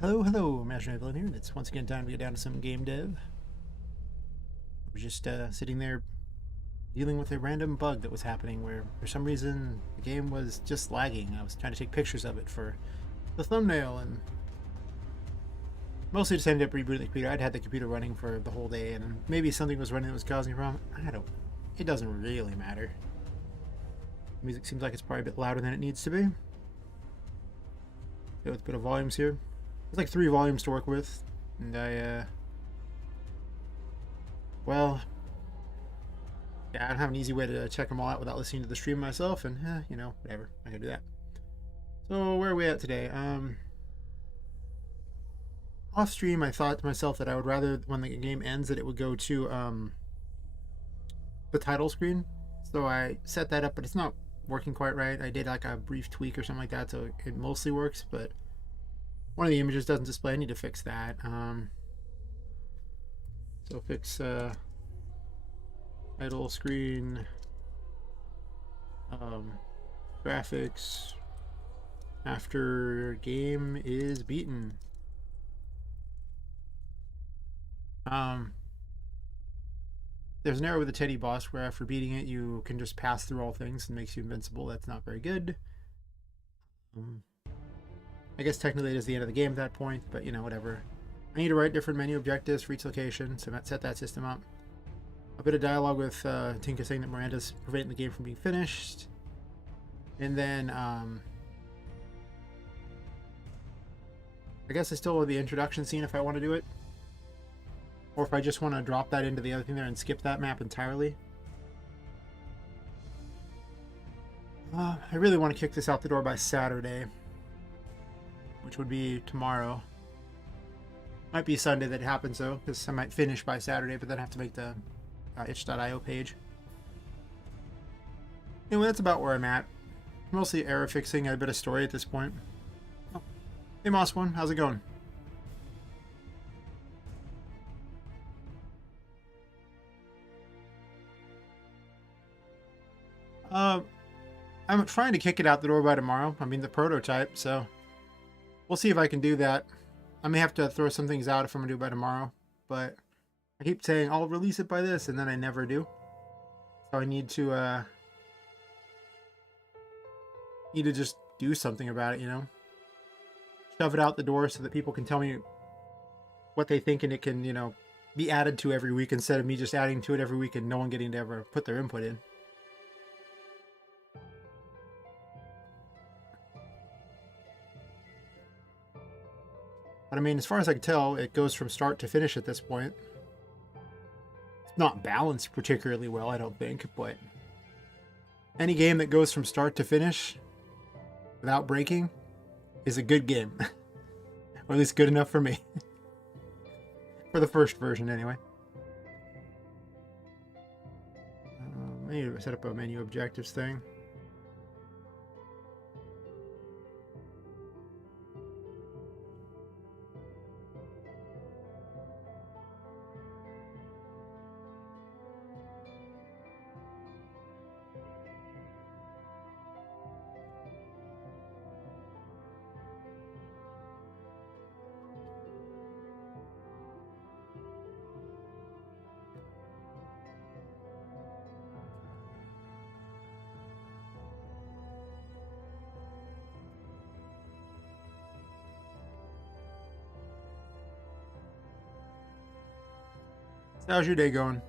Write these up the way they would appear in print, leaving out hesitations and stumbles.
Hello, hello, Imaginary Villain here, and it's once again time to get down to some game dev. I was just sitting there dealing with a random bug that was happening where, for some reason, the game was just lagging. I was trying to take pictures of it for the thumbnail, and mostly just ended up rebooting the computer. I'd had the computer running for the whole day, and maybe something was running that was causing a problem. It doesn't really matter. The music seems like it's probably a bit louder than it needs to be. Go with a bit of volumes here. There's like 3 volumes to work with, and well, yeah, I don't have an easy way to check them all out without listening to the stream myself, and whatever, I can do that. So where are we at today? Off stream, I thought to myself that I would rather, when the game ends, that it would go to the title screen. So I set that up, but it's not working quite right. I did like a brief tweak or something like that, so it mostly works, but one of the images doesn't display. I need to fix that. So fix title screen, graphics after game is beaten. There's an error with the Teddy boss where after beating it you can just pass through all things and makes you invincible. That's not very good. I guess technically it is the end of the game at that point, but whatever. I need to write different menu objectives for each location, so set that system up. A bit of dialogue with Tinka saying that Miranda's preventing the game from being finished. And then, I guess I still have the introduction scene if I want to do it. Or if I just want to drop that into the other thing there and skip that map entirely. I really want to kick this out the door by Saturday, which would be tomorrow. Might be Sunday that happens though, because I might finish by Saturday, but then I have to make the itch.io page. Anyway, that's about where I'm at. Mostly error fixing, a bit of story at this point. Oh. Hey Moss One, how's it going? I'm trying to kick it out the door by tomorrow. I mean the prototype, so we'll see if I can do that. I may have to throw some things out if I'm gonna do it by tomorrow, but I keep saying I'll release it by this, and then I never do. So I need to just do something about it, shove it out the door so that people can tell me what they think, and it can, be added to every week instead of me just adding to it every week and no one getting to ever put their input in. But I mean, as far as I can tell, it goes from start to finish at this point. It's not balanced particularly well, I don't think, but any game that goes from start to finish without breaking is a good game. Or at least good enough for me. For the first version, anyway. I need to set up a menu objectives thing. How's your day going?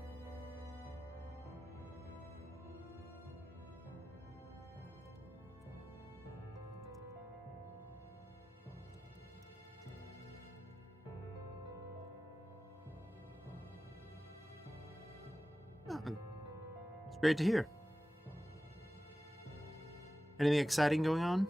Oh, it's great to hear. Anything exciting going on?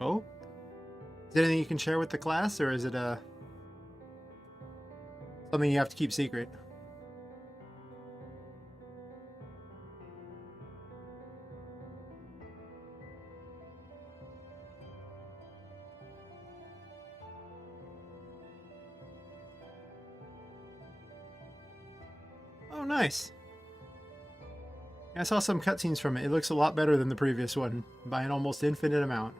Oh? Is there anything you can share with the class, or is it Something you have to keep secret. Oh, nice. I saw some cutscenes from it. It looks a lot better than the previous one by an almost infinite amount.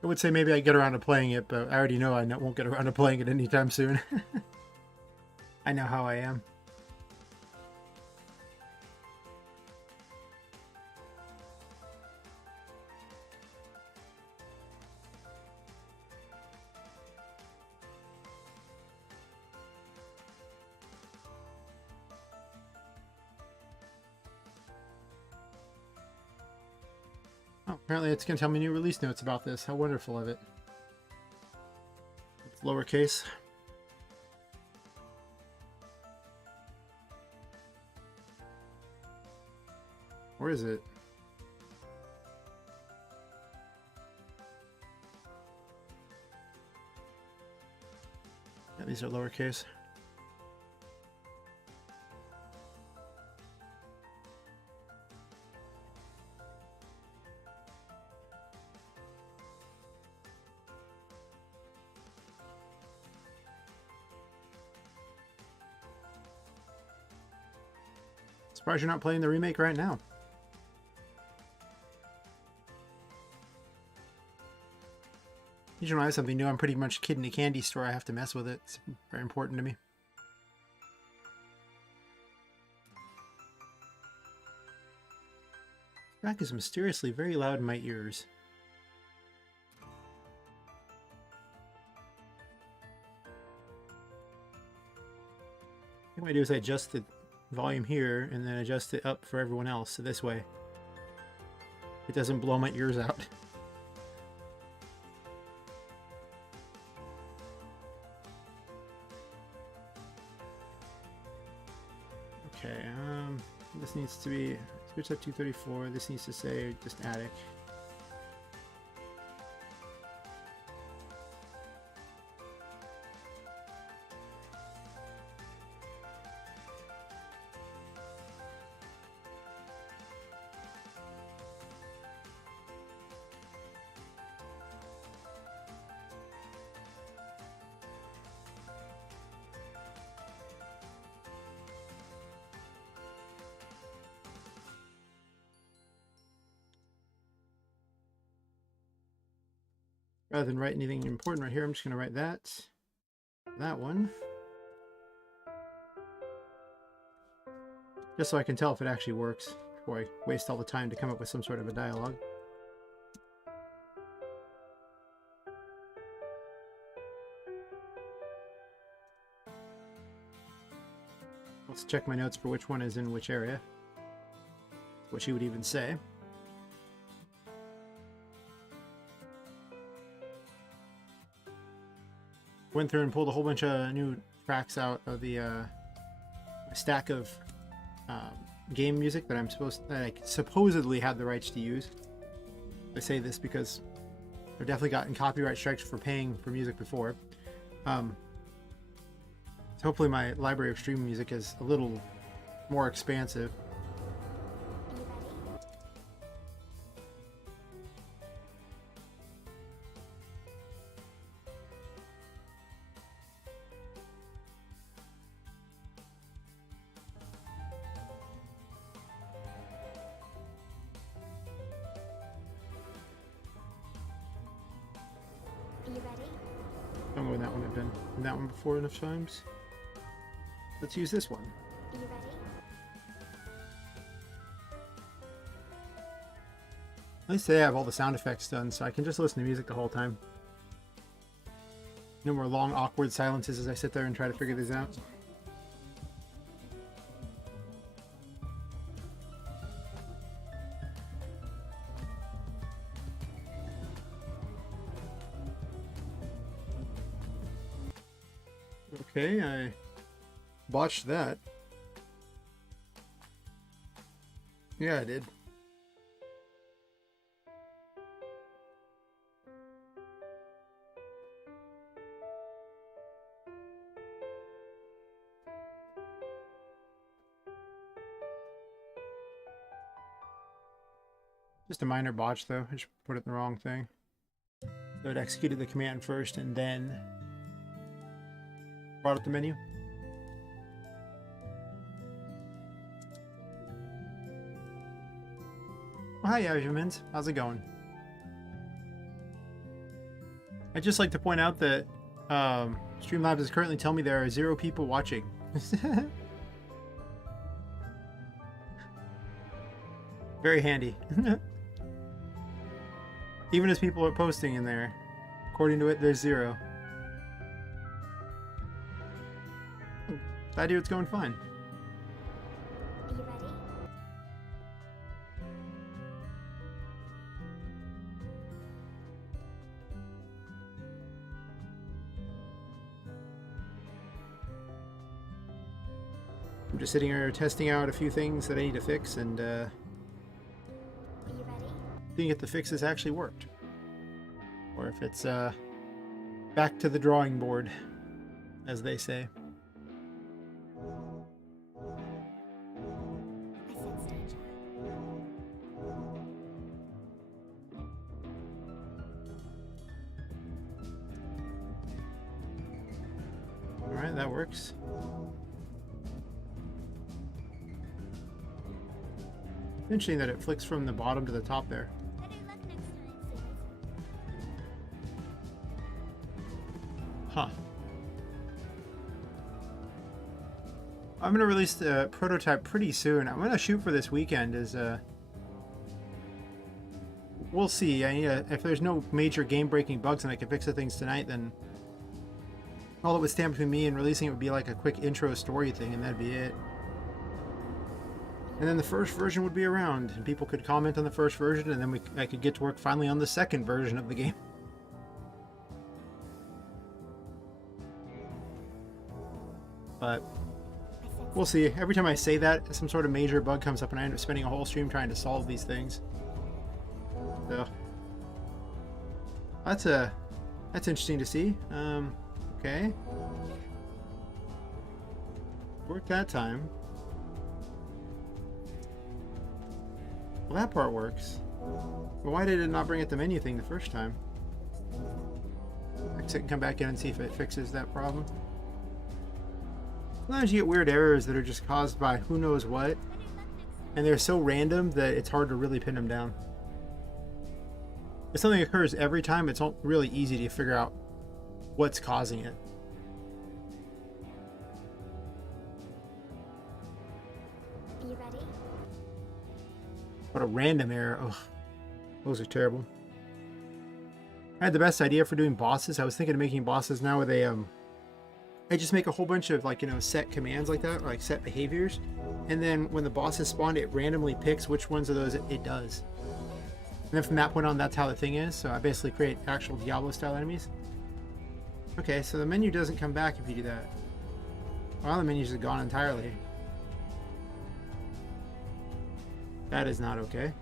I would say maybe I get around to playing it, but I already know I won't get around to playing it anytime soon. I know how I am. Oh, apparently it's going to tell me new release notes about this. How wonderful of it. It's lowercase. Where is it? Yeah, these are lowercase. Surprised you're not playing the remake right now. Usually when I have something new, I'm pretty much kid in a candy store. I have to mess with it. It's very important to me. Track is mysteriously very loud in my ears. What I do is I adjust the volume here and then adjust it up for everyone else, so this way it doesn't blow my ears out. Okay, this needs to be switch up 234. This needs to say just attic. Rather than write anything important right here, I'm just going to write that one. Just so I can tell if it actually works before I waste all the time to come up with some sort of a dialogue. Let's check my notes for which one is in which area. What she would even say. Went through and pulled a whole bunch of new tracks out of the stack of game music that I supposedly had the rights to use. I say this because I've definitely gotten copyright strikes for paying for music before. So hopefully my library of streaming music is a little more expansive. I don't know when that one I've done that one before enough times. Let's use this one. Are you ready? At least today I have all the sound effects done, so I can just listen to music the whole time. No more long, awkward silences as I sit there and try to figure these out. Okay, I botched that. Yeah, I did. Just a minor botch though, I just put it in the wrong thing. So it executed the command first and then brought up the menu. Well, hi Yajimins, how's it going? I'd just like to point out that Streamlabs is currently telling me there are 0 people watching. Very handy. Even as people are posting in there, according to it, there's 0. I do, it's going fine. Are you ready? I'm just sitting here testing out a few things that I need to fix and Are you ready? seeing if the fixes actually worked. Or if it's back to the drawing board, as they say. I sense danger. Alright, that works. Interesting that it flicks from the bottom to the top there. Better luck next time, Sid. Huh. I'm going to release the prototype pretty soon. I'm going to shoot for this weekend as we'll see. I need if there's no major game-breaking bugs and I can fix the things tonight, then all that would stand between me and releasing it would be like a quick intro story thing, and that'd be it. And then the first version would be around, and people could comment on the first version, and then I could get to work finally on the second version of the game. But we'll see. Every time I say that, some sort of major bug comes up, and I end up spending a whole stream trying to solve these things. So that's interesting to see. Okay. Worked that time. Well, that part works. But why did it not bring up the menu thing the first time? Exit and come back in and see if it fixes that problem. Sometimes you get weird errors that are just caused by who knows what, and they're so random that it's hard to really pin them down. If something occurs every time, it's really easy to figure out what's causing it. Are you ready? What a random error. Ugh. Those are terrible. I had the best idea for doing bosses. I was thinking of making bosses now with a I just make a whole bunch of, like, you know, set commands like that, or like set behaviors, and then when the bosses spawn, it randomly picks which ones of those it does. And then from that point on, that's how the thing is. So I basically create actual Diablo style enemies. Okay, so the menu doesn't come back if you do that. Well, the menu's just gone entirely. That is not okay.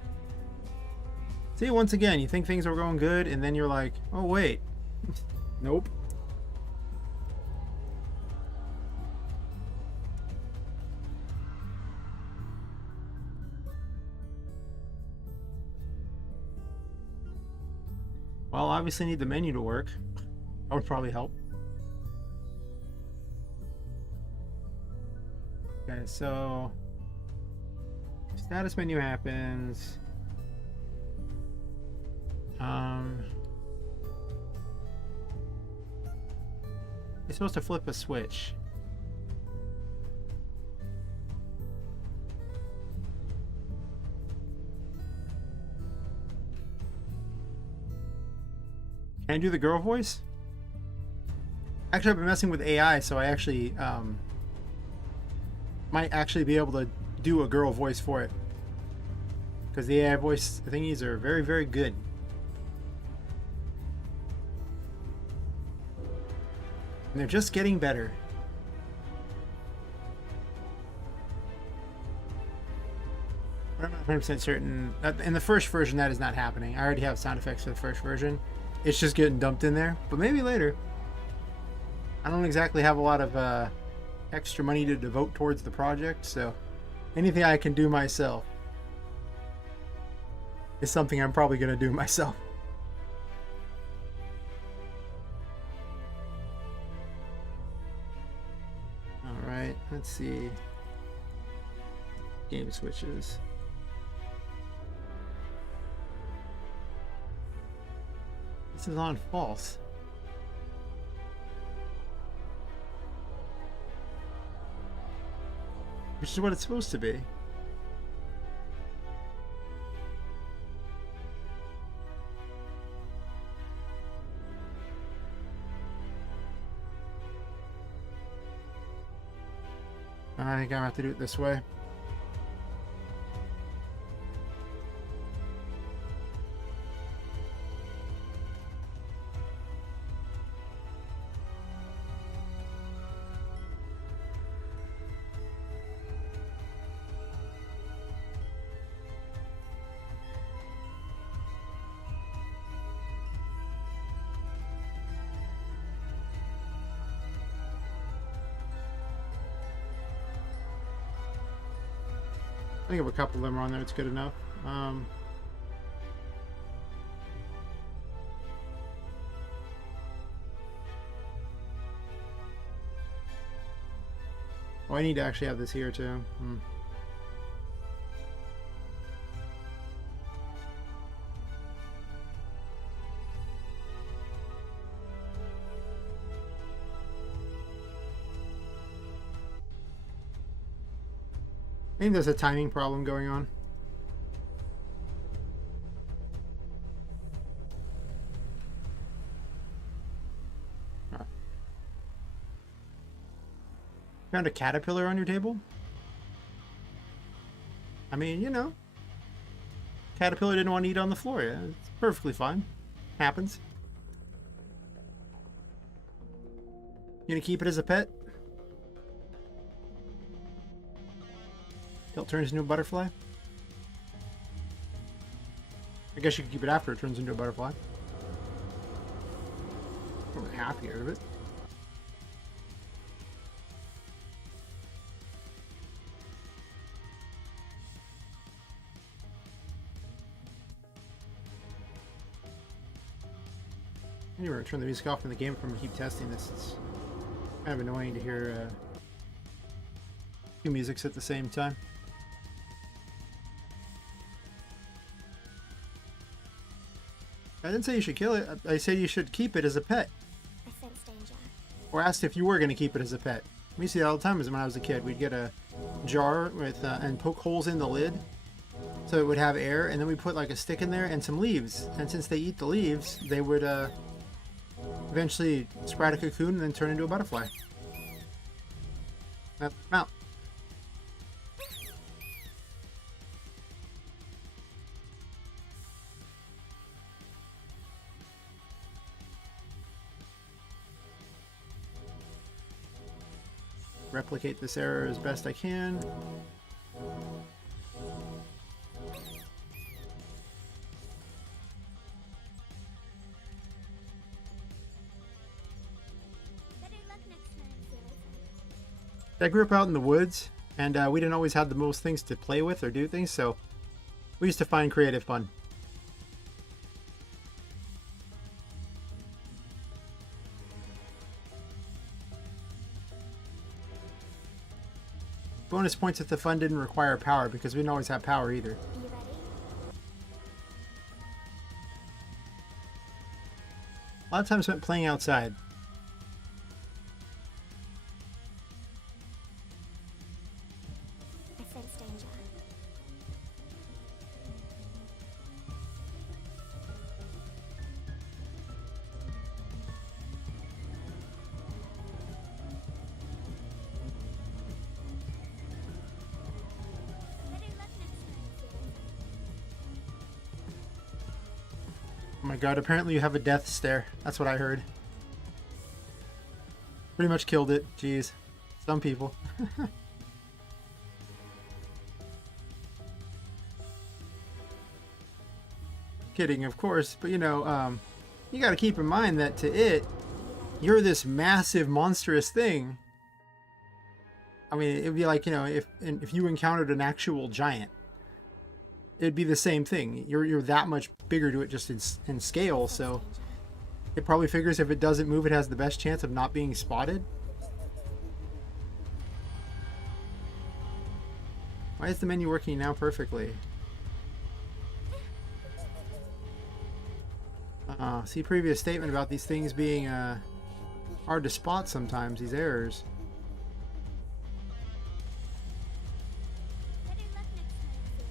See, once again, you think things are going good, and then you're like, oh wait, nope. Well, obviously need the menu to work. That would probably help. Okay, so status menu happens. You're supposed to flip a switch. Can I do the girl voice? Actually, I've been messing with AI, so I actually might actually be able to do a girl voice for it. Because the AI voice thingies are very, very good. And they're just getting better. I'm not 100% certain. In the first version, that is not happening. I already have sound effects for the first version. It's just getting dumped in there. But maybe later. I don't exactly have a lot of extra money to devote towards the project, so anything I can do myself is something I'm probably going to do myself. Alright, let's see. Game switches. This is on false. Which is what it's supposed to be. I think I'm gonna have to do it this way. I think if a couple of them are on there, it's good enough. Oh, I need to actually have this here too. I think there's a timing problem going on. Alright. Found a caterpillar on your table? I mean, you know. Caterpillar didn't want to eat on the floor. Yeah, it's perfectly fine. Happens. You gonna keep it as a pet? Till it turns into a butterfly? I guess you can keep it after it turns into a butterfly. I'm happy out of it. Anyway, turn the music off in the game from keep testing this. It's kind of annoying to hear two musics at the same time. I didn't say you should kill it. I said you should keep it as a pet. I sense danger. Or asked if you were going to keep it as a pet. We used to see that all the time when I was a kid. We'd get a jar with and poke holes in the lid so it would have air, and then we put like a stick in there and some leaves. And since they eat the leaves, they would eventually sprout a cocoon and then turn into a butterfly. That's them out. Replicate this error as best I can. Better luck next time. I grew up out in the woods, and we didn't always have the most things to play with or do things, so we used to find creative fun. Bonus points if the fun didn't require power, because we didn't always have power either. Be ready. A lot of times spent playing outside. I sense danger. Oh my god, apparently you have a death stare. That's what I heard. Pretty much killed it. Jeez. Some people. Kidding, of course, but you know, you gotta keep in mind that to it, you're this massive, monstrous thing. I mean, it'd be like, you know, if you encountered an actual giant, it'd be the same thing. You're that much bigger to it just in scale, so it probably figures if it doesn't move, it has the best chance of not being spotted. Why is the menu working now perfectly? See previous statement about these things being hard to spot sometimes, these errors. Better luck next time, Phil.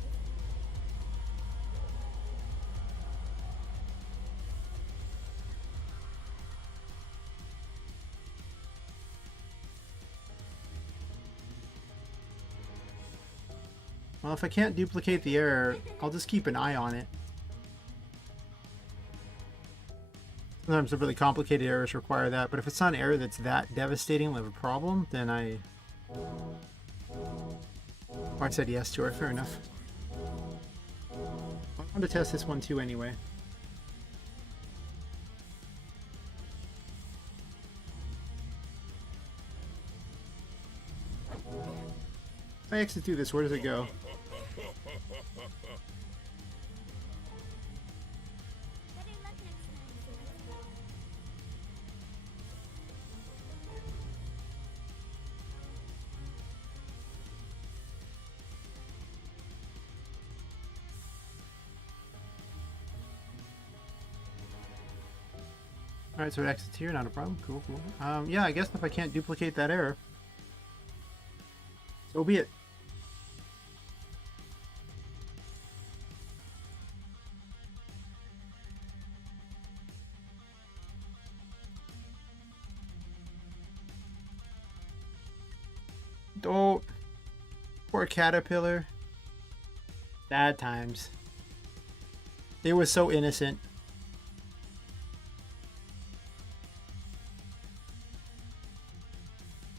Well, if I can't duplicate the error, I'll just keep an eye on it. Sometimes the really complicated errors require that, but if it's not an error that's that devastating of a problem, then I said yes to her. Fair enough. I want to test this one too anyway. If I exit through this, where does it go? Better luck next time, Phil. Alright, so it exits here, not a problem. Cool, cool. Yeah, I guess if I can't duplicate that error, so be it. Don't. Poor caterpillar. Bad times. It was so innocent.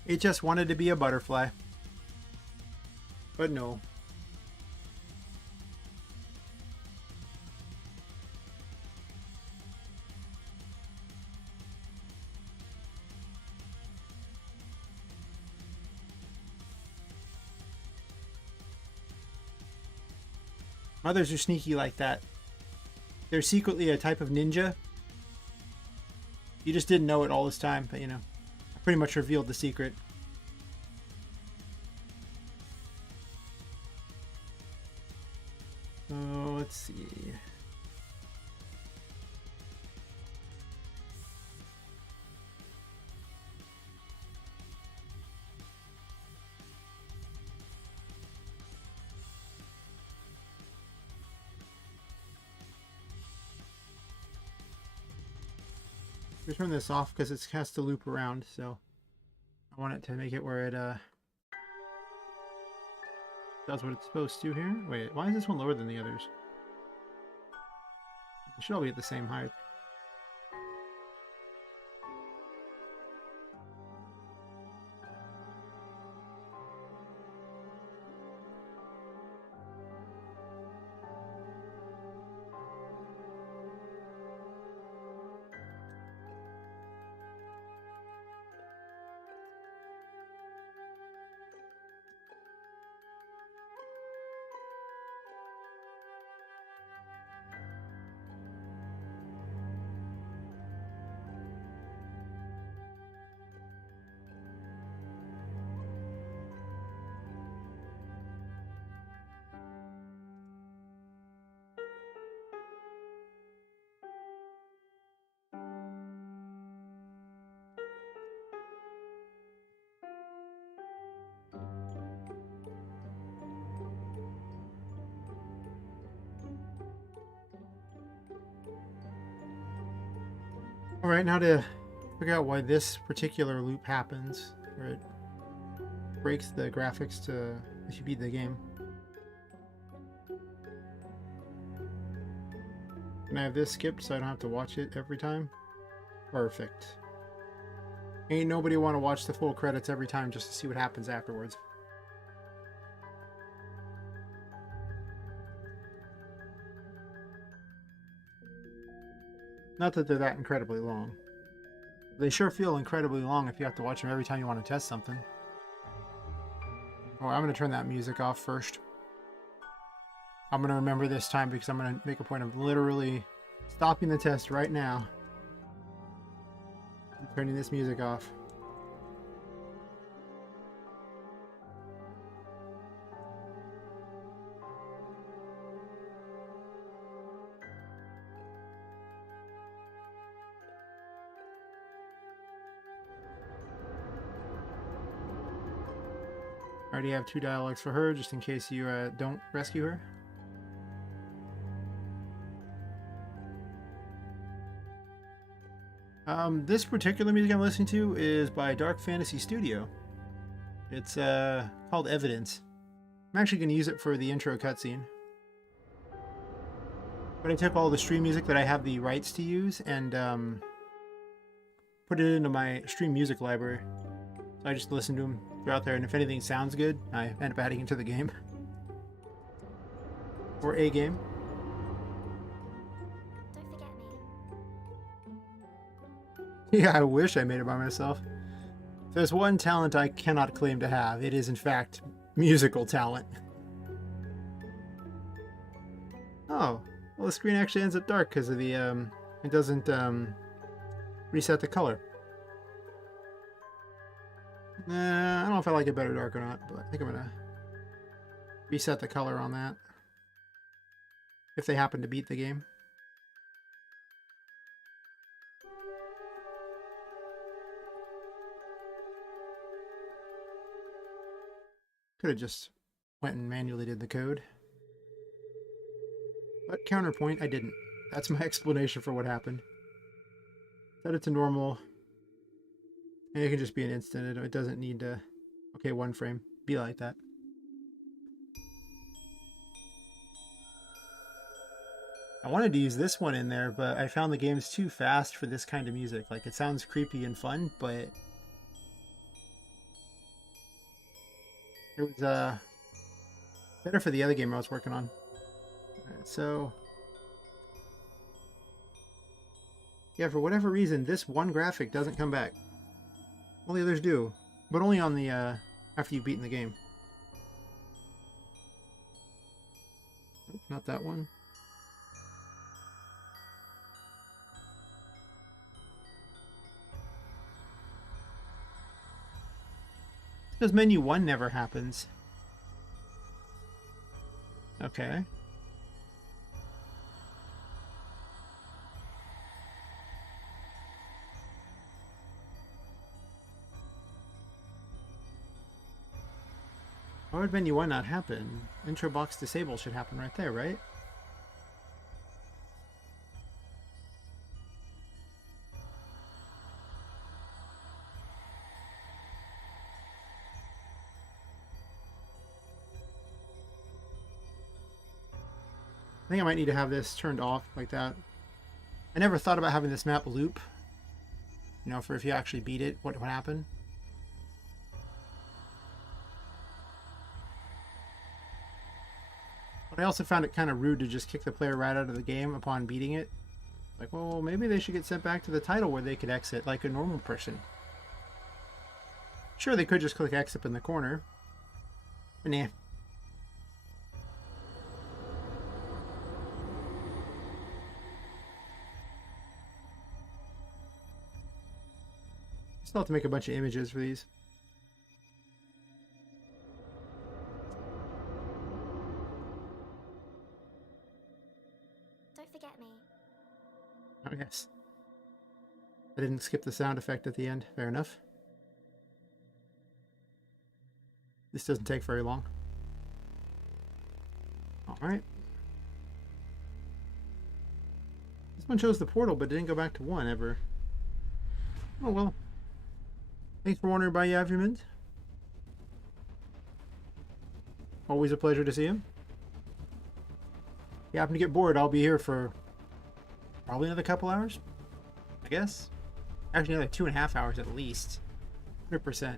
It just wanted to be a butterfly. But no. Mothers are sneaky like that. They're secretly a type of ninja. You just didn't know it all this time, but you know, I pretty much revealed the secret. So let's see. We turn this off because it has to loop around, so I want it to make it where it does what it's supposed to here. Wait, why is this one lower than the others? It should all be at the same height. Alright, now to figure out why this particular loop happens, where it breaks the graphics to if you beat the game. Can I have this skipped so I don't have to watch it every time? Perfect. Ain't nobody want to watch the full credits every time just to see what happens afterwards. Not that they're that incredibly long. They sure feel incredibly long if you have to watch them every time you want to test something. Oh, I'm going to turn that music off first. I'm going to remember this time because I'm going to make a point of literally stopping the test right now. And turning this music off. I already have 2 dialogues for her, just in case you don't rescue her. This particular music I'm listening to is by Dark Fantasy Studio. It's called Evidence. I'm actually going to use it for the intro cutscene. But I took all the stream music that I have the rights to use and put it into my stream music library. So I just listen to them throughout there, and if anything sounds good, I end up adding it to the game. Or a game. Don't forget me. Yeah, I wish I made it by myself. If there's one talent I cannot claim to have, it is in fact musical talent. Oh, well the screen actually ends up dark because of the, it doesn't reset the color. Nah, I don't know if I like it better dark or not, but I think I'm gonna reset the color on that. If they happen to beat the game. Could have just went and manually did the code. But counterpoint, I didn't. That's my explanation for what happened. Set it to normal. And it can just be an instant. It doesn't need to... Okay, 1 frame. Be like that. I wanted to use this one in there, but I found the game's too fast for this kind of music. Like, it sounds creepy and fun, but... It was, better for the other game I was working on. Alright, so... Yeah, for whatever reason, this one graphic doesn't come back. All the others do, but only on the, after you've beaten the game. Nope, not that one. Because menu 1 never happens. Okay. Why would menu 1 not happen? Intro box disable should happen right there, right? I think I might need to have this turned off like that. I never thought about having this map loop. You know, for if you actually beat it, what would happen. But I also found it kind of rude to just kick the player right out of the game upon beating it. Like, well, maybe they should get sent back to the title where they could exit like a normal person. Sure, they could just click exit in the corner. But nah. Still have to make a bunch of images for these. Don't forget me. Oh, yes. I didn't skip the sound effect at the end. Fair enough. This doesn't take very long. Alright. This one shows the portal, but didn't go back to 1 ever. Oh well. Thanks for wandering by, Yavimint. Always a pleasure to see him. If you happen to get bored, I'll be here for Probably another couple hours, I guess. Actually, another 2.5 hours at least. 100%.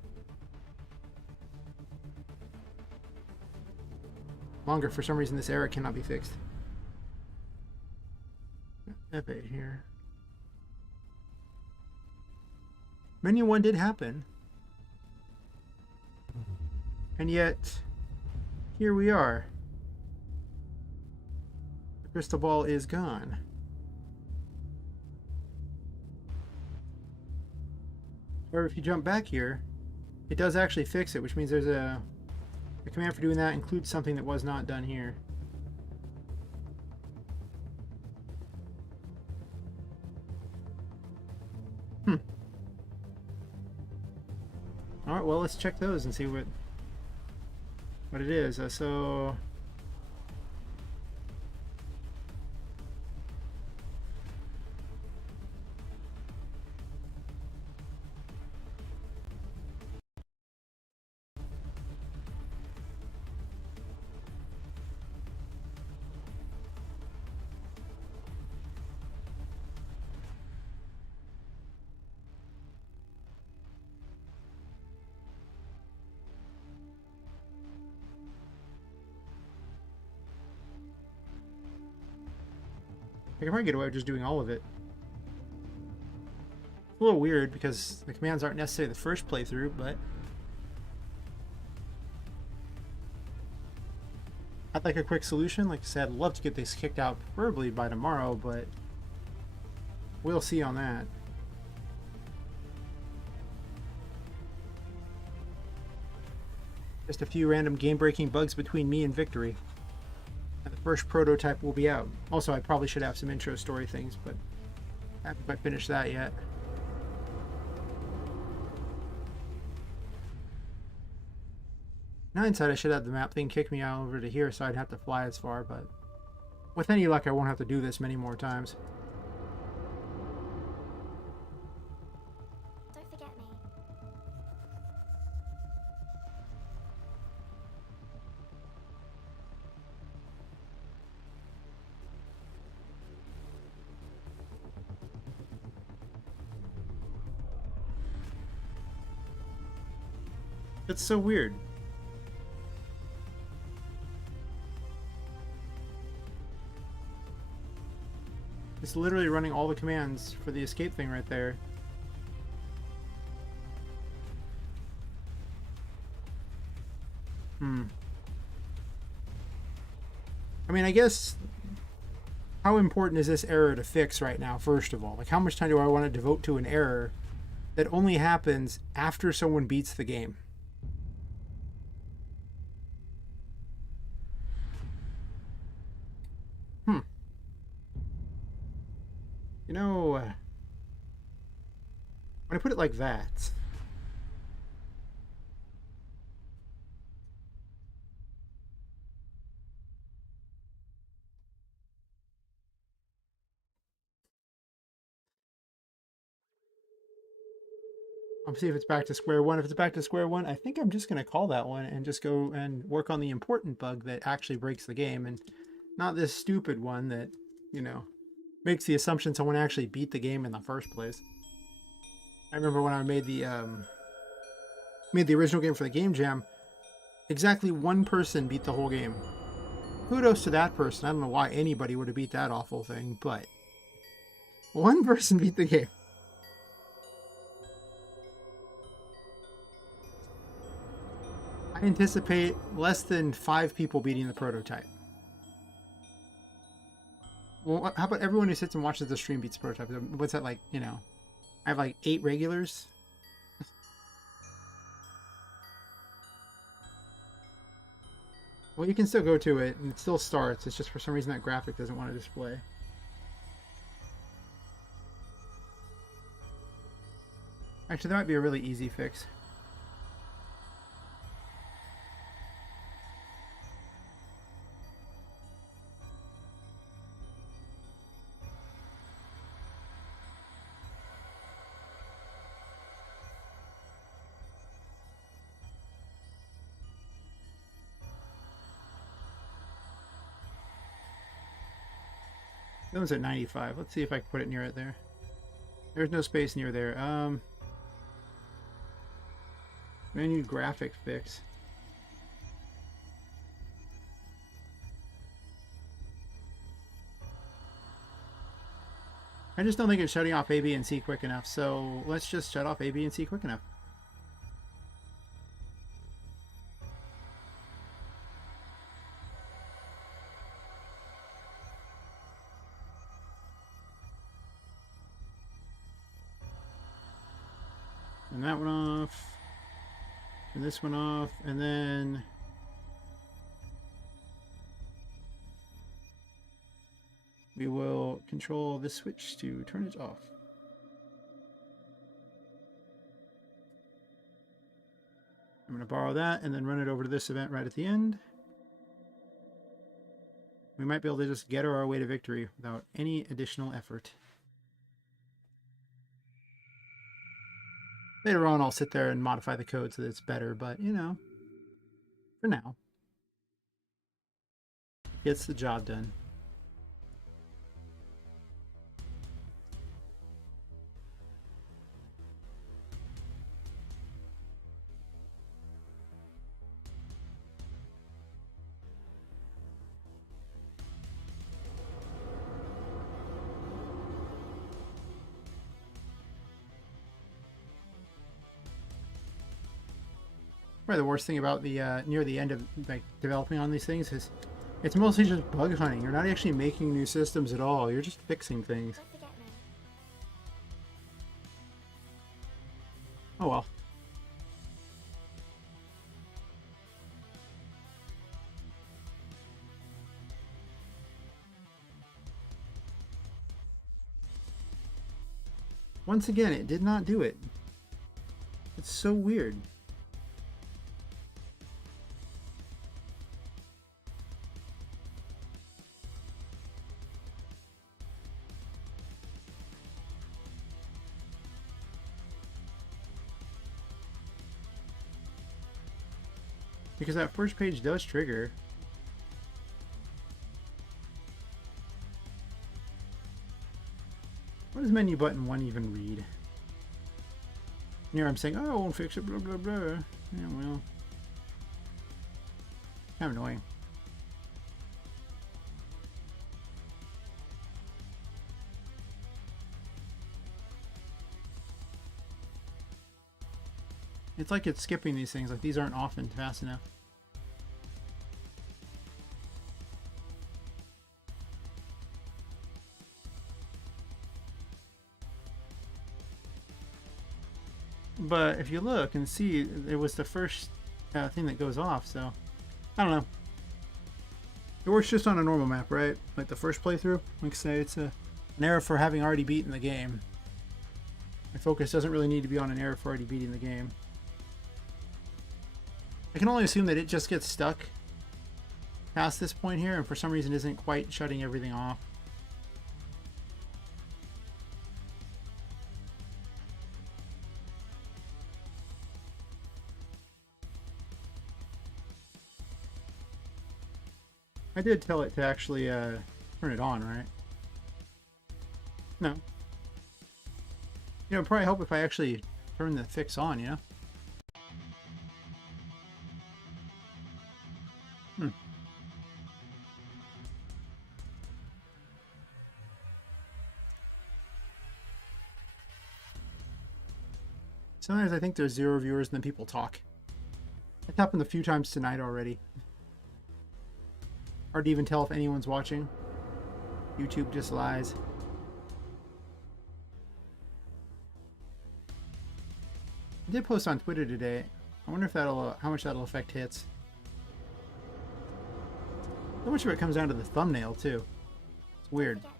Longer, for some reason, this error cannot be fixed. F8 here. Menu 1 did happen. And yet, here we are. The crystal ball is gone. Or if you jump back here, it does actually fix it, which means there's a command for doing that includes something that was not done here. Alright, well, let's check those and see what it is. So I can probably get away with just doing all of it. It's a little weird because the commands aren't necessarily the first playthrough, but I'd like a quick solution. Like I said, I'd love to get this kicked out preferably by tomorrow, but we'll see on that. Just a few random game-breaking bugs between me and victory. And the first prototype will be out. Also, I probably should have some intro story things, but I haven't quite finished that yet. In hindsight, I should have the map thing kick me out over to here so I'd have to fly as far, but with any luck, I won't have to do this many more times. Don't forget me. It's so weird. It's literally running all the commands for the escape thing right there. I mean, I guess, how important is this error to fix right now, first of all? Like, how much time do I want to devote to an error that only happens after someone beats the game? You know, when I put it like that, I'll see if it's back to square one. If it's back to square one, I think I'm just going to call that one and just go and work on the important bug that actually breaks the game and not this stupid one that, you know, makes the assumption someone actually beat the game in the first place. I remember when I made the original game for the Game Jam, exactly one person beat the whole game. Kudos to that person. I don't know why anybody would have beat that awful thing, but one person beat the game. I anticipate less than 5 people beating the prototype. Well, how about everyone who sits and watches the stream beats the prototype? What's that like, you know? I have like 8 regulars. Well, you can still go to it, and it still starts. It's just for some reason that graphic doesn't want to display. Actually, that might be a really easy fix. That one's at 95. Let's see if I can put it near it there. There's no space near there. Menu graphic fix. I just don't think it's shutting off A, B, and C quick enough, so let's just shut off A, B, and C quick enough. And that one off. And this one off. And then... we will control this switch to turn it off. I'm going to borrow that and then run it over to this event right at the end. We might be able to just get our way to victory without any additional effort. Later on, I'll sit there and modify the code so that it's better, but, you know, for now, it gets the job done. Probably the worst thing about the near the end of like developing on these things is it's mostly just bug hunting. You're not actually making new systems at all. You're just fixing things. Don't forget me. Oh well. Once again, it did not do it. It's so weird. Because that first page does trigger. What does menu button 1 even read? Here I'm saying, oh, I won't fix it, blah, blah, blah. Yeah, well. Kind of annoying. It's like it's skipping these things, like these aren't often fast enough. But if you look and see, it was the first thing that goes off, so I don't know. It works just on a normal map, right? Like the first playthrough, like say it's an error for having already beaten the game. My focus doesn't really need to be on an error for already beating the game. I can only assume that it just gets stuck past this point here and for some reason isn't quite shutting everything off. I did tell it to actually turn it on, right? No. You know, it'd probably help if I actually turn the fix on, you know? Sometimes I think there's 0 viewers and then people talk. It's happened a few times tonight already. Hard to even tell if anyone's watching. YouTube just lies. I did post on Twitter today. I wonder if that'll how much that'll affect hits. So much of it comes down to the thumbnail too. It's weird. Forget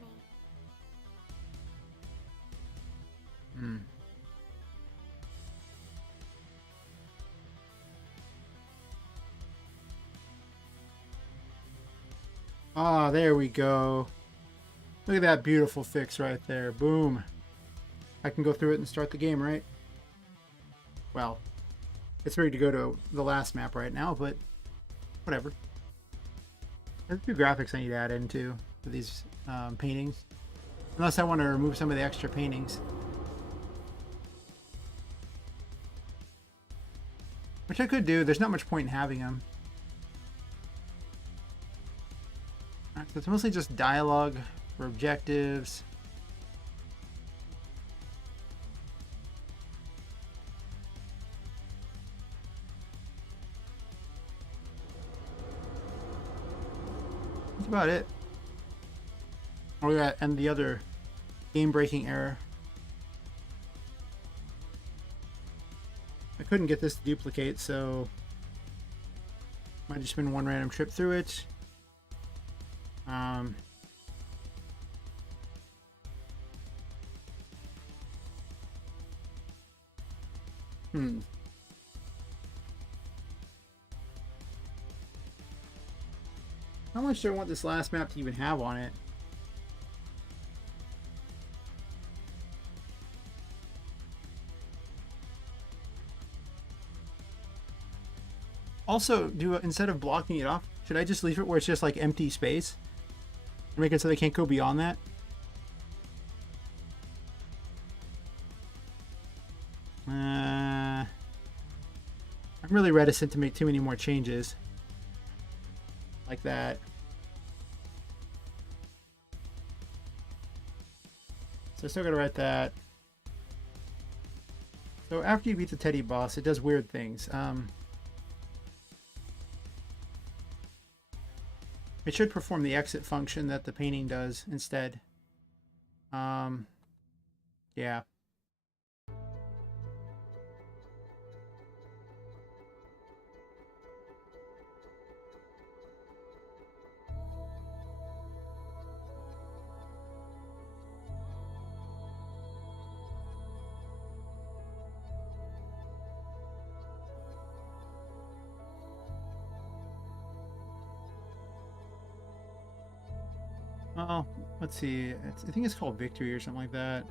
me. Ah, there we go. Look at that beautiful fix right there. Boom. I can go through it and start the game, right? Well, it's ready to go to the last map right now, but whatever. There's a few graphics I need to add in too. for these paintings. Unless I want to remove some of the extra paintings. Which I could do. There's not much point in having them. Alright, so it's mostly just dialogue for objectives. That's about it. Oh yeah, and the other game-breaking error. I couldn't get this to duplicate, so might just been one random trip through it. How much do I want this last map to even have on it? Also, instead of blocking it off, should I just leave it where it's just like empty space? Make it so they can't go beyond that? I'm really reticent to make too many more changes. Like that. So I still gotta write that. So after you beat the Teddy boss, it does weird things. It should perform the exit function that the painting does instead. Yeah. Oh, let's see. I think it's called Victory or something like that.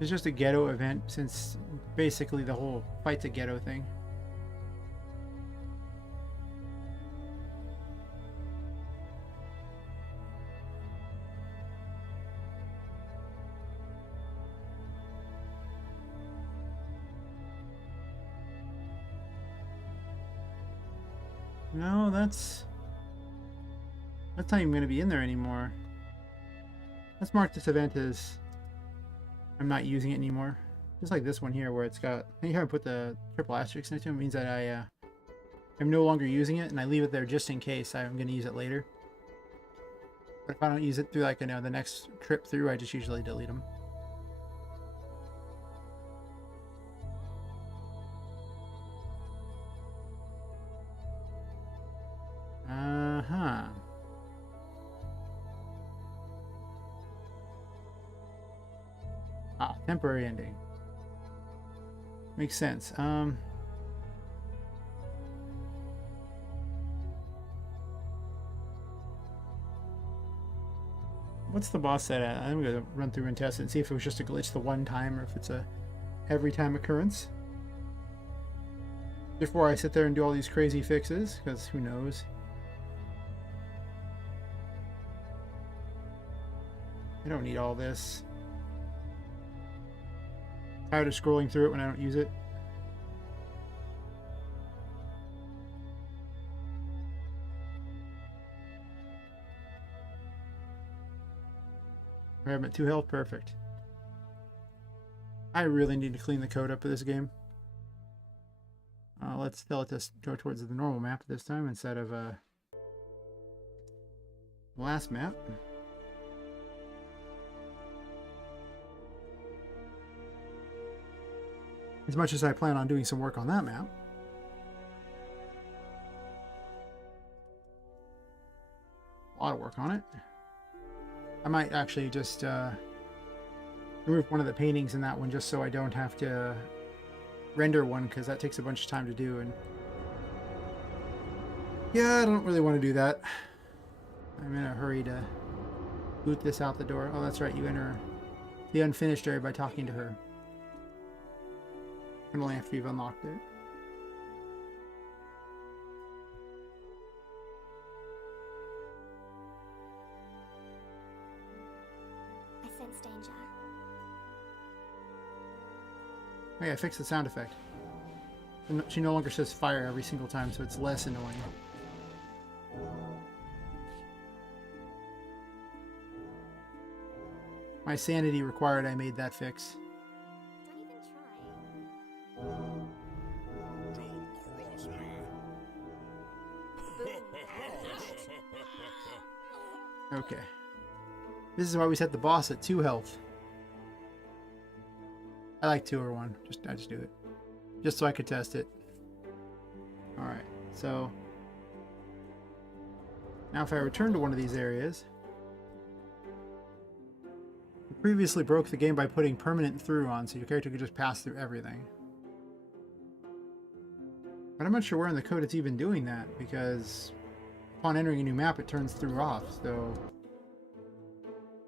It's just a ghetto event, since basically the whole fight's a ghetto thing. No, that's not even going to be in there anymore. Let's mark this event as I'm not using it anymore. Just like this one here, where it's got, anytime I put the triple asterisk next to it, means that I'm no longer using it, and I leave it there just in case I'm going to use it later. But if I don't use it through, like, the next trip through, I just usually delete them. Temporary ending. Makes sense. What's the boss set at? I'm gonna run through and test it and see if it was just a glitch the one time or if it's a every time occurrence. Before I sit there and do all these crazy fixes, because who knows. I don't need all this. Tired of scrolling through it when I don't use it. I'm at 2 health, perfect. I really need to clean the code up of this game. Let's tell it to go towards the normal map this time instead of the last map. As much as I plan on doing some work on that map. A lot of work on it. I might actually just remove one of the paintings in that one just so I don't have to render one, because that takes a bunch of time to do. And yeah, I don't really want to do that. I'm in a hurry to boot this out the door. Oh, that's right. You enter the unfinished area by talking to her. And only after you've unlocked it. I sense danger. Oh yeah, fix the sound effect. She no longer says fire every single time, so it's less annoying. My sanity required I made that fix. Don't even try. Don't cross me. Boom. Okay. This is why we set the boss at 2 health. I like 2 or 1. I just do it. Just so I could test it. Alright, so now if I return to one of these areas, you previously broke the game by putting permanent through on, so your character could just pass through everything. But I'm not sure where in the code it's even doing that, because upon entering a new map it turns through off, so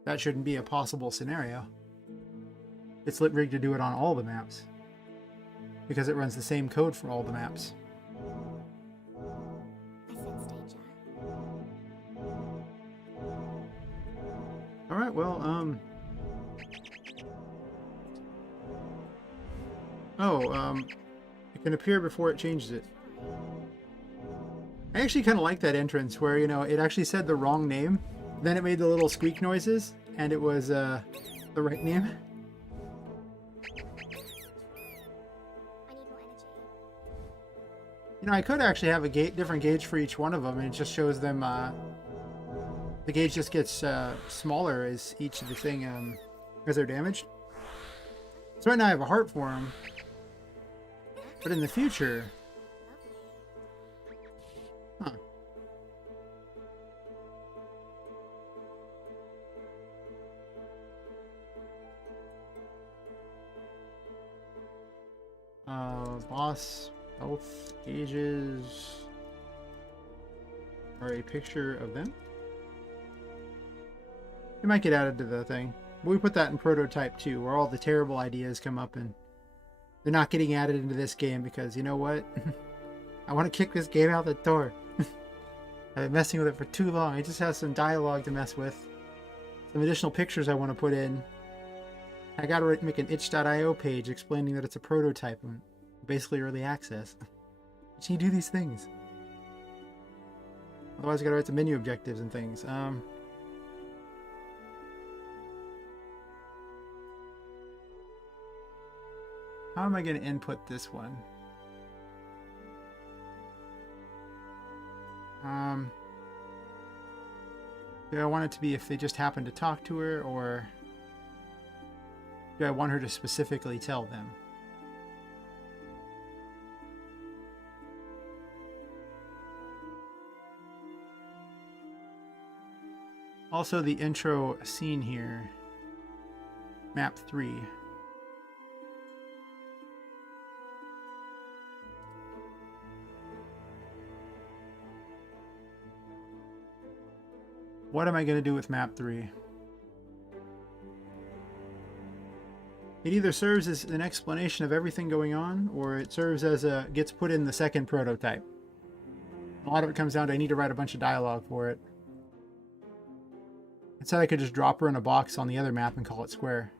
that shouldn't be a possible scenario. It's lit rigged to do it on all the maps, because it runs the same code for all the maps. I sense danger. Alright, well, it can appear before it changes it. I actually kind of like that entrance where, you know, it actually said the wrong name, then it made the little squeak noises, and it was, the right name. I need more energy. You know, I could actually have a different gauge for each one of them, and it just shows them, the gauge just gets, smaller as each of the thing, as they're damaged. So right now I have a heart for them, but in the future, huh. Boss health gauges are a picture of them. It might get added to the thing. But we put that in prototype too, where all the terrible ideas come up and they're not getting added into this game because, you know what? I want to kick this game out the door. I've been messing with it for too long. It just has some dialogue to mess with. Some additional pictures I want to put in. I gotta make an itch.io page explaining that it's a prototype and basically early access. But you do these things. Otherwise I gotta write some menu objectives and things. How am I going to input this one? Do I want it to be if they just happen to talk to her, or do I want her to specifically tell them? Also, the intro scene here, map 3. What am I going to do with map 3? It either serves as an explanation of everything going on, or it serves as gets put in the second prototype. A lot of it comes down to I need to write a bunch of dialogue for it. Instead I could just drop her in a box on the other map and call it square.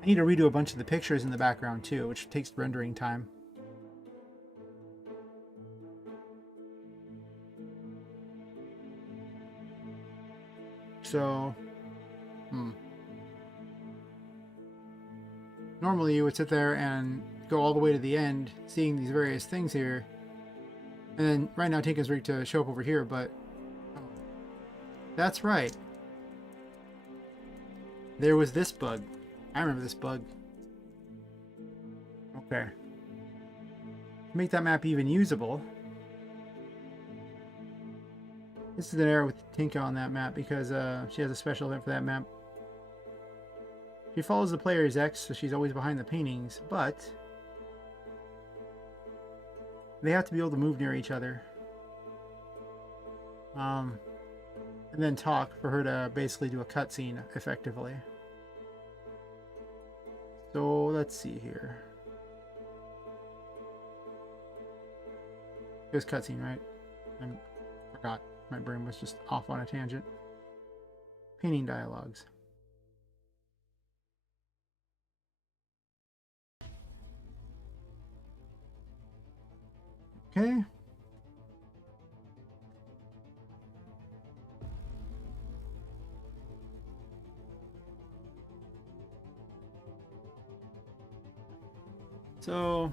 I need to redo a bunch of the pictures in the background too, which takes rendering time. So, normally you would sit there and go all the way to the end, seeing these various things here, and then right now taking us right to show up over here, but that's right. There was this bug. I remember this bug. Okay. To make that map even usable, this is an error with Tinka on that map because she has a special event for that map. She follows the player's X, so she's always behind the paintings, but they have to be able to move near each other. And then talk for her to basically do a cutscene effectively. So let's see here. It was cutscene, right? I forgot. My brain was just off on a tangent. Painting dialogues. Okay. So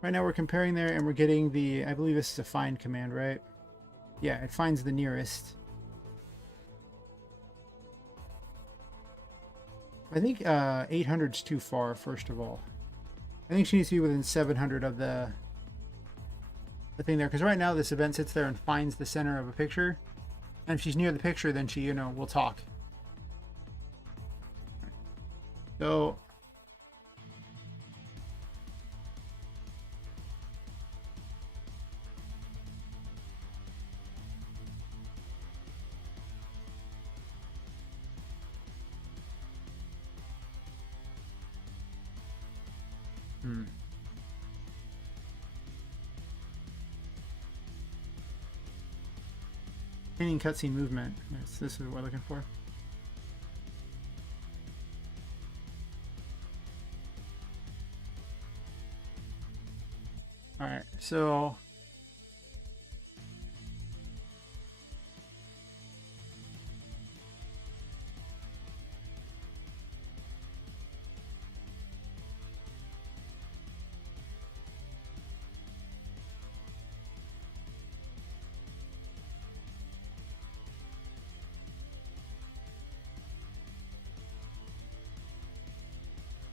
right now we're comparing there and we're getting the, I believe this is a find command, right? Yeah, it finds the nearest. I think 800 is too far, first of all. I think she needs to be within 700 of the thing there. Because right now this event sits there and finds the center of a picture. And if she's near the picture, then she, will talk. So... Painting cutscene movement. Yes, this is what we're looking for. Alright, so...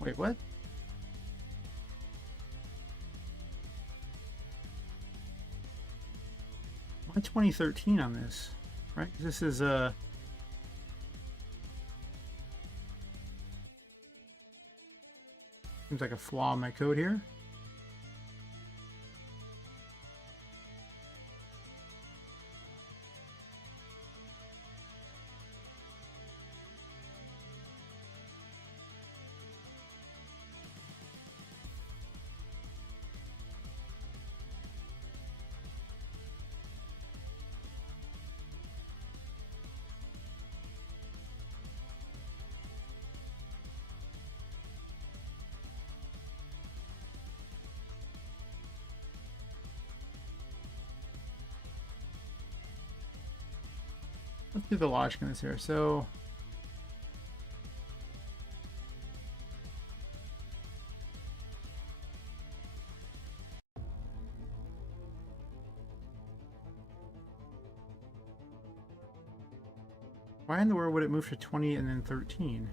Wait, what? Why 2013 on this? Right? This is seems like a flaw in my code here. Let's do the logic in this here. So why in the world would it move to 20 and then 13?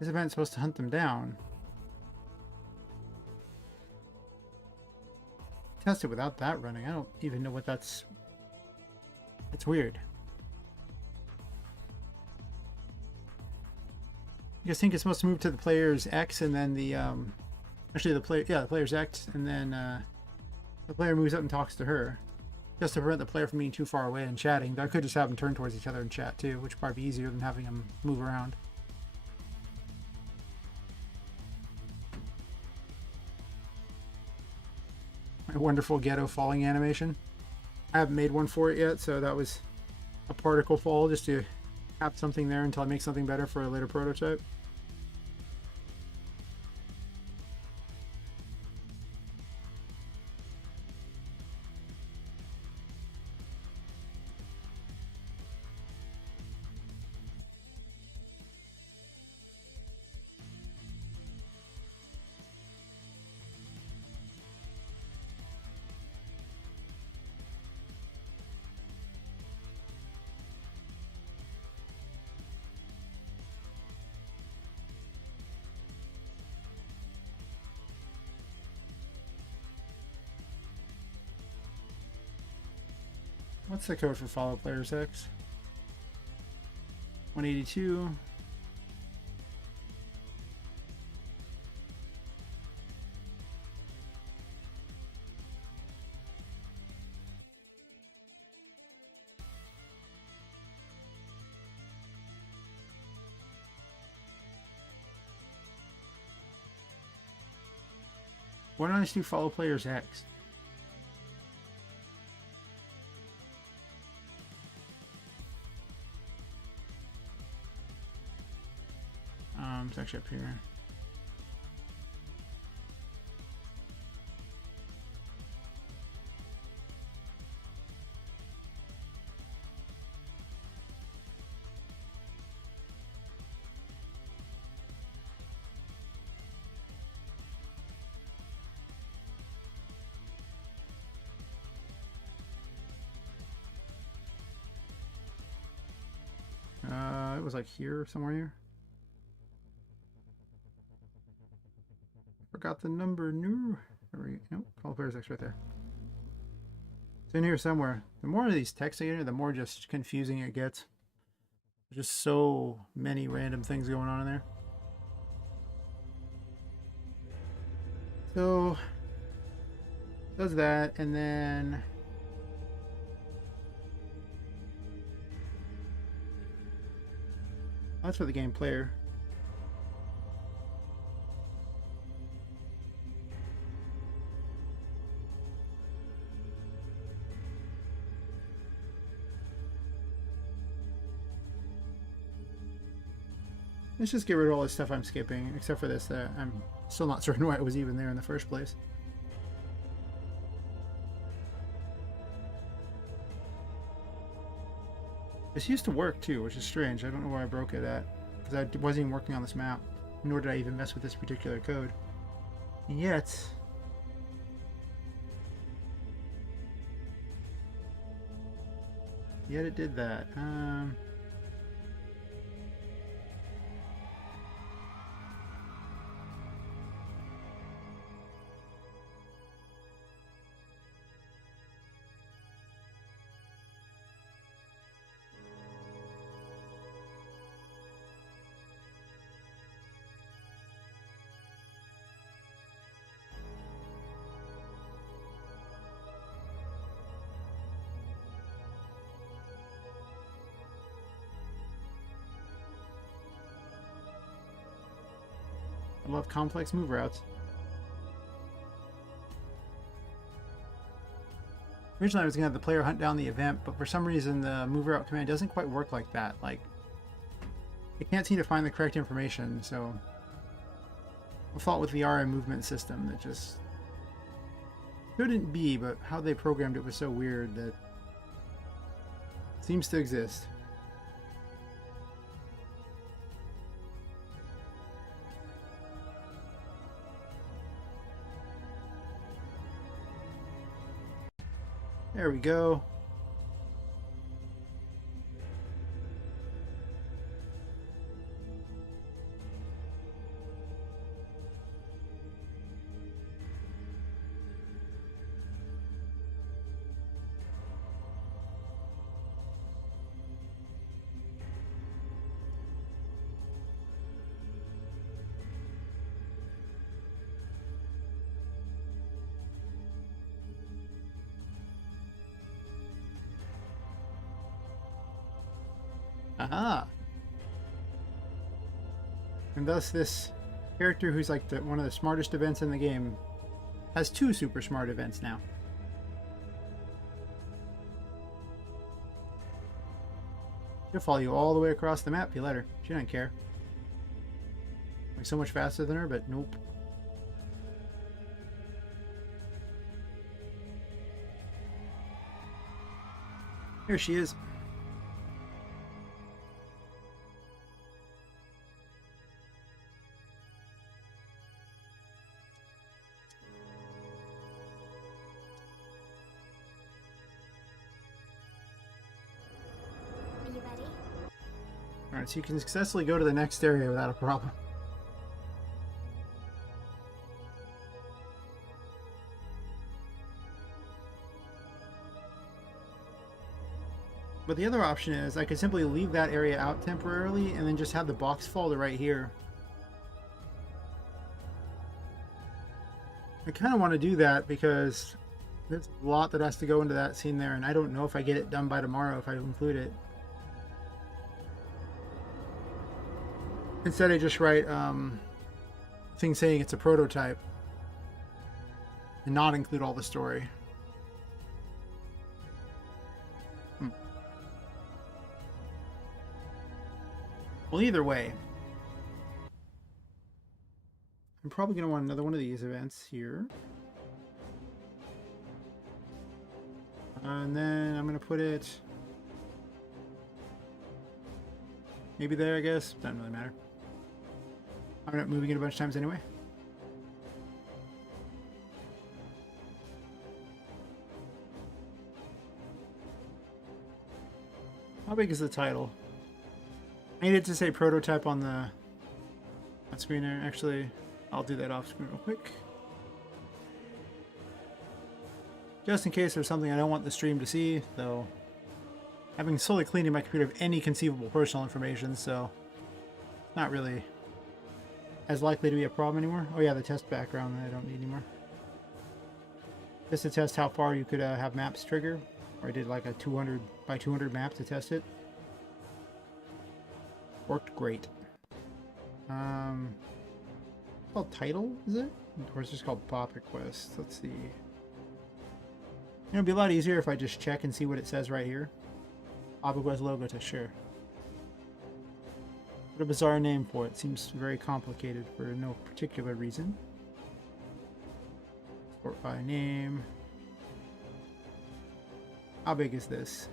This event's supposed to hunt them down. Test it without that running. I don't even know what that's... It's weird. You guys think it's supposed to move to the player's X and then the actually the player's X, and then the player moves up and talks to her, just to prevent the player from being too far away and chatting. But I could just have them turn towards each other and chat too, which would probably be easier than having them move around. My wonderful ghetto falling animation. I haven't made one for it yet, so that was a particle fall just to have something there until I make something better for a later prototype. What's the code for follow player's X? 182. Why don't I just do follow players X? It's actually up here. It was like here, somewhere here. Forgot the number. No. Nope. Follow players X right there. It's in here somewhere. The more of these texts I get, the more just confusing it gets. There's just so many random things going on in there. So does that, and then that's for the game player. Let's just get rid of all this stuff I'm skipping, except for this that I'm still not certain why it was even there in the first place. This used to work too, which is strange. I don't know where I broke it at, because I wasn't even working on this map, nor did I even mess with this particular code. And yet it did that. I love complex move routes. Originally I was going to have the player hunt down the event, but for some reason the move route command doesn't quite work like that. Like, it can't seem to find the correct information, so a fault with the RM movement system that just couldn't be, but how they programmed it was so weird that it seems to exist. There we go. Aha! And thus this character who's like one of the smartest events in the game has two super smart events now. She'll follow you all the way across the map if you let her. She doesn't care. Like so much faster than her, but nope. Here she is. Are you ready? Alright, so you can successfully go to the next area without a problem. But the other option is I could simply leave that area out temporarily and then just have the box fall to right here. I kind of want to do that because there's a lot that has to go into that scene there, and I don't know if I get it done by tomorrow if I include it. Instead I just write thing saying it's a prototype. and not include all the story. Well, either way, I'm probably going to want another one of these events here. And then I'm going to put it maybe there, I guess. Doesn't really matter. I'm not moving it a bunch of times anyway. How big is the title? I needed to say prototype on the screen there. Actually, I'll do that off screen real quick. Just in case there's something I don't want the stream to see, though. Having solely cleaned my computer of any conceivable personal information, so not really as likely to be a problem anymore. Oh yeah, the test background that I don't need anymore. Just to test how far you could have maps trigger. Or I did like a 200 by 200 map to test it. Worked great. It's called title, is it? Or it's just called pop request. Let's see. It'd be a lot easier if I just check and see what it says right here. Pop request logo to share. What a bizarre name for it. Seems very complicated for no particular reason. Sort by name. How big is this?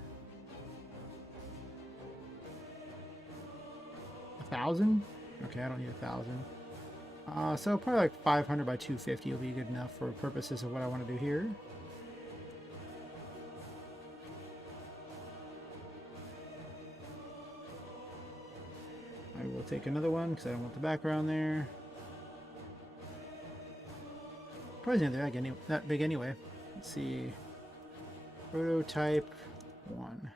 1,000? Okay, I don't need 1,000. So probably like 500 by 250 will be good enough for purposes of what I want to do here. I will take another one because I don't want the background there. Probably not that big anyway. Let's see. Prototype 1.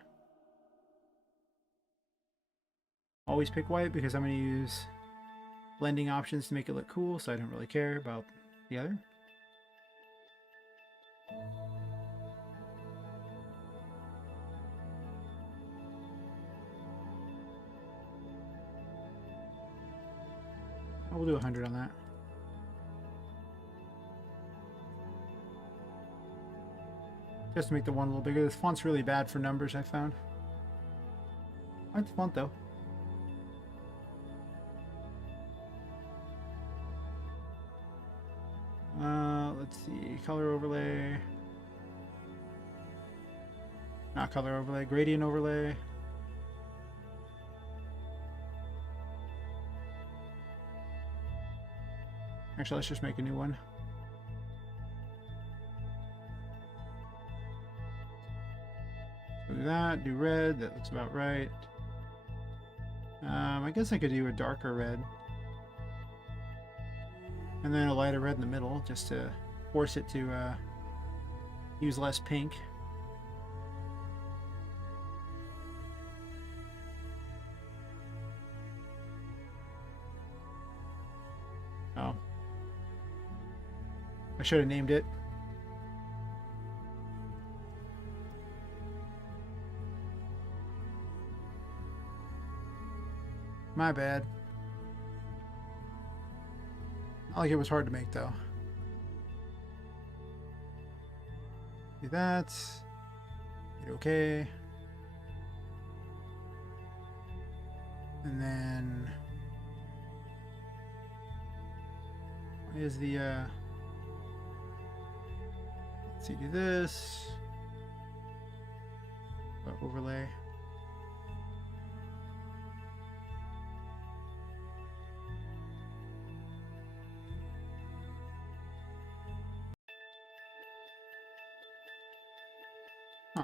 Always pick white because I'm going to use blending options to make it look cool, so I don't really care about the other. I will do 100 on that. Just to make the one a little bigger. This font's really bad for numbers, I found. I like the font though. Let's see, color overlay. Not color overlay, gradient overlay. Actually, let's just make a new one. So do that, do red, that looks about right. I guess I could do a darker red. And then a lighter red in the middle, just to force it to use less pink. Oh. I should have named it. My bad. Not like it was hard to make though. Do that. Hit OK. And then what is the let's see, do this. Overlay. Huh.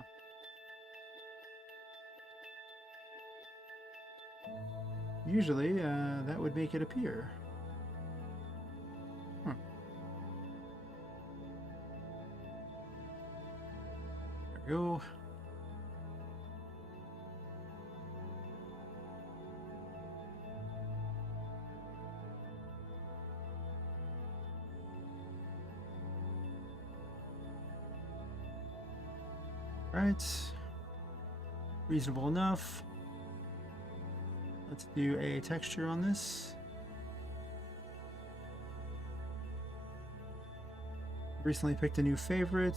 Usually, that would make it appear. Huh. There we go. Right, reasonable enough. Let's do a texture on this. Recently picked a new favorite.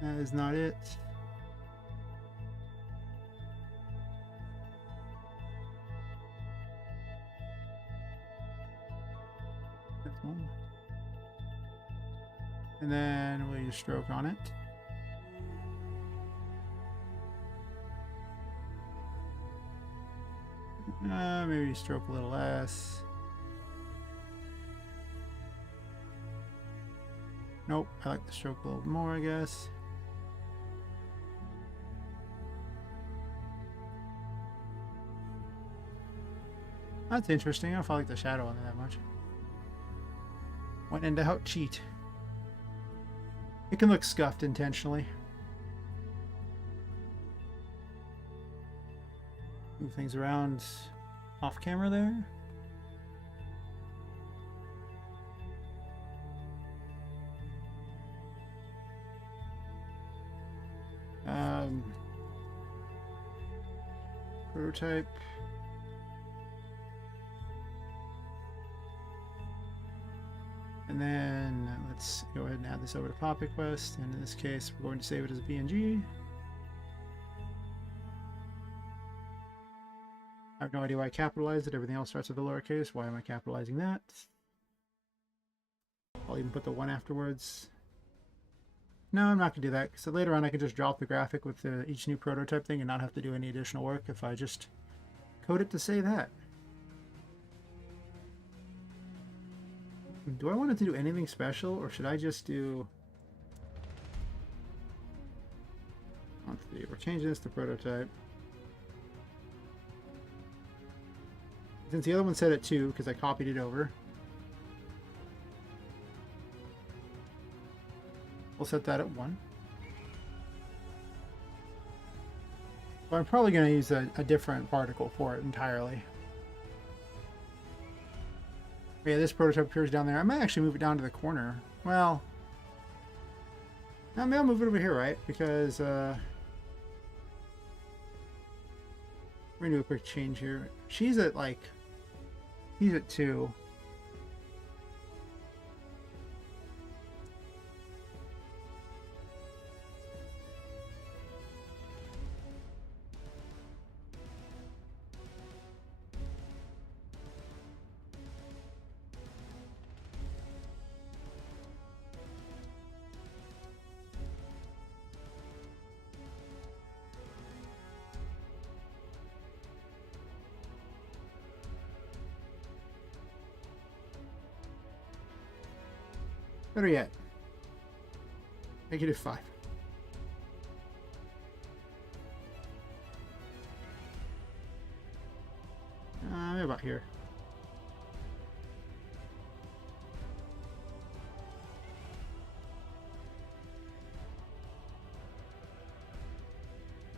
That is not it. That's one. And then we'll use stroke on it. Maybe stroke a little less. Nope, I like the stroke a little more, I guess. That's interesting. I don't feel like the shadow on it that much. Went into how cheat. It can look scuffed intentionally. Move things around off camera there. Prototype. And then let's go ahead and add this over to Poppy Quest. And in this case, we're going to save it as a PNG. I have no idea why I capitalized it. Everything else starts with a lowercase. Why am I capitalizing that? I'll even put the 1 afterwards. No, I'm not going to do that. So later on, I can just drop the graphic with each new prototype thing and not have to do any additional work if I just code it to say that. Do I want it to do anything special, or should I just do... Let's see, we're changing this to prototype. Since the other one said it 2, because I copied it over. We'll set that at 1. But I'm probably going to use a different particle for it entirely. Yeah, this prototype appears down there. I might actually move it down to the corner. Well, maybe I'll move it over here, right? Because we're going to do a quick change here. She's at like... He's at 2. Better yet, -5. Maybe about here.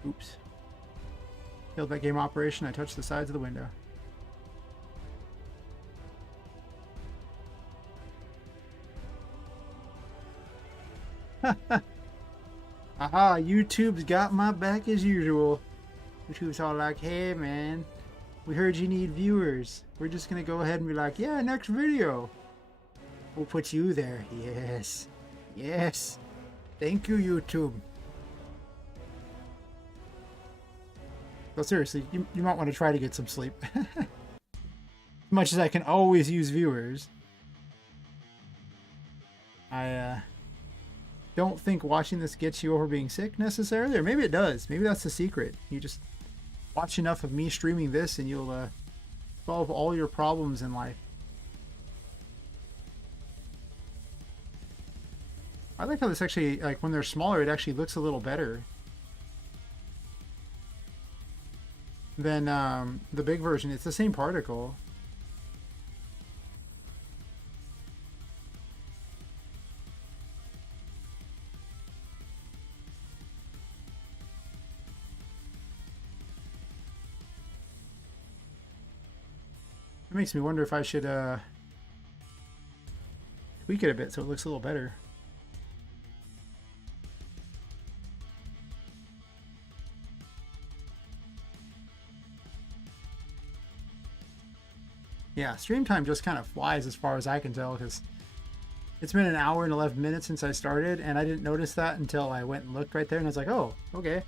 Oops. Failed that game operation. I touched the sides of the window. Aha, YouTube's got my back as usual. YouTube's all like, hey man, we heard you need viewers. We're just gonna go ahead and be like, yeah, next video. We'll put you there. Yes. Yes. Thank you, YouTube. Well, seriously, you might want to try to get some sleep. As much as I can always use viewers. I don't think watching this gets you over being sick necessarily, or maybe it does. Maybe that's the secret. You just watch enough of me streaming this and you'll solve all your problems in life. I like how this actually, like when they're smaller, it actually looks a little better than the big version. It's the same particle. It makes me wonder if I should tweak it a bit so it looks a little better. Yeah, stream time just kind of flies as far as I can tell, because It's been an hour and 11 minutes since I started, and I didn't notice that until I went and looked right there, and I was like, oh, okay.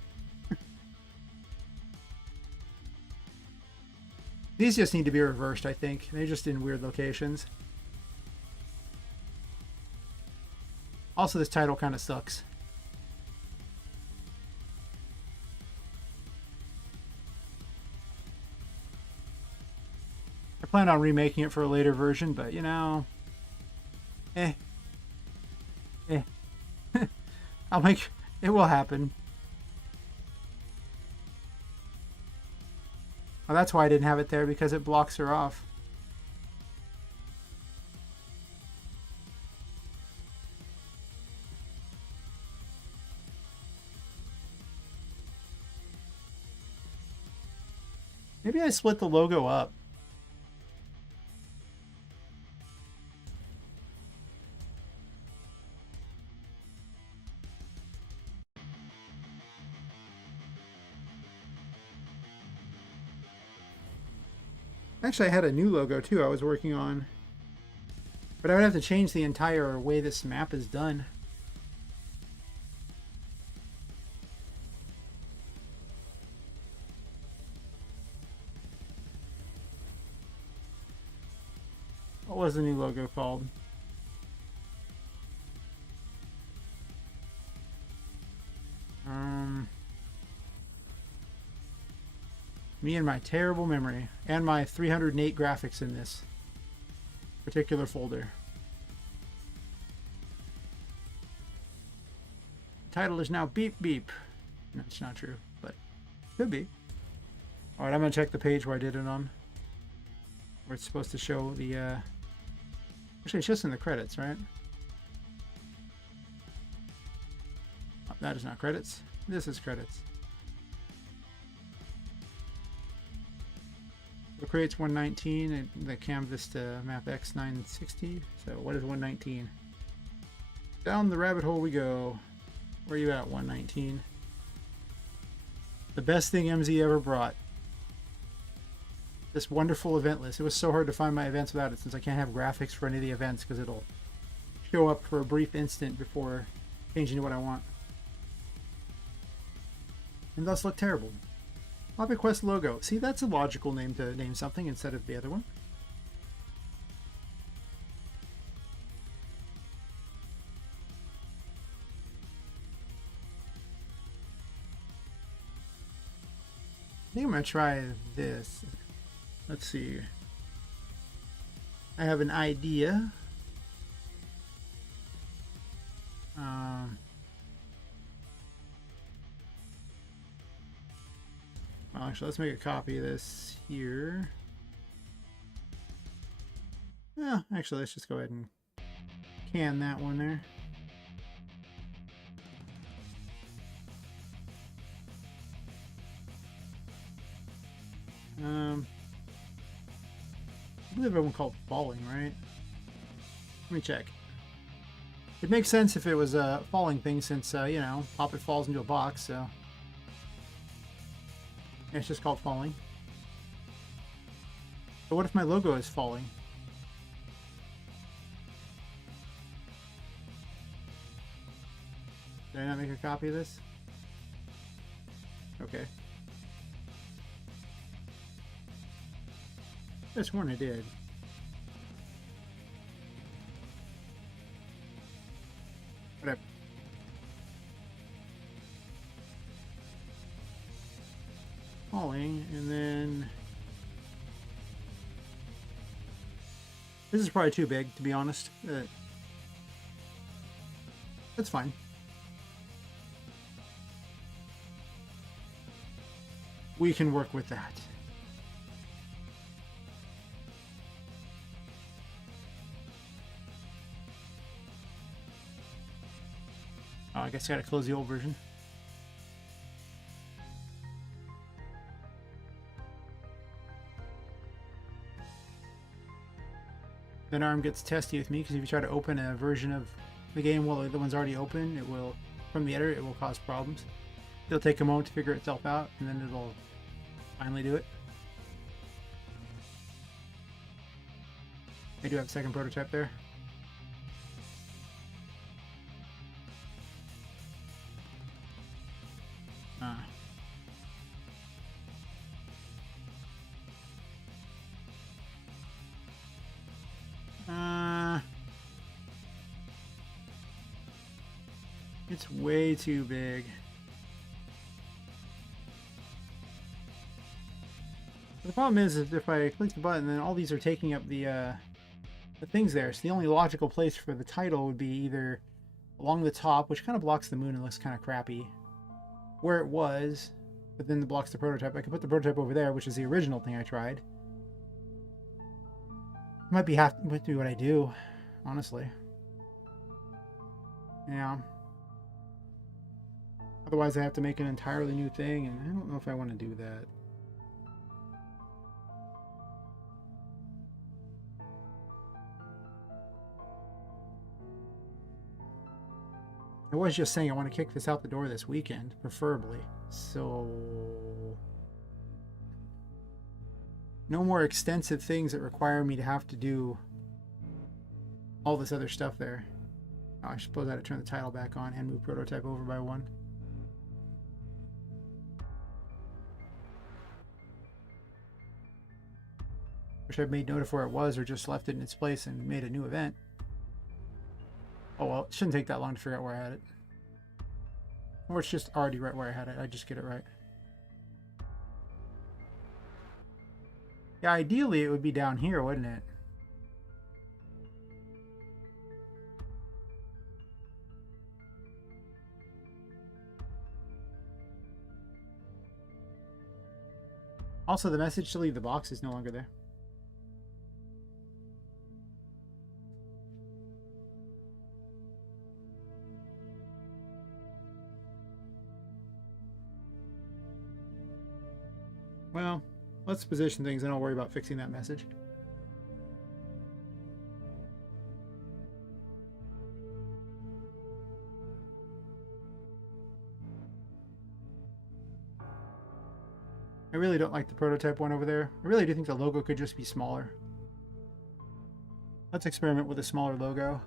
These just need to be reversed, I think. They're just in weird locations. Also, this title kind of sucks. I plan on remaking it for a later version, but you know, eh. I'll make it will happen. Well, that's why I didn't have it there, because it blocks her off. Maybe I split the logo up. Actually, I had a new logo too I was working on. But I would have to change the entire way this map is done. What was the new logo called? Me and my terrible memory, and my 308 graphics in this particular folder. The title is now Beep Beep. No, it's not true, but could be. Alright, I'm gonna check the page where I did it on. Where it's supposed to show the, actually it's just in the credits, right? Oh, that is not credits. This is credits. It creates 119 and the canvas to map X960. So what is 119? Down the rabbit hole we go. Where are you at, 119? The best thing MZ ever brought. This wonderful event list. It was so hard to find my events without it, since I can't have graphics for any of the events because it'll show up for a brief instant before changing to what I want. And thus look terrible. Hobby Quest logo. See, that's a logical name to name something instead of the other one. I think I'm going to try this. Let's see. I have an idea. Well, actually, let's make a copy of this here. Yeah, actually, let's just go ahead and can that one there. I believe everyone called falling, right? Let me check. It makes sense if it was a falling thing, since, you know, Pop It falls into a box, so. Yeah, it's just called falling. But what if my logo is falling? Did I not make a copy of this? Okay. I sworn I did. Whatever. Falling, and then this is probably too big, to be honest. That's fine. We can work with that. Oh, I guess I gotta close the old version. Then ARM gets testy with me, because if you try to open a version of the game while the one's already open, it will, from the editor, it will cause problems. It'll take a moment to figure itself out, and then it'll finally do it. I do have a second prototype there. It's way too big. The problem is if I click the button, then all these are taking up the things there. So the only logical place for the title would be either along the top, which kind of blocks the moon and looks kind of crappy, where it was, but then it blocks the prototype. I could put the prototype over there, which is the original thing I tried. Might be what I do, honestly. Yeah. Otherwise, I have to make an entirely new thing, and I don't know if I want to do that. I was just saying I want to kick this out the door this weekend, preferably. So... no more extensive things that require me to have to do all this other stuff there. Oh, I suppose I had to turn the title back on and move prototype over by one. Wish I'd made note of where it was or just left it in its place and made a new event. Oh well, it shouldn't take that long to figure out where I had it. Or it's just already right where I had it. I just get it right. Yeah, ideally it would be down here, wouldn't it? Also, the message to leave the box is no longer there. Well, let's position things and I'll worry about fixing that message. I really don't like the prototype one over there. I really do think the logo could just be smaller. Let's experiment with a smaller logo.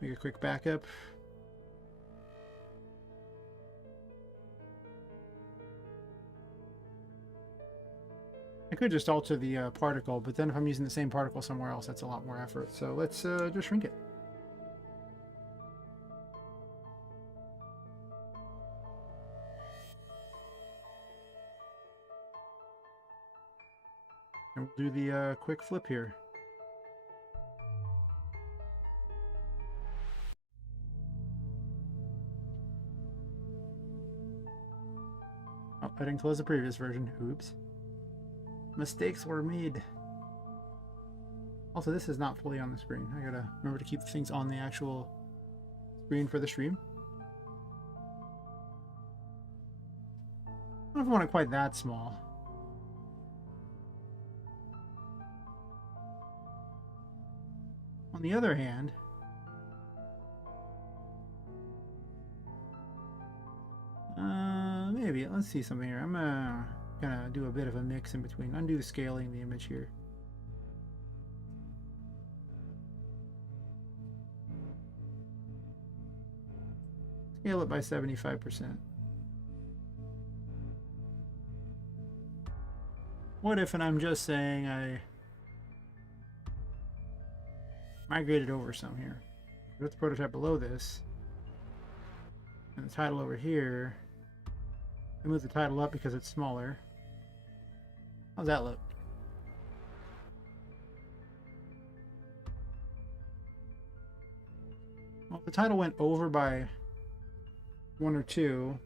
Make a quick backup. I could just alter the particle, but then if I'm using the same particle somewhere else, that's a lot more effort. So let's just shrink it. And we'll do the quick flip here. Oh, I didn't close the previous version. Oops. Mistakes were made. Also, this is not fully on the screen. I gotta remember to keep things on the actual screen for the stream. I don't know if I want it quite that small. On the other hand, maybe. Let's see something here. I'm gonna do a bit of a mix in between. Undo the scaling of the image here. Scale it by 75%. What if, and I'm just saying, I migrated over some here. Put the prototype below this, and the title over here. I move the title up because it's smaller. How's that look? Well, if the title went over by 1 or 2.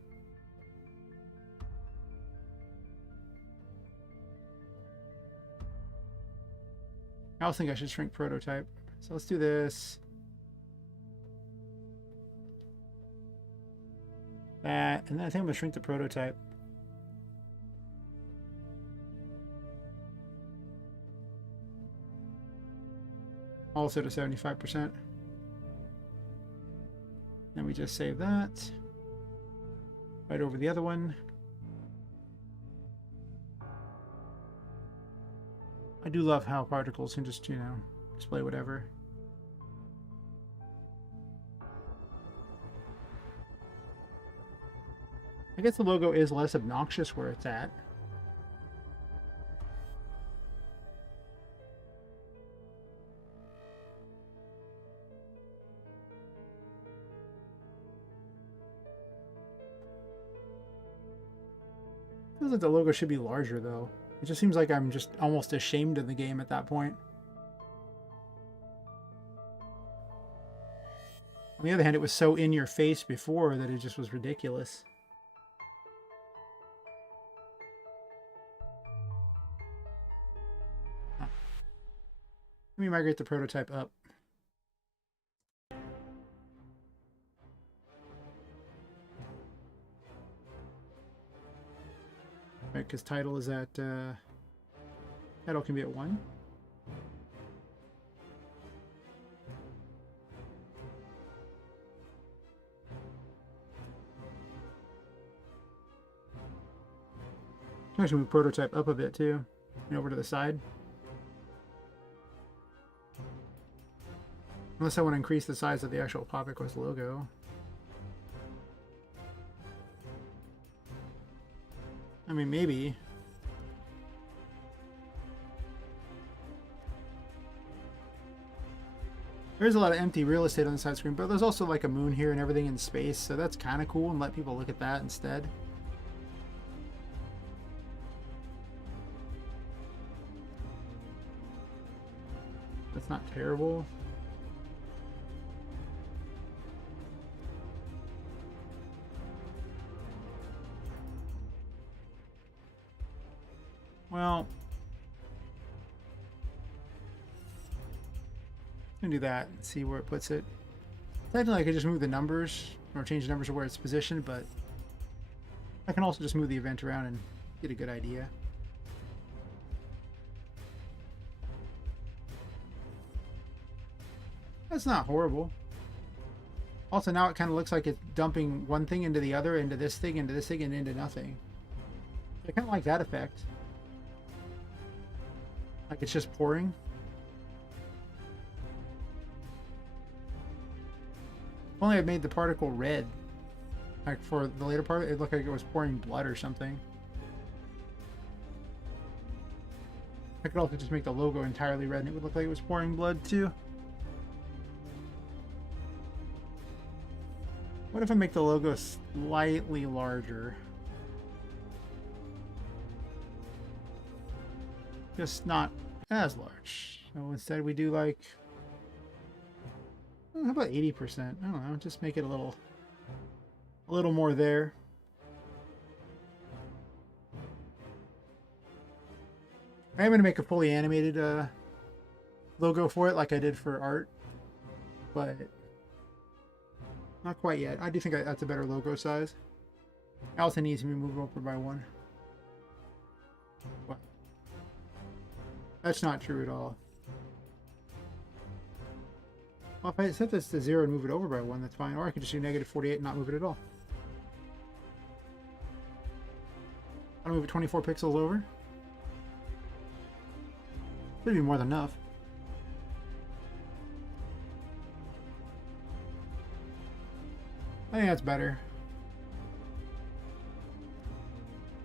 I also think I should shrink prototype. So let's do this. That, and then I think I'm gonna shrink the prototype. Also to 75%. Then we just save that. Right over the other one. I do love how particles can just, you know, display whatever. I guess the logo is less obnoxious where it's at. Feels like the logo should be larger, though. It just seems like I'm just almost ashamed of the game at that point. On the other hand, it was so in your face before that it just was ridiculous. Huh. Let me migrate the prototype up. Right, because title is at, title can be at 1. I can actually move prototype up a bit too, and over to the side. Unless I want to increase the size of the actual Poppy Quest logo. I mean, maybe. There's a lot of empty real estate on the side screen, but there's also like a moon here and everything in space, so that's kind of cool, and let people look at that instead. That's not terrible. Well, I'm gonna do that and see where it puts it. Technically, I could just move the numbers or change the numbers to where it's positioned, but I can also just move the event around and get a good idea. That's not horrible. Also, now it kind of looks like it's dumping one thing into the other, into this thing, and into nothing. I kind of like that effect. Like it's just pouring. If only I made the particle red. Like for the later part, it looked like it was pouring blood or something. I could also just make the logo entirely red and it would look like it was pouring blood too. What if I make the logo slightly larger? Just not as large. So instead we do like, how about 80%? I don't know, just make it a little more there. I am going to make a fully animated logo for it like I did for art, but not quite yet. I do think that's a better logo size. Also needs to be moved over by 1. What? That's not true at all. Well, if I set this to 0 and move it over by 1, that's fine. Or I could just do -48 and not move it at all. I'll move it 24 pixels over. Should be more than enough. I think that's better.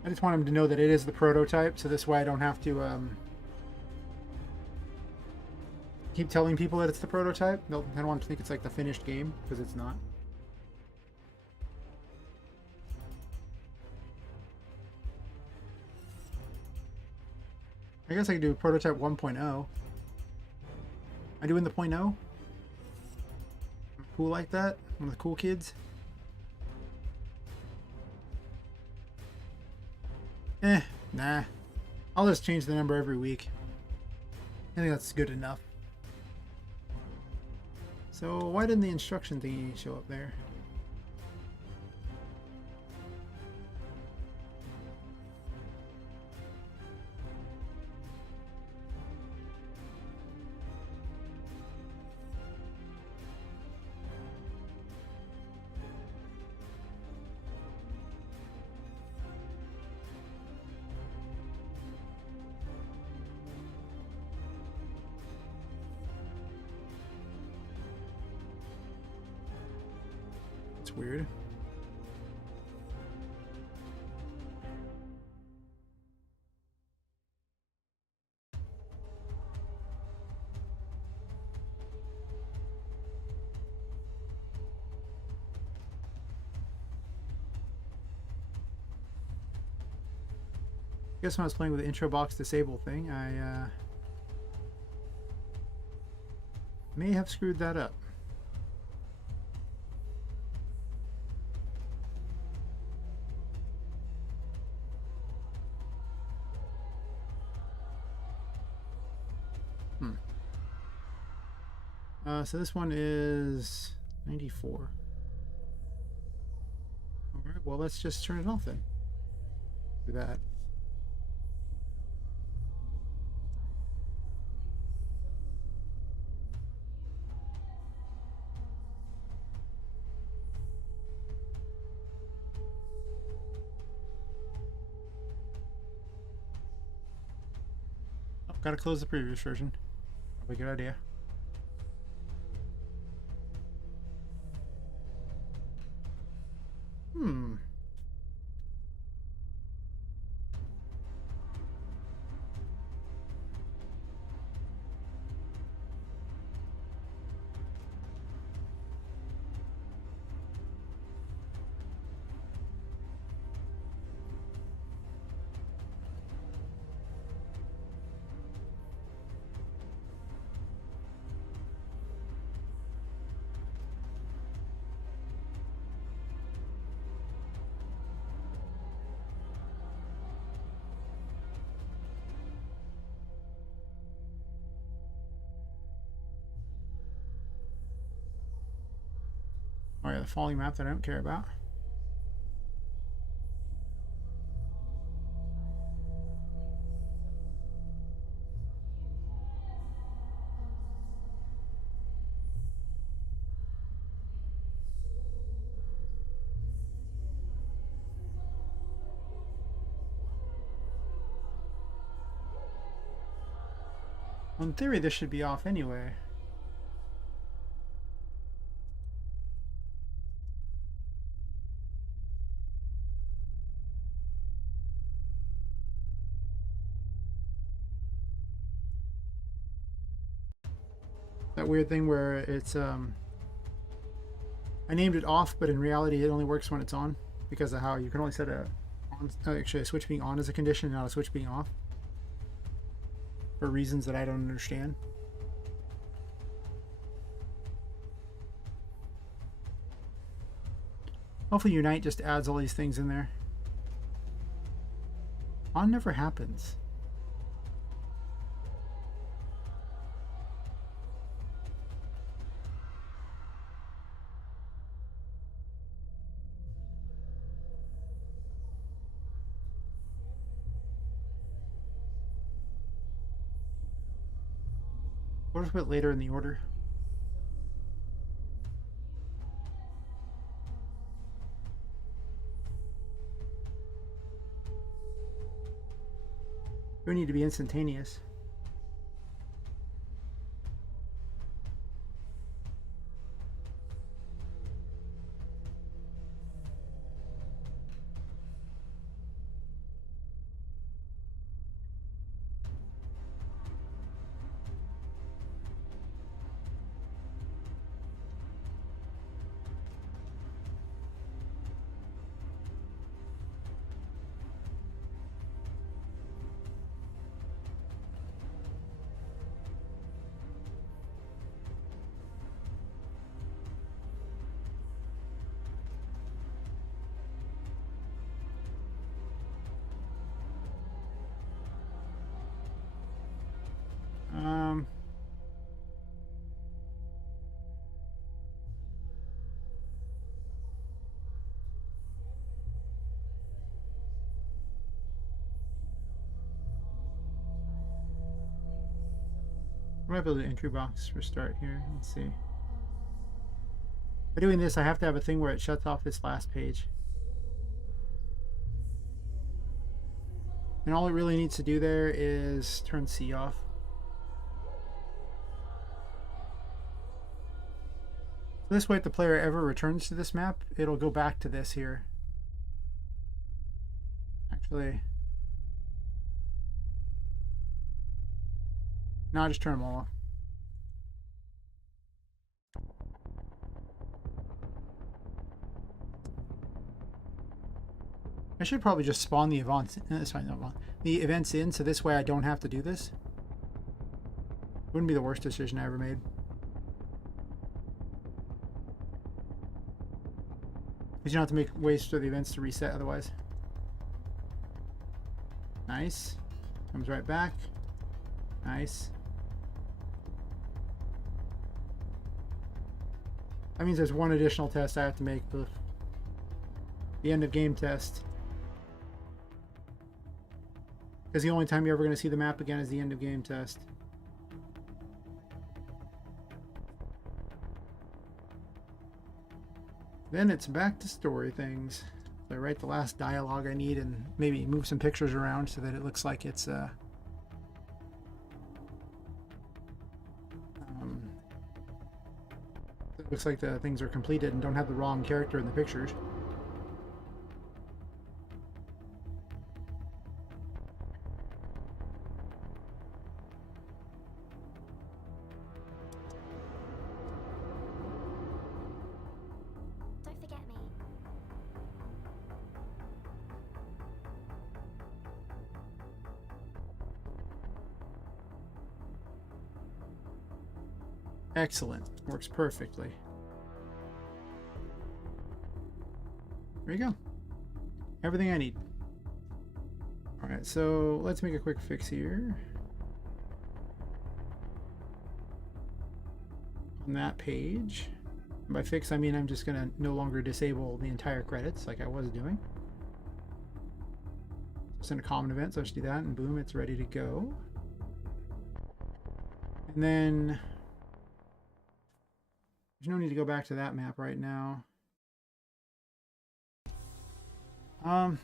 I just want him to know that it is the prototype, so this way I don't have to keep telling people that it's the prototype. I don't want them to think it's like the finished game, because it's not. I guess I could do prototype 1.0. Am I doing the 0.0? Cool like that? One of the cool kids? Nah. I'll just change the number every week. I think that's good enough. So why didn't the instruction thingy show up there? It's weird. guess when I was playing with the intro box disable thing, I may have screwed that up. So this one is 94. All right, well, let's just turn it off then. Do that. Oh, gotta close the previous version. Probably a good idea. Hmm. Oh yeah, the falling map that I don't care about. Well, in theory, this should be off anyway. That weird thing where it's I named it off, but in reality it only works when it's on because of how you can only set a actually a switch being on as a condition, not a switch being off, for reasons that I don't understand. Hopefully Unite just adds all these things in there. On never happens. What if a bit later in the order? We need to be instantaneous. Um, I might build an entry box for start here. Let's see. By doing this, I have to have a thing where it shuts off this last page. And all it really needs to do there is turn C off. So this way, if the player ever returns to this map, it'll go back to this here. Actually, no, I'll just turn them all off. I should probably just spawn the events. Sorry, not event. The events in, so this way I don't have to do this. Wouldn't be the worst decision I ever made. Because you don't have to make waste for the events to reset otherwise. Nice. Comes right back. Nice. That means there's one additional test I have to make. The end of game test. Because the only time you're ever going to see the map again is the end of game test. Then it's back to story things. So I write the last dialogue I need and maybe move some pictures around so that it looks like it's it looks like the things are completed and don't have the wrong character in the pictures. Don't forget me. Excellent. Works perfectly. There you go. Everything I need. Alright, so let's make a quick fix here. On that page. And by fix, I mean I'm just going to no longer disable the entire credits like I was doing. It's in a common event, so I just do that, and boom, it's ready to go. And then there's no need to go back to that map right now. I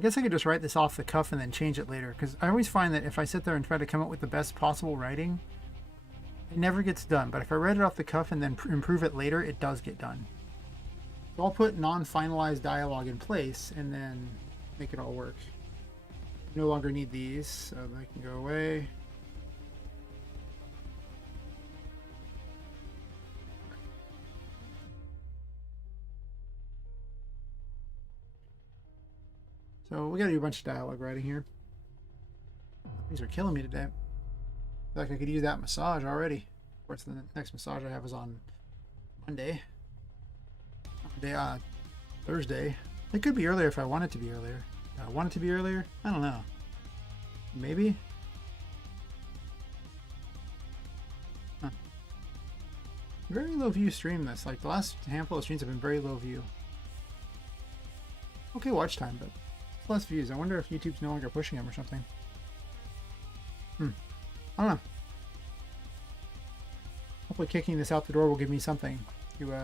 guess I could just write this off the cuff and then change it later, because I always find that if I sit there and try to come up with the best possible writing, it never gets done. But if I write it off the cuff and then improve it later, it does get done. So I'll put non-finalized dialogue in place and then make it all work. No longer need these, so they can go away. So we gotta do a bunch of dialogue writing here. These are killing me today. I feel like I could use that massage already. Of course, the next massage I have is on Monday. Thursday. It could be earlier if I want it to be earlier. Do I want it to be earlier? I don't know. Maybe? Huh. Very low view stream this. Like the last handful of streams have been very low view. Okay watch time, but less views. I wonder if YouTube's no longer pushing them or something. I don't know. Hopefully kicking this out the door will give me something to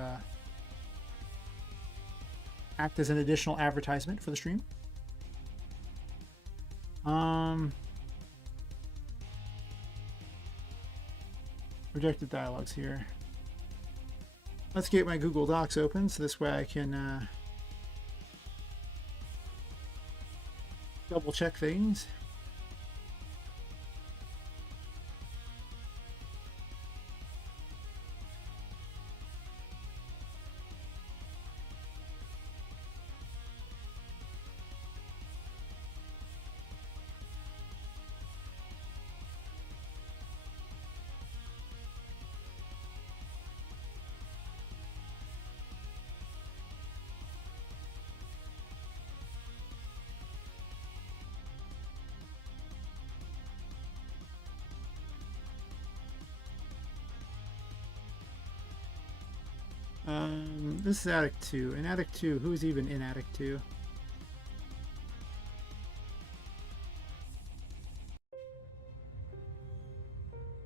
act as an additional advertisement for the stream. Rejected dialogues here. Let's get my Google Docs open so this way I can double check things. This is Attic 2. In Attic 2, who's even in Attic 2?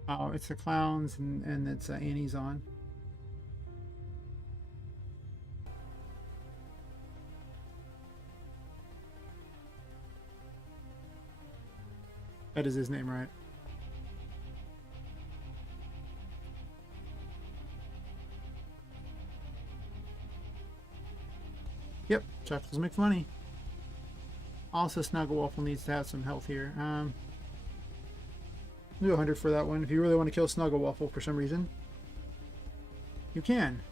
Oh, it's the clowns and it's Annie's on. That is his name, right? Yep, Chuckles makes money. Also, Snugglewaffle needs to have some health here. Do 100 for that one. If you really want to kill Snugglewaffle for some reason, you can.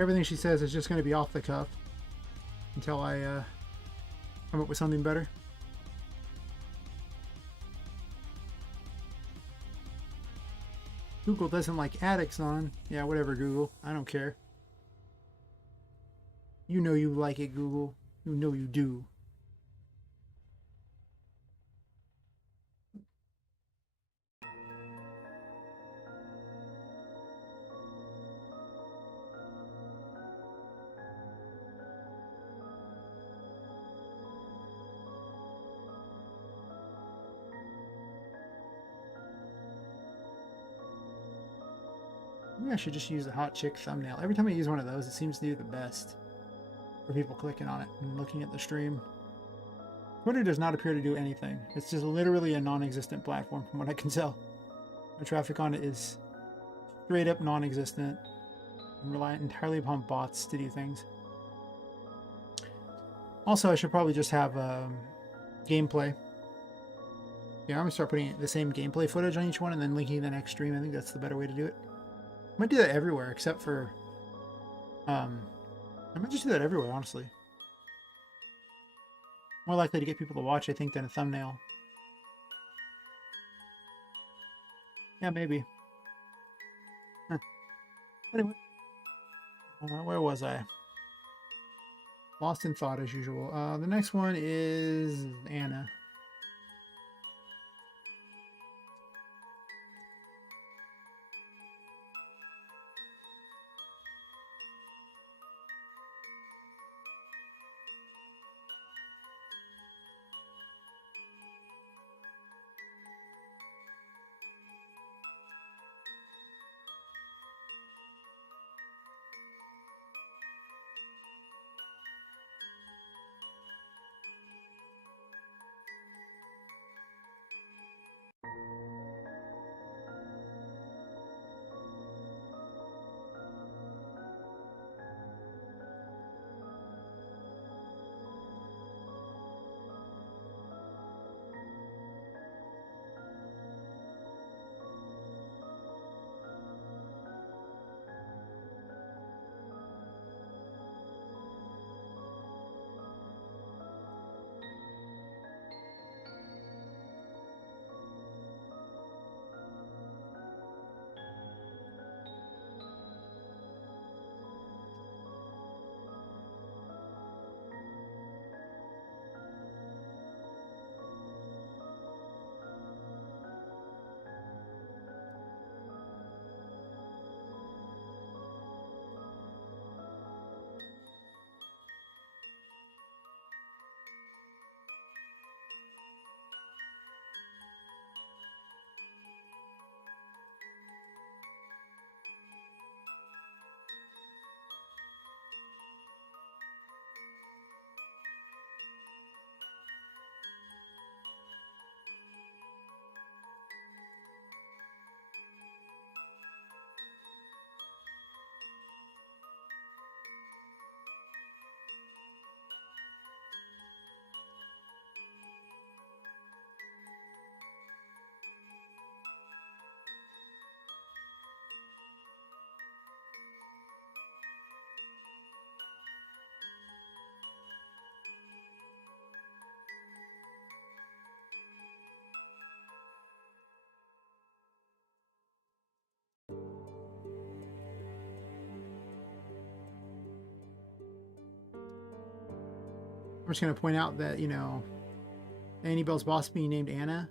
Everything she says is just going to be off the cuff until I come up with something better. Google doesn't like addicts on. Yeah, whatever, Google. I don't care. You know you like it, Google. You know you do. Maybe I should just use a hot chick thumbnail. Every time I use one of those, it seems to do the best for people clicking on it and looking at the stream. Twitter does not appear to do anything. It's just literally a non-existent platform from what I can tell. The traffic on it is straight up non-existent and reliant entirely upon bots to do things. Also, I should probably just have gameplay. Yeah, I'm gonna start putting the same gameplay footage on each one and then linking the next stream. I think that's the better way to do it. I might do that everywhere except for I might just do that everywhere, honestly. More likely to get people to watch, I think, than a thumbnail. Yeah, maybe. Huh. Anyway, where was I? Lost in thought as usual. The next one is Anna. I'm just going to point out that, you know, Annie Bell's boss being named Anna,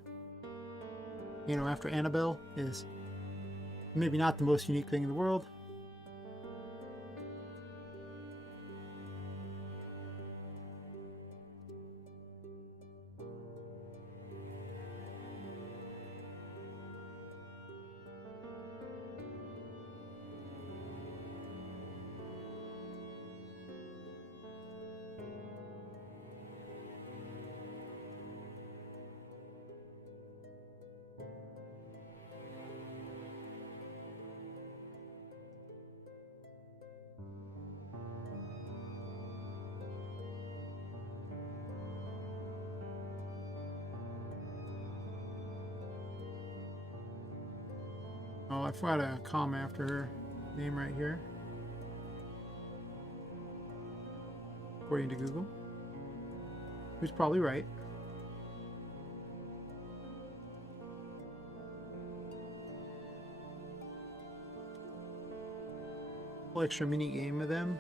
you know, after Annabelle is maybe not the most unique thing in the world. Oh, I forgot a comma after her name right here. according to Google. Who's probably right. Full extra mini game of them.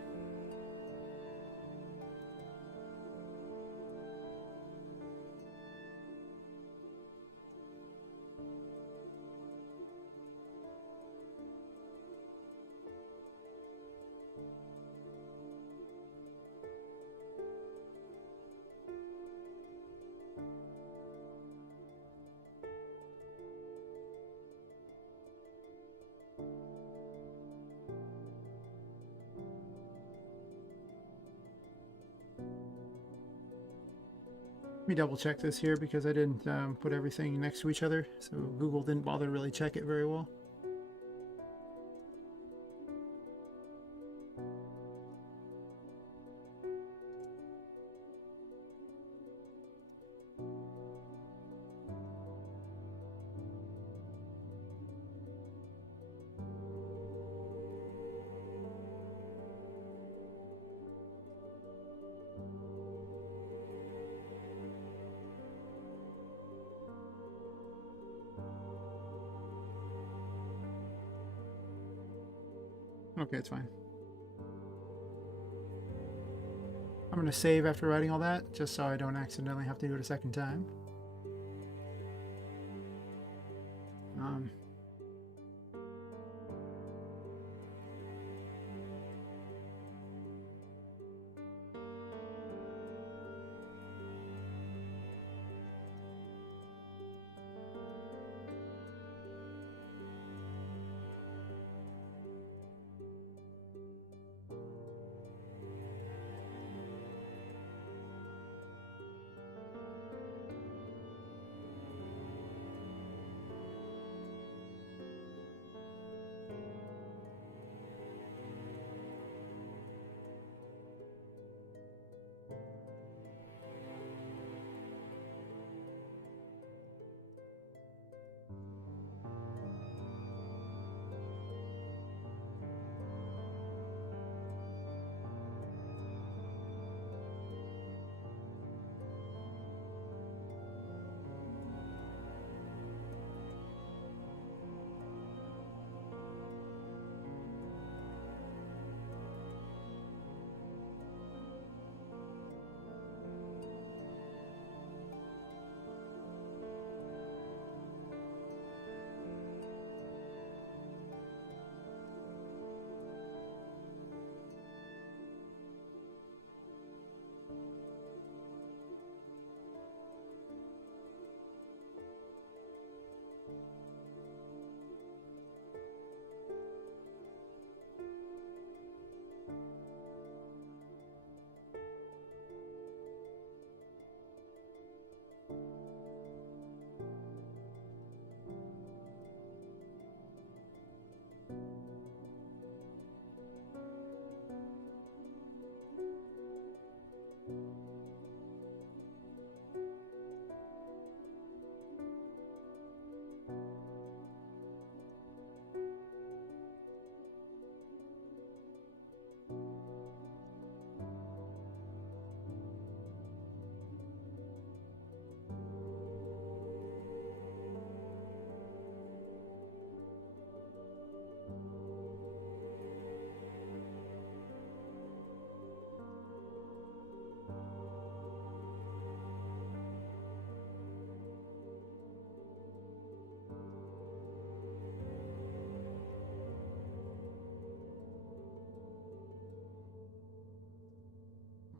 Let me double check this here because I didn't put everything next to each other, so Google didn't bother to really check it very well. Okay, it's fine. I'm going to save after writing all that, just so I don't accidentally have to do it a second time.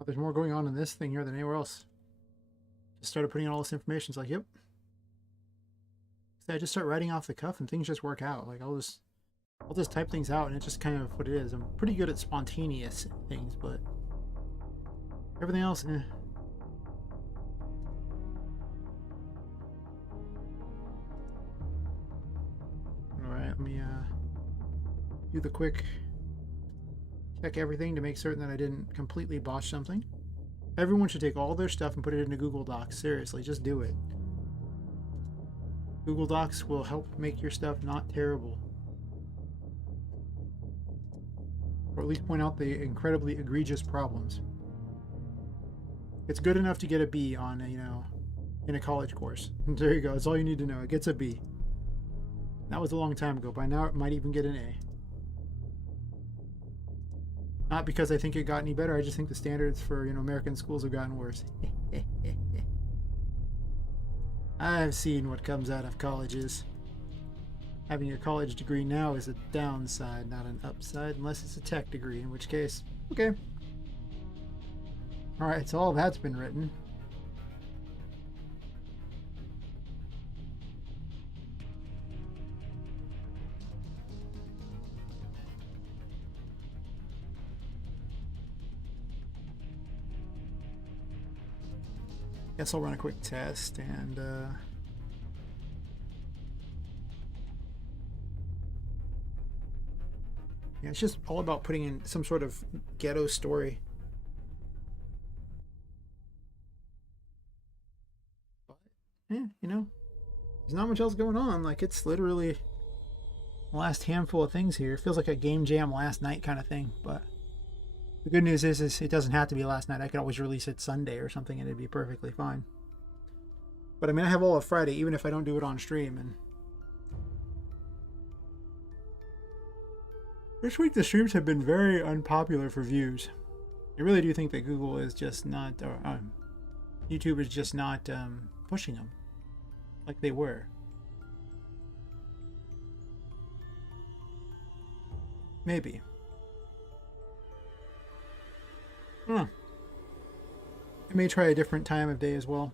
There's more going on in this thing here than anywhere else. Just started putting in all this information. It's like, yep. So I just start writing off the cuff and things just work out. Like I'll just type things out and it's just kind of what it is. I'm pretty good at spontaneous things, but everything else, eh. Alright, let me do the quick check everything to make certain that I didn't completely botch something. Everyone should take all their stuff and put it into Google Docs. Seriously, just do it. Google Docs will help make your stuff not terrible. Or at least point out the incredibly egregious problems. It's good enough to get a B on a, in a college course. And there you go. That's all you need to know. It gets a B. That was a long time ago. By now, it might even get an A. Not because I think it got any better. I just think the standards for, American schools have gotten worse. I've seen what comes out of colleges. Having a college degree now is a downside, not an upside, unless it's a tech degree, in which case, okay. Alright, so all that's been written. Guess I'll run a quick test and yeah, it's just all about putting in some sort of ghetto story. But yeah, there's not much else going on. Like, it's literally the last handful of things here. It feels like a game jam last night kind of thing, but the good news is it doesn't have to be last night. I could always release it Sunday or something and it'd be perfectly fine. But I mean, I have all of Friday, even if I don't do it on stream. And this week the streams have been very unpopular for views. I really do think that Google is just not, or YouTube is just not pushing them like they were. Maybe. Huh. I may try a different time of day as well.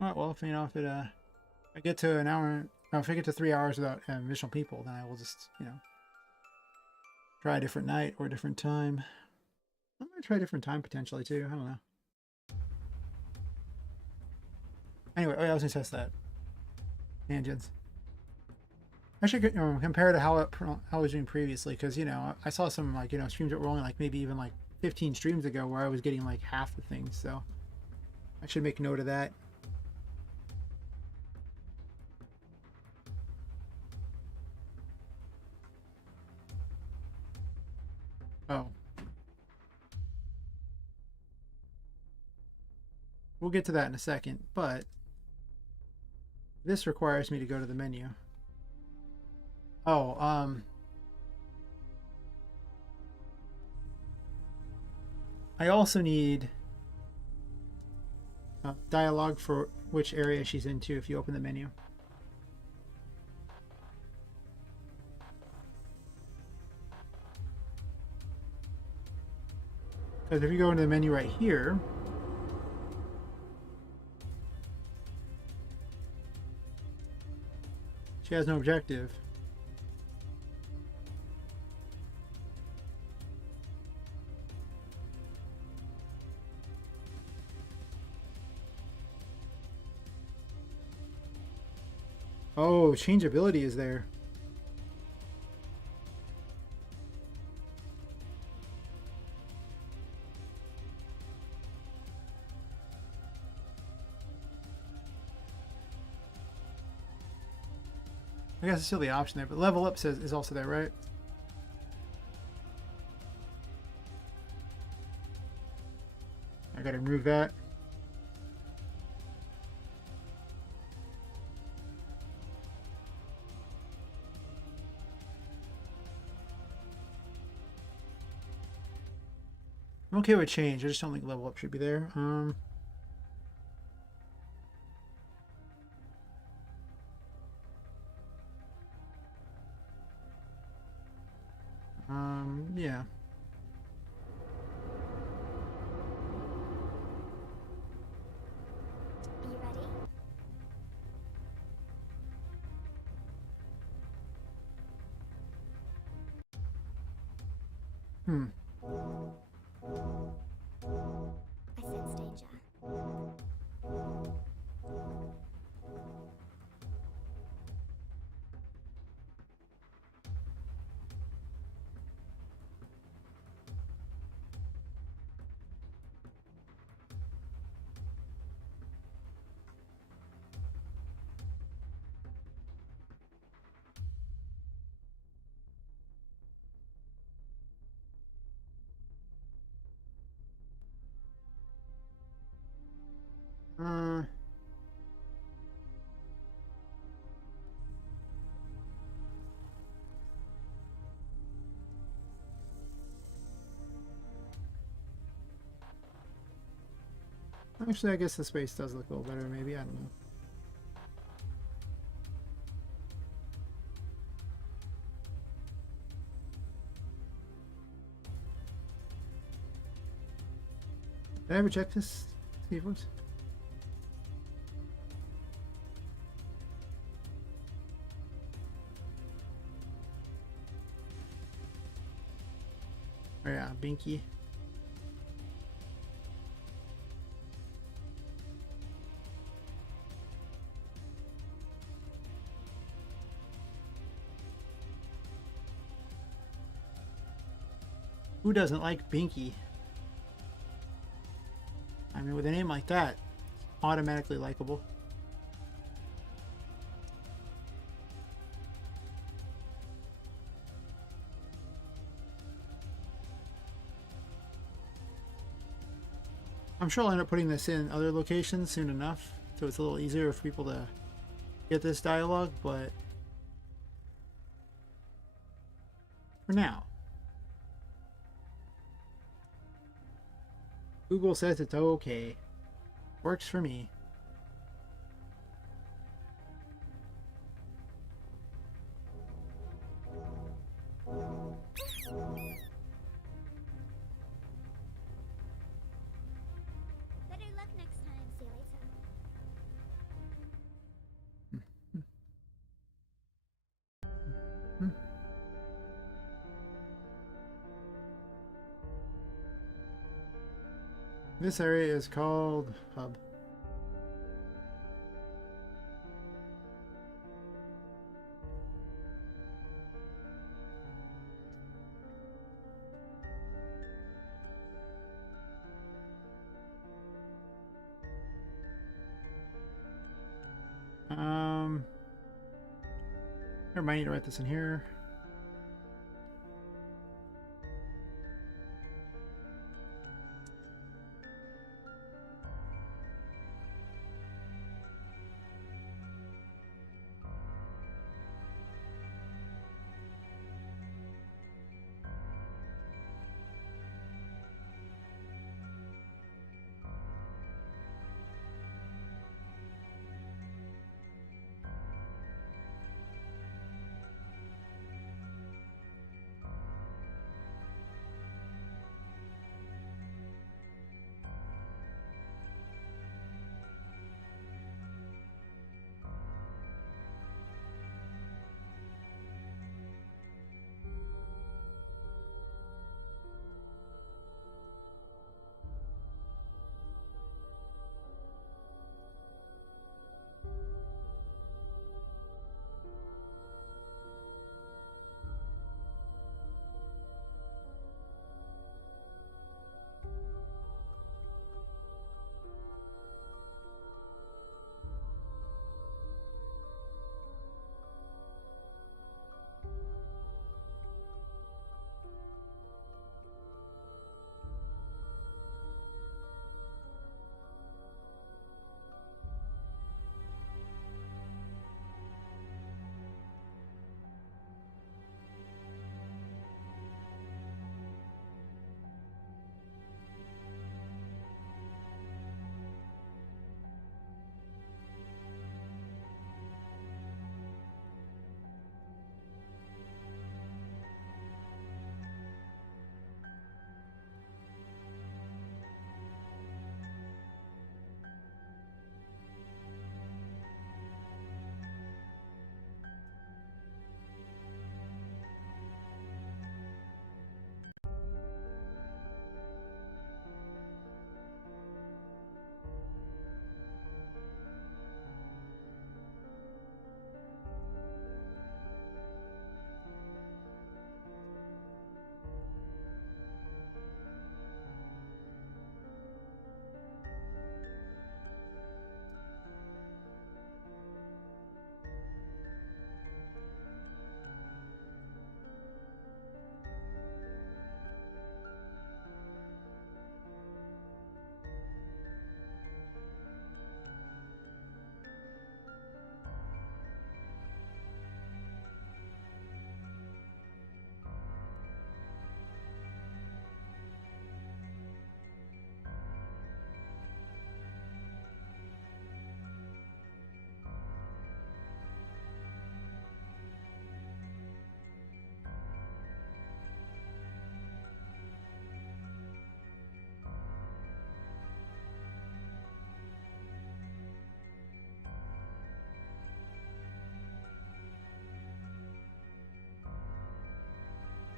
Alright, well, if I get to an hour, if I get to 3 hours without additional people, then I will just, try a different night or a different time. I'm gonna try a different time potentially too. I don't know. Anyway, I was gonna test that. Tangents. I should compare to how I was doing previously, because I saw some streams that were only maybe even 15 streams ago where I was getting half the things, so I should make note of that. Oh. We'll get to that in a second, but this requires me to go to the menu. Oh, I also need dialogue for which area she's into if you open the menu. Because if you go into the menu right here, she has no objective. Oh, changeability is there. I guess it's still the option there, but level up is also there, right? I gotta remove that. I'm okay with change. I just don't think level up should be there. Yeah. Are you ready? I sense danger. Actually, I guess the space does look a little better, maybe. I don't know. Did I ever check this? See if it works? Oh yeah, Binky. Who doesn't like Binky? I mean, with a name like that, automatically likable. I'm sure I'll end up putting this in other locations soon enough, so it's a little easier for people to get this dialogue, but for now. Google says it's okay. Works for me. Better luck next time. See you later. This area is called Hub. I might need to write this in here.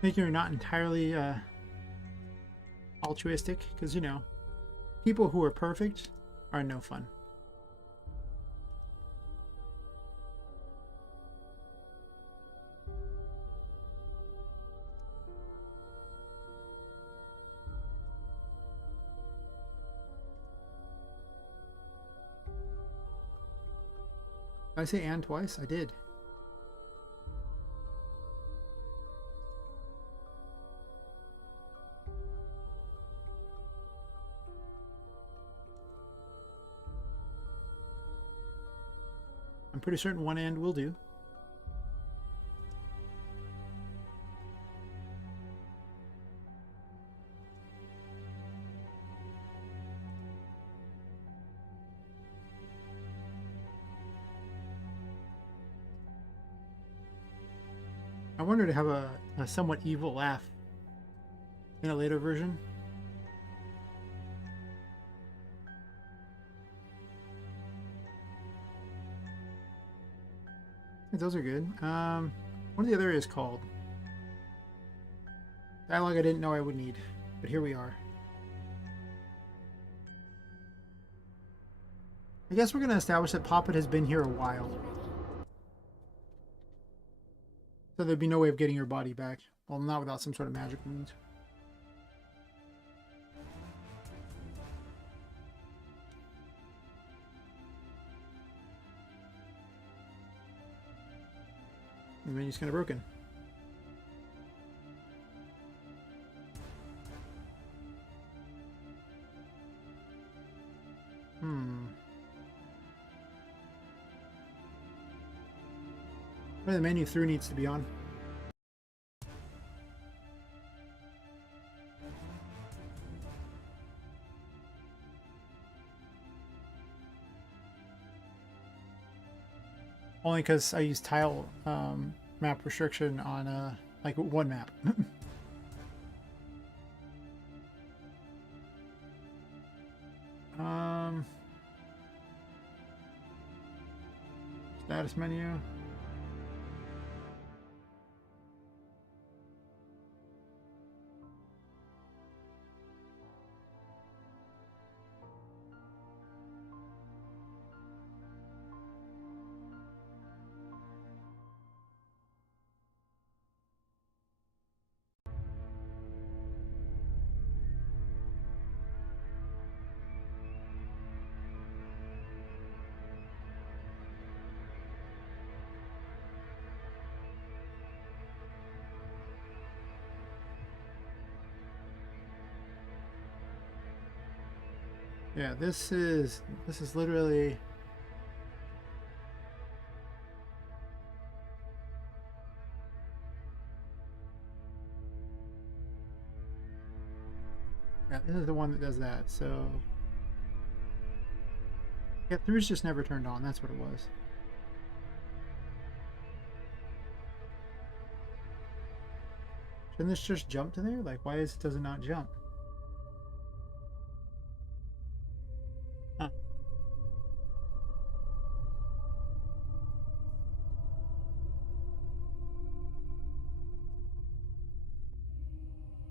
Making her not entirely altruistic, because, you know, people who are perfect are no fun. Did I say and twice? I did. I'm pretty certain one and will do. I wanted to have a somewhat evil laugh in a later version. Those are good. What are the other areas called? Dialogue I didn't know I would need, but here we are. I guess we're going to establish that Poppet has been here a while. So there'd be no way of getting her body back. Well, not without some sort of magic wound. The menu's kind of broken. Where the menu through needs to be on. Only because I use tile map restriction on like one map. Status menu. Yeah, this is literally yeah, this is the one that does that. So yeah, through's just never turned on. That's what it was. Shouldn't this just jump to there? Like, why does it not jump? Huh.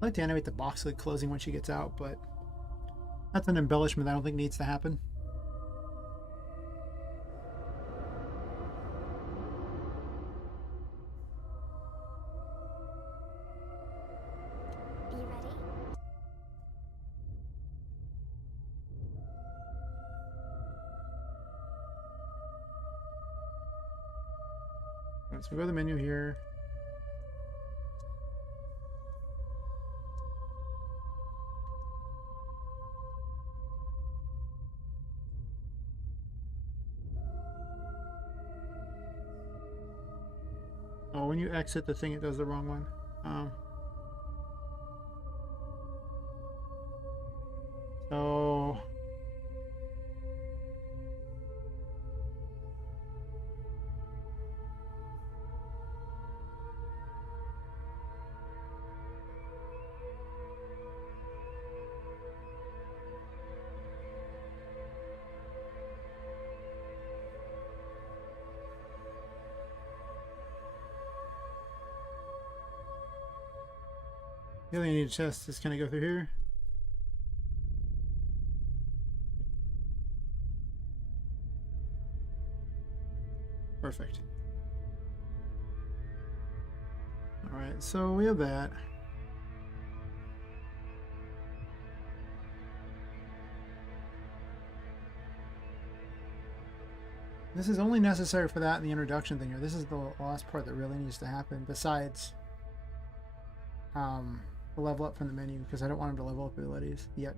I like to animate the box lid closing when she gets out, but that's an embellishment I don't think needs to happen. Are you ready? Alright, so we go to the menu here. Oh, when you exit the thing, it does the wrong one. So The only thing I need to test is, can I go through here? Perfect. Alright, so we have that. This is only necessary for that in the introduction thing here. This is the last part that really needs to happen, besides the level up from the menu, because I don't want him to level up abilities yet.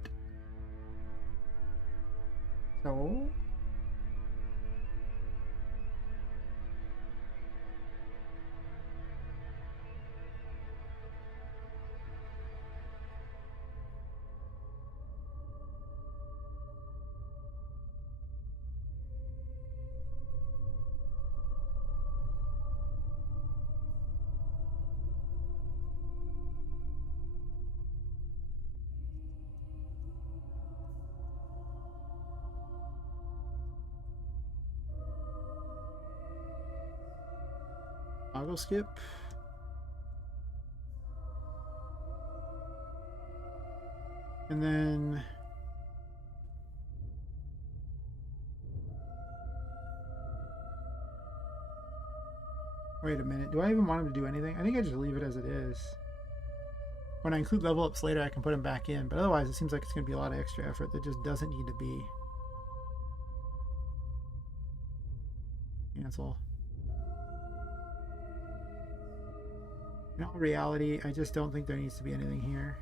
So toggle skip. And then wait a minute. Do I even want him to do anything? I think I just leave it as it is. When I include level ups later, I can put him back in. But otherwise, it seems like it's going to be a lot of extra effort that just doesn't need to be. Cancel. In all reality, I just don't think there needs to be anything here.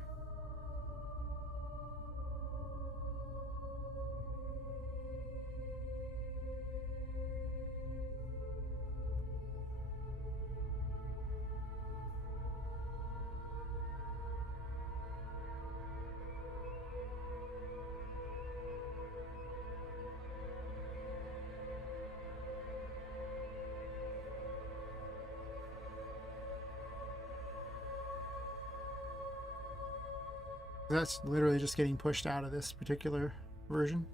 That's literally just getting pushed out of this particular version.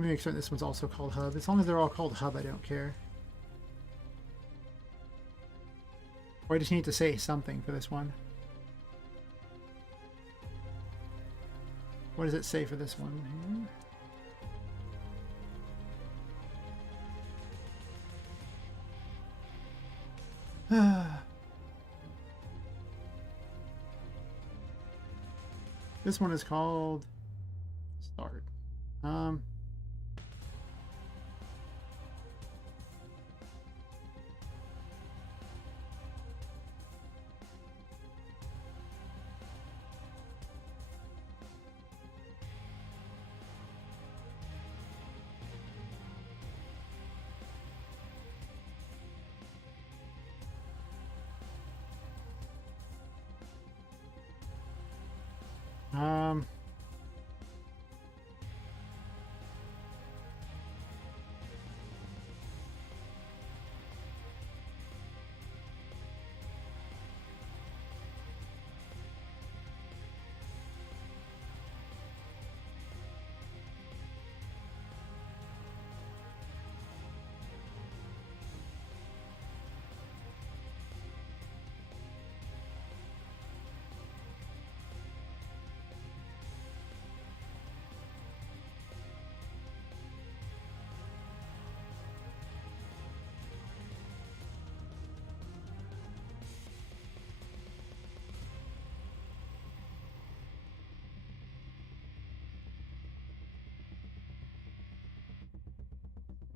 Let me make sure this one's also called Hub. As long as they're all called Hub, I don't care. Or I just need to say something for this one. What does it say for this one? This one is called Start.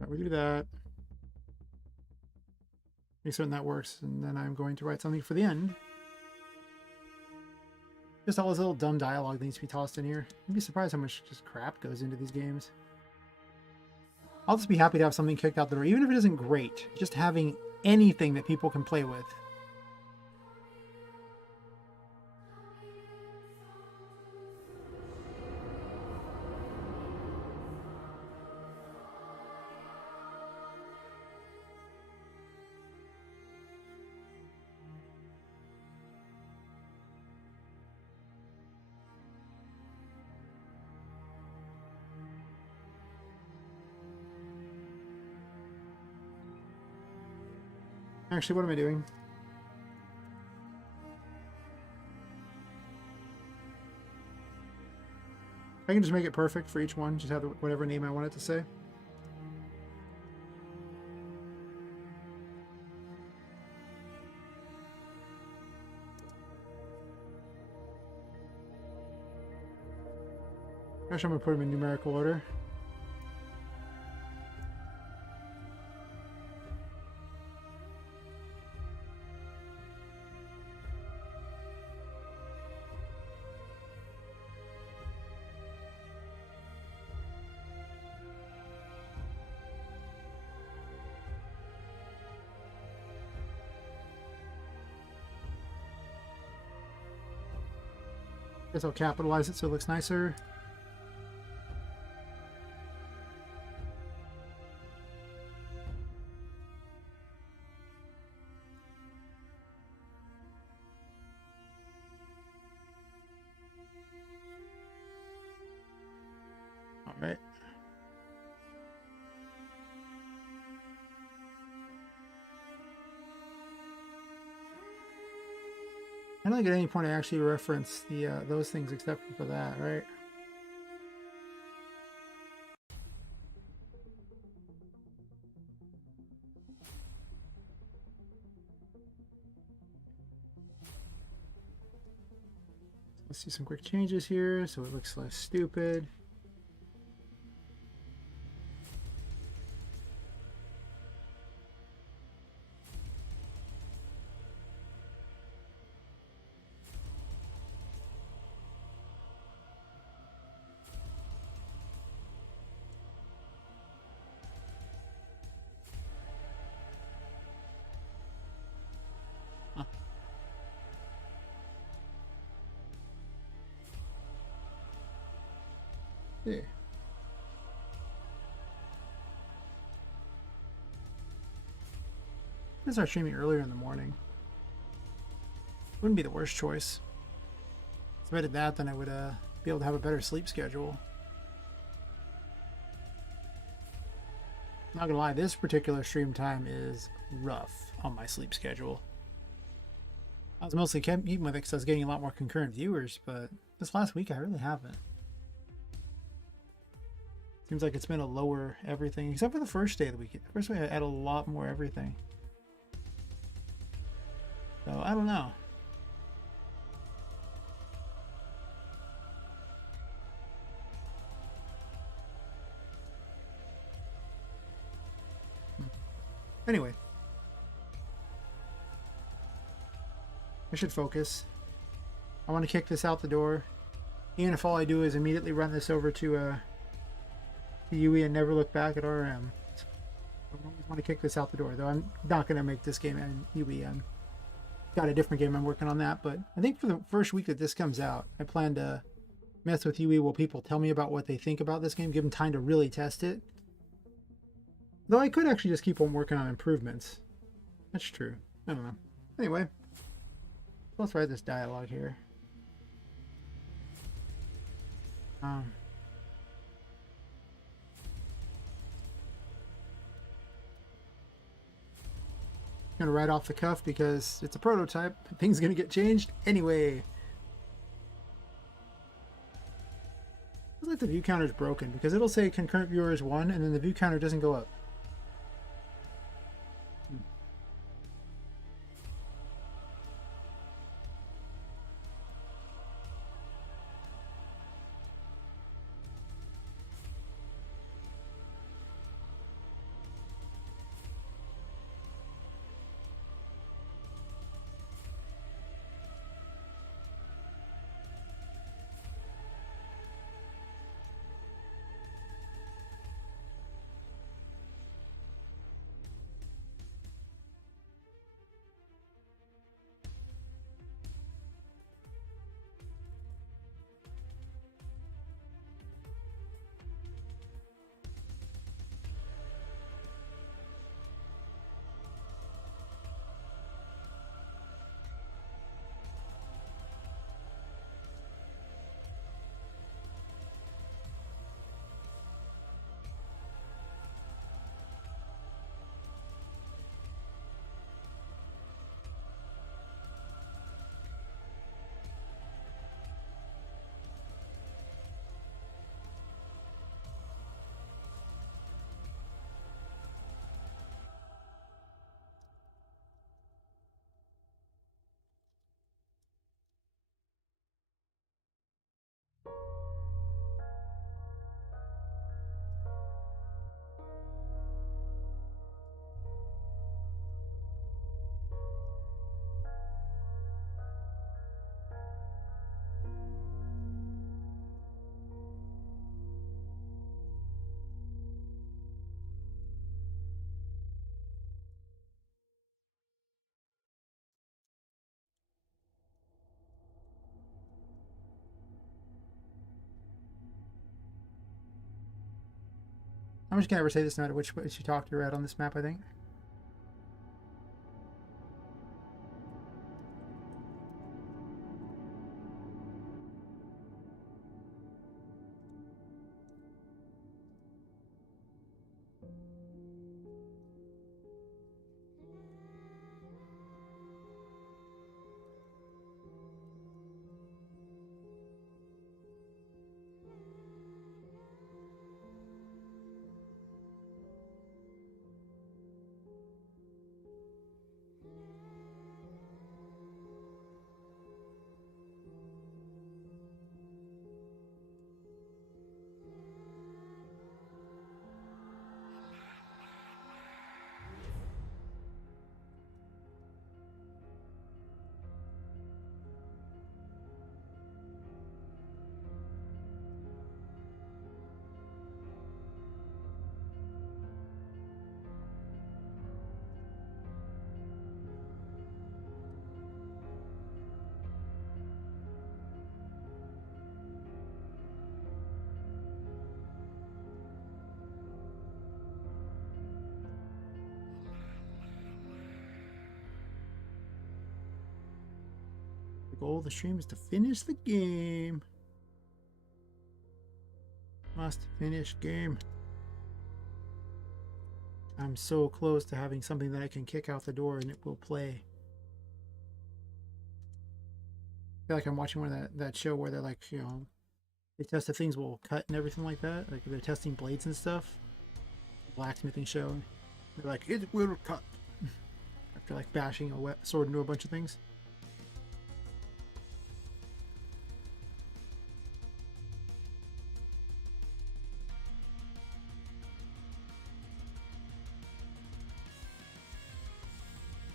We do that. Make certain that works, and then I'm going to write something for the end. Just all this little dumb dialogue that needs to be tossed in here. You'd be surprised how much just crap goes into these games. I'll just be happy to have something kicked out the door, even if it isn't great. Just having anything that people can play with. Actually, what am I doing? I can just make it perfect for each one. Just have whatever name I want it to say. Actually, I'm going to put them in numerical order. Guess I'll capitalize it so it looks nicer. All right. I don't think at any point I actually reference the those things except for that, right? Let's see some quick changes here so it looks less stupid. Yeah. I start streaming earlier in the morning. Wouldn't be the worst choice. If I did that, then I would be able to have a better sleep schedule. Not gonna lie, this particular stream time is rough on my sleep schedule. I was mostly keeping with it because I was getting a lot more concurrent viewers, but this last week I really haven't. Seems like it's been a lower everything, except for the first day of the week. The first day I had a lot more everything. So I don't know. Anyway. I should focus. I want to kick this out the door. Even if all I do is immediately run this over to UE and never look back at RM. I always want to kick this out the door, though I'm not going to make this game in UE. I've got a different game I'm working on that, but I think for the first week that this comes out, I plan to mess with UE while people tell me about what they think about this game, give them time to really test it. Though I could actually just keep on working on improvements. That's true. I don't know. Anyway, let's write this dialogue here. Gonna write off the cuff because it's a prototype. Things gonna get changed anyway. Looks like the view counter is broken because it'll say concurrent viewers 1 and then the view counter doesn't go up. How much can I ever say this no matter which place you talk to at on this map, I think? The goal of the stream is to finish the game. Must finish game. I'm so close to having something that I can kick out the door and it will play. I feel like I'm watching one of that show where they're like, you know, they test if things will cut and everything like that. Like they're testing blades and stuff. Blacksmithing show. They're like, it will cut. After like bashing a wet sword into a bunch of things.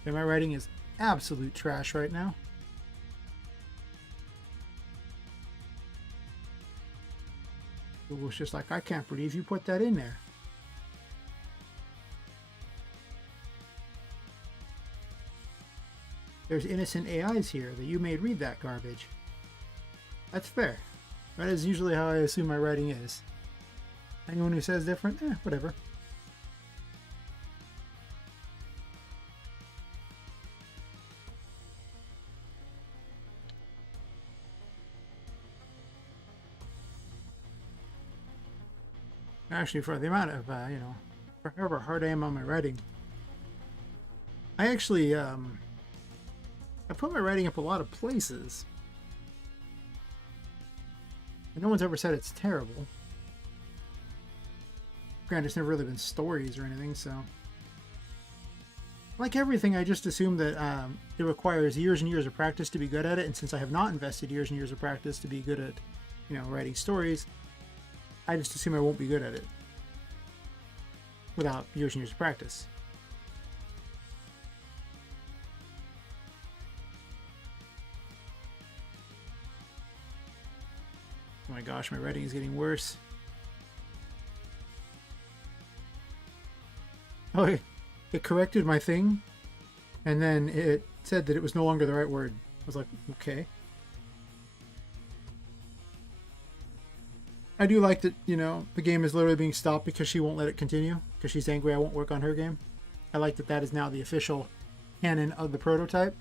And my writing is absolute trash right now. It was just like, I can't believe you put that in there. There's innocent AIs here that you made read that garbage. That's fair. That is usually how I assume my writing is. Anyone who says different, whatever. Actually, for the amount of, you know, for however hard I am on my writing, I actually, I put my writing up a lot of places. And no one's ever said it's terrible. Granted, it's never really been stories or anything, so. Like everything, I just assume that it requires years and years of practice to be good at it, and since I have not invested years and years of practice to be good at, you know, writing stories, I just assume I won't be good at it without years and years of practice. Oh my gosh, my writing is getting worse. Oh, it corrected my thing, and then it said that it was no longer the right word. I was like, okay. I do like that, you know, the game is literally being stopped because she won't let it continue, because she's angry I won't work on her game. I like that that is now the official canon of the prototype.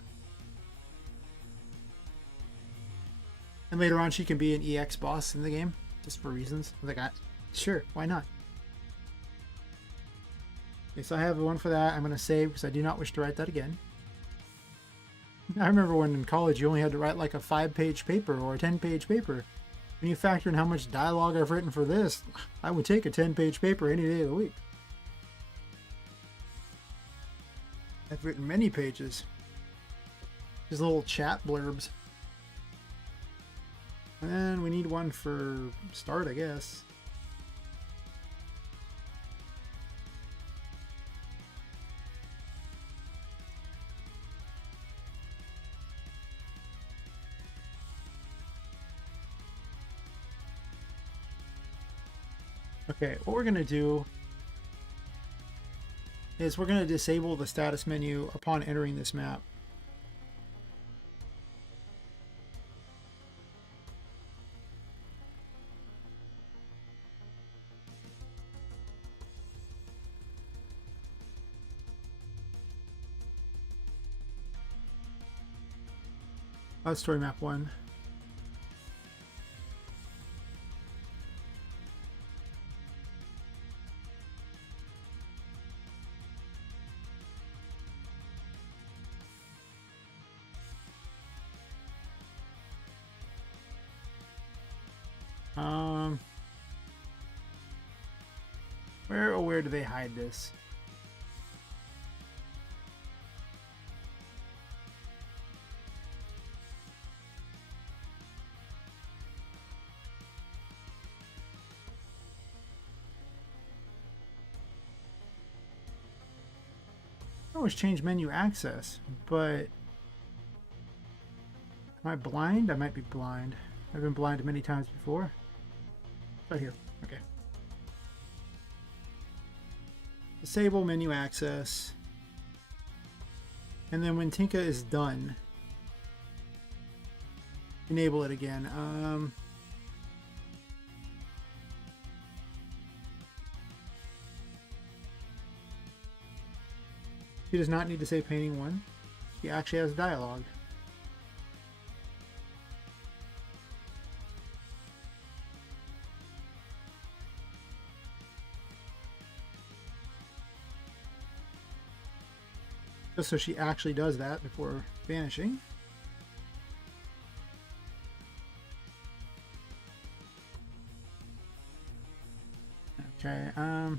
And later on she can be an EX boss in the game, just for reasons. I was like, sure, why not? Okay, so I have one for that. I'm going to save because I do not wish to write that again. I remember when in college you only had to write like a 5-page paper or a 10-page paper. When you factor in how much dialogue I've written for this, I would take a 10-page paper any day of the week. I've written many pages. These little chat blurbs. And we need one for start, I guess. Okay, what we're going to do is we're going to disable the status menu upon entering this map. Story map 1. Where do they hide this? I always change menu access, but am I blind? I might be blind. I've been blind many times before. Right here. Okay. Disable menu access. And then when Tinka is done, enable it again. She does not need to say painting 1. She actually has dialogue. Just so she actually does that before vanishing. Okay, I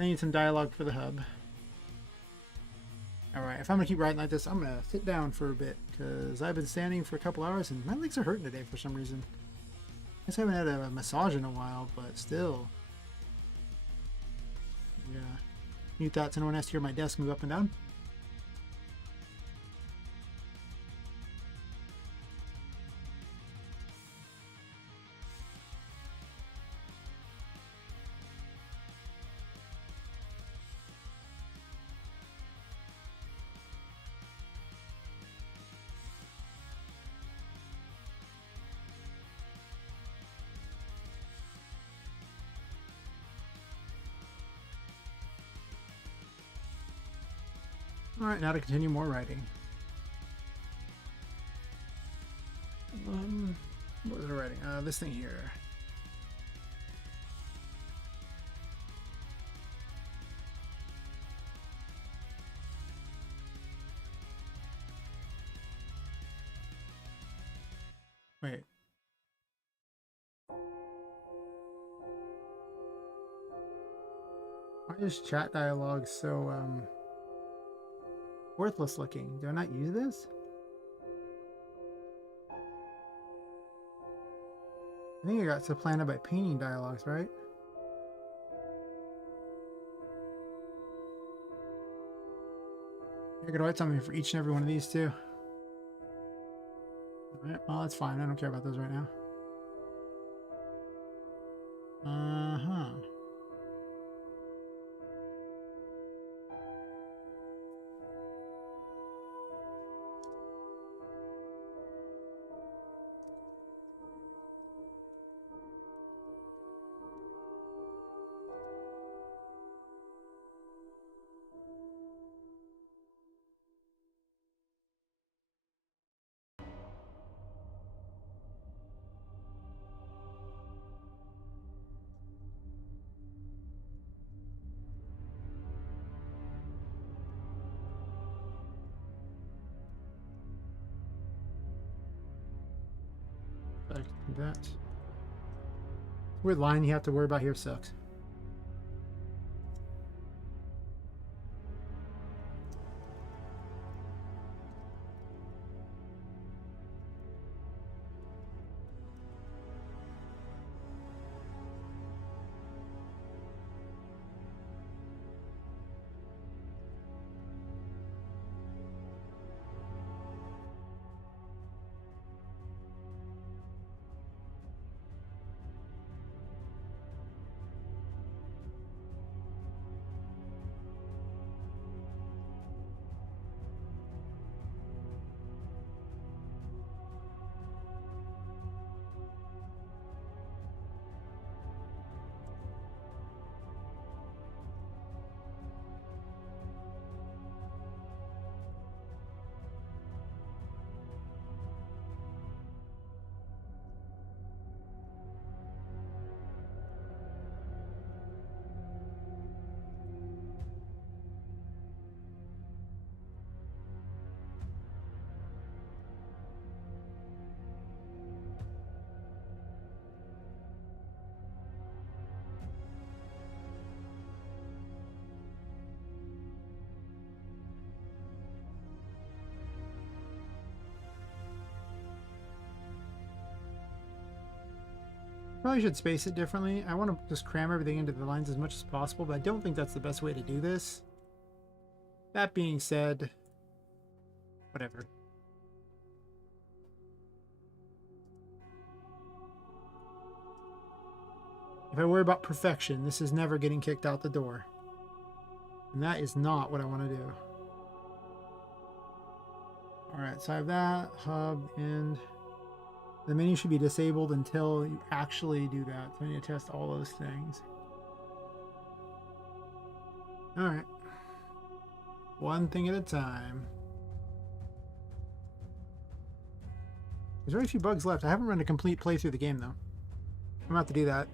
need some dialogue for the hub. Alright, if I'm gonna keep writing like this, I'm gonna sit down for a bit, because I've been standing for a couple hours and my legs are hurting today for some reason. I guess I haven't had a massage in a while, but still. Yeah. Mute that so no one has to hear my desk move up and down. Alright, now to continue more writing. What was I writing? This thing here. Wait. Why is chat dialogue so, worthless looking? Do I not use this? I think I got supplanted by painting dialogues, right? I could write something for each and every one of these too. Alright, well that's fine. I don't care about those right now. Uh-huh. I can do that. Weird line you have to worry about here sucks. probably should space it differently. I want to just cram everything into the lines as much as possible, but I don't think that's the best way to do this. That being said, whatever. If I worry about perfection, this is never getting kicked out the door. And that is not what I want to do. Alright, so I have that, hub, and the menu should be disabled until you actually do that. So I need to test all those things. Alright. One thing at a time. There's very few bugs left. I haven't run a complete playthrough of the game, though. I'm about to do that.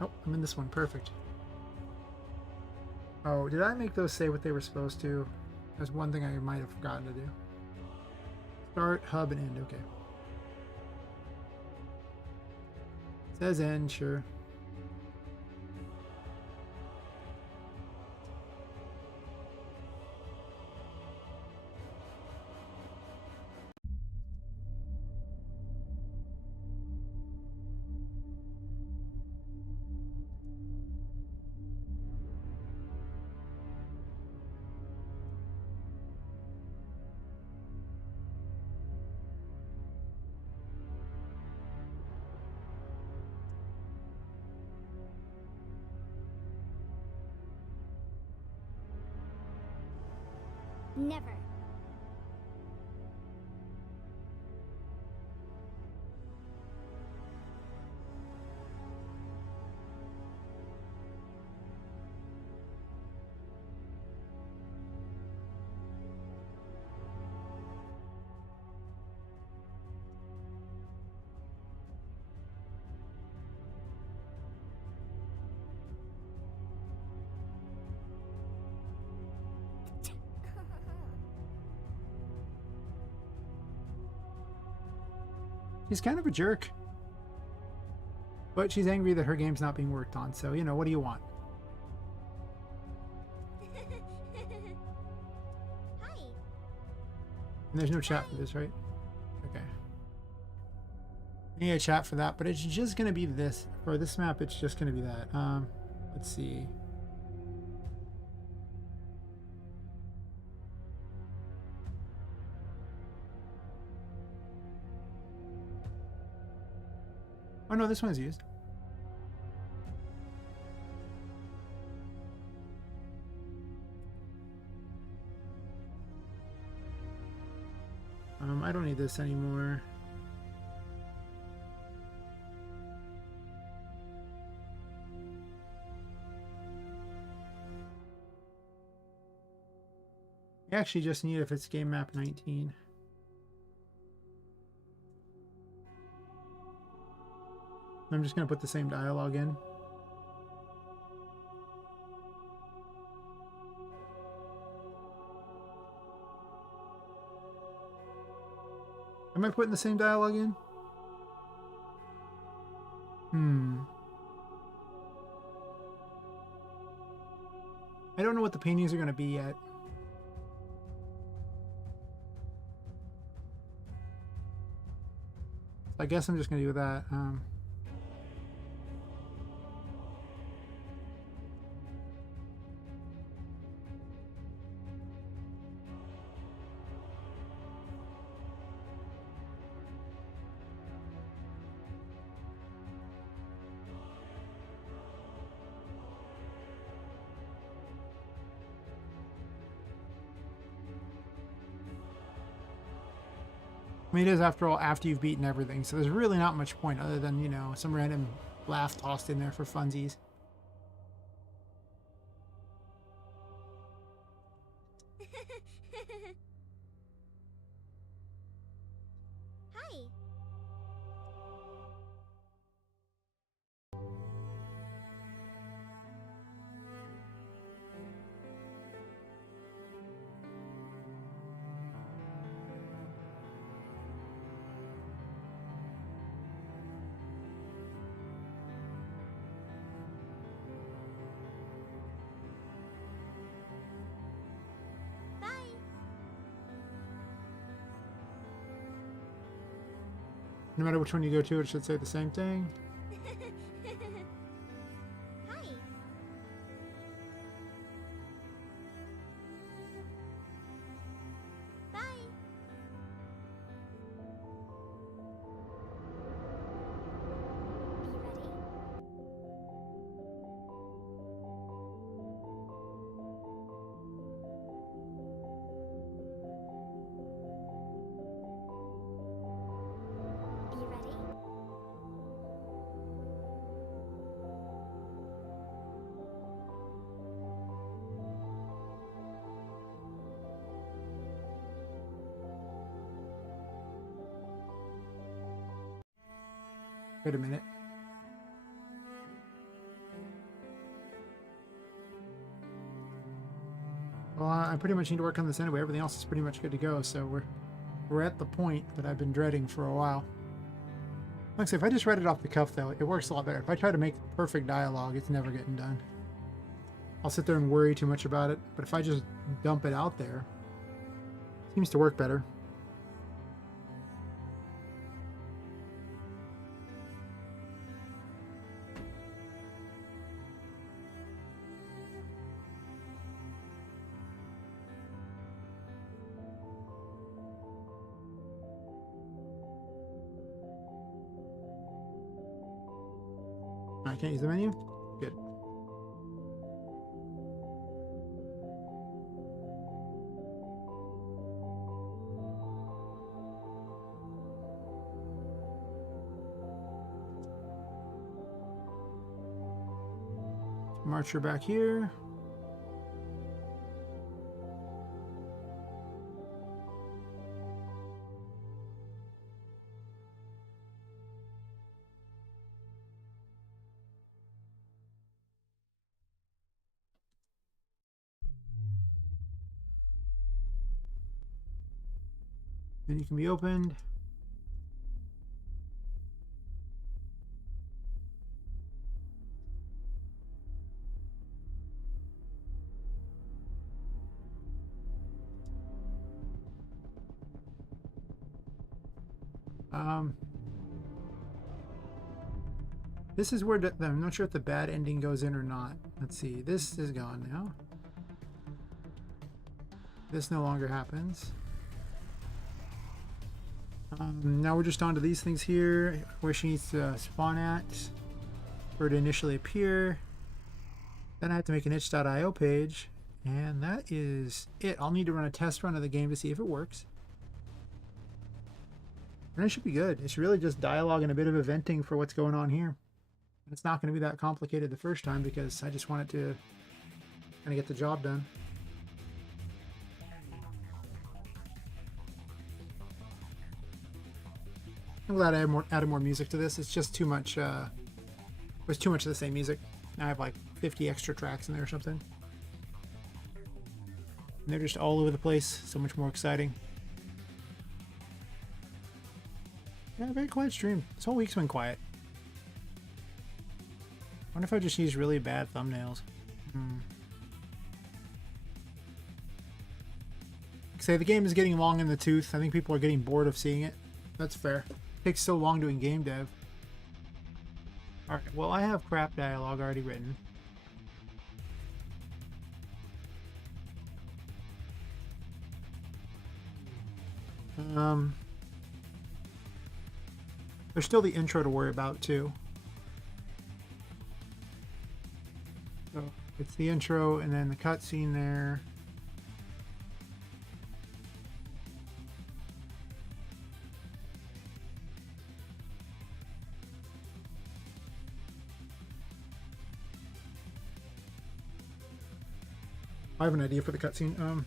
Oh, I'm in this one. Perfect. Oh, did I make those say what they were supposed to? There's one thing I might have forgotten to do. Start, hub, and end. Okay. Says end, sure. Never. She's kind of a jerk. But she's angry that her game's not being worked on, so, you know, what do you want? Hi. And there's no chat for this, right? Okay. I need a chat for that, but it's just going to be this. For this map, it's just going to be that. Let's see. Oh no, this one's used. I don't need this anymore. I actually just need if it's game map 19. I'm just going to put the same dialogue in. Am I putting the same dialogue in? I don't know what the paintings are going to be yet. I guess I'm just going to do that. I mean, it is, after all, after you've beaten everything, so there's really not much point other than, you know, some random laugh tossed in there for funsies. Hi. No matter which one you go to, it should say the same thing. Hi. Bye. Be ready. Be ready. Wait a minute. Well, I pretty much need to work on this anyway. Everything else is pretty much good to go, so we're at the point that I've been dreading for a while. Like I say, if I just read it off the cuff, though, it works a lot better. If I try to make perfect dialogue, it's never getting done. I'll sit there and worry too much about it, but if I just dump it out there, it seems to work better. I can't use the menu? Good. Marcher back here. Menu can be opened. This is where I'm not sure if the bad ending goes in or not. Let's see. This is gone now. This no longer happens. Now we're just on to these things here, where she needs to spawn at for it to initially appear. Then I have to make an itch.io page, and that is it. I'll need to run a test run of the game to see if it works. And it should be good. It's really just dialogue and a bit of eventing for what's going on here. It's not going to be that complicated the first time because I just want it to kind of get the job done. I'm glad I added more music to this. It's just too much. It was too much of the same music. Now I have like 50 extra tracks in there or something. And they're just all over the place. So much more exciting. Yeah, very quiet stream. This whole week's been quiet. I wonder if I just use really bad thumbnails. Say the game is getting long in the tooth. I think people are getting bored of seeing it. That's fair. It takes so long doing game dev. Alright, well I have crap dialogue already written. There's still the intro to worry about too. So it's the intro and then the cutscene there. I have an idea for the cutscene.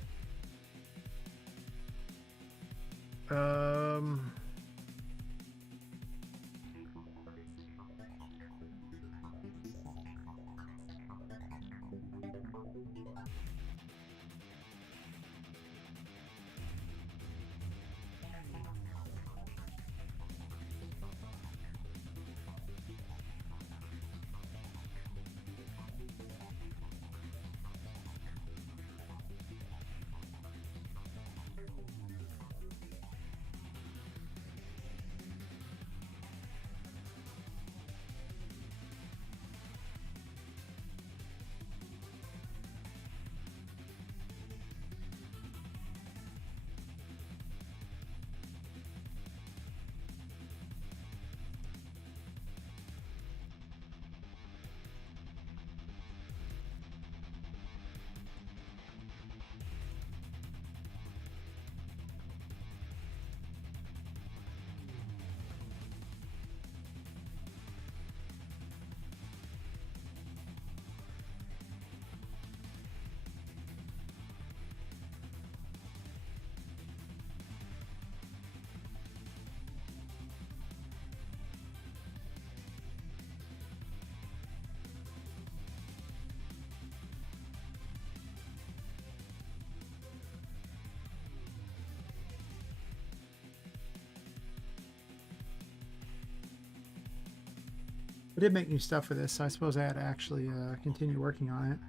did make new stuff for this, so I suppose I had to actually continue working on it.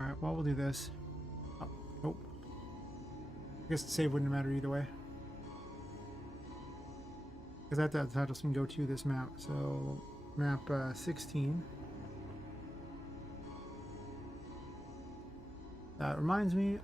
Alright, well, we'll do this. Oh, nope. I guess the save wouldn't matter either way. Because that title can go to this map. So, map 16. That reminds me,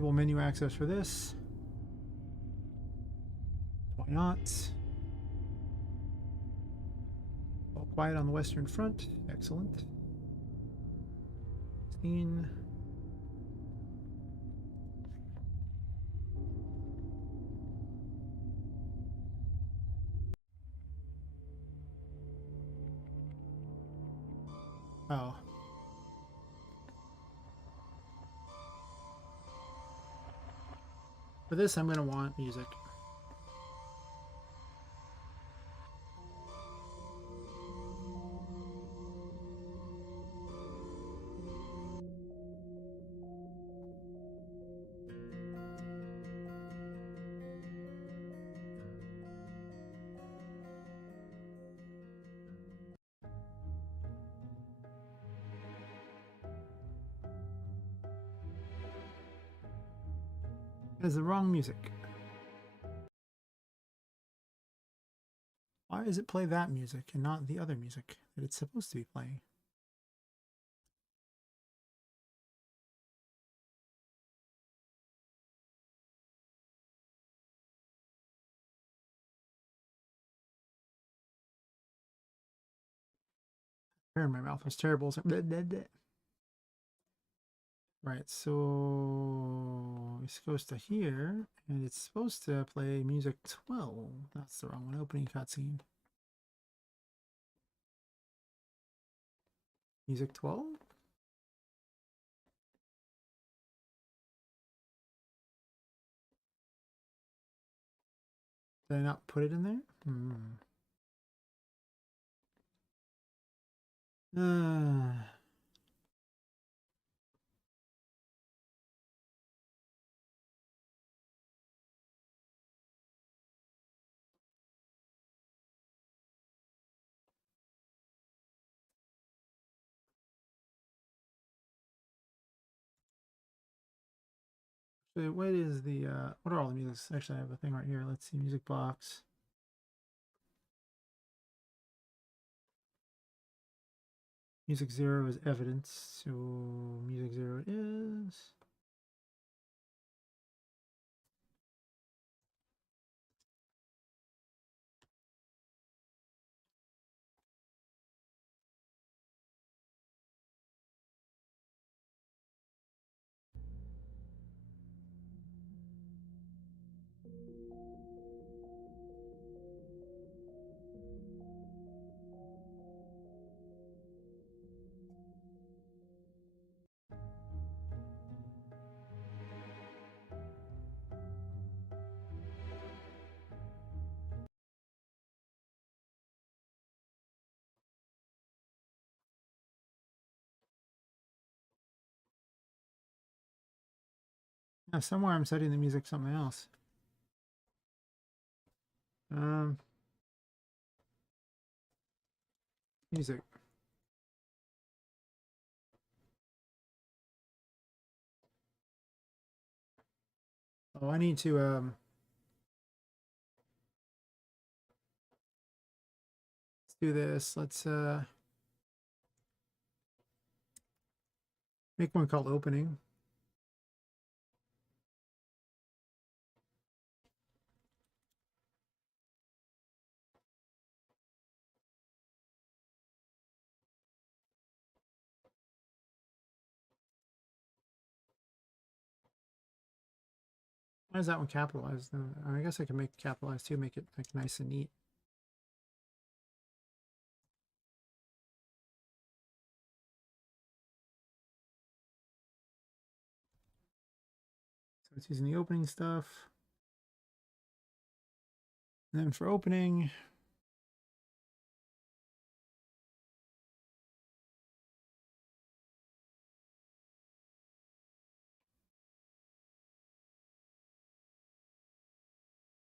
disable menu access for this. Why not? All quiet on the Western Front. Excellent. 16. Oh. For this, I'm going to want music. That is the wrong music. Why does it play that music and not the other music that it's supposed to be playing? Hair in my mouth was terrible. So right, so this goes to here, and it's supposed to play music 12. That's the wrong one. Opening cutscene. Music 12? Did I not put it in there? So what is the, what are all the music? Actually, I have a thing right here. Let's see, music box. Music 0 is evidence, so music 0 it is. Yeah, somewhere I'm setting the music something else. Music. Oh, I need to do this. Let's make one called opening. Why is that one capitalized? I guess I can make it capitalized too, make it like nice and neat. So it's using the opening stuff. And then for opening,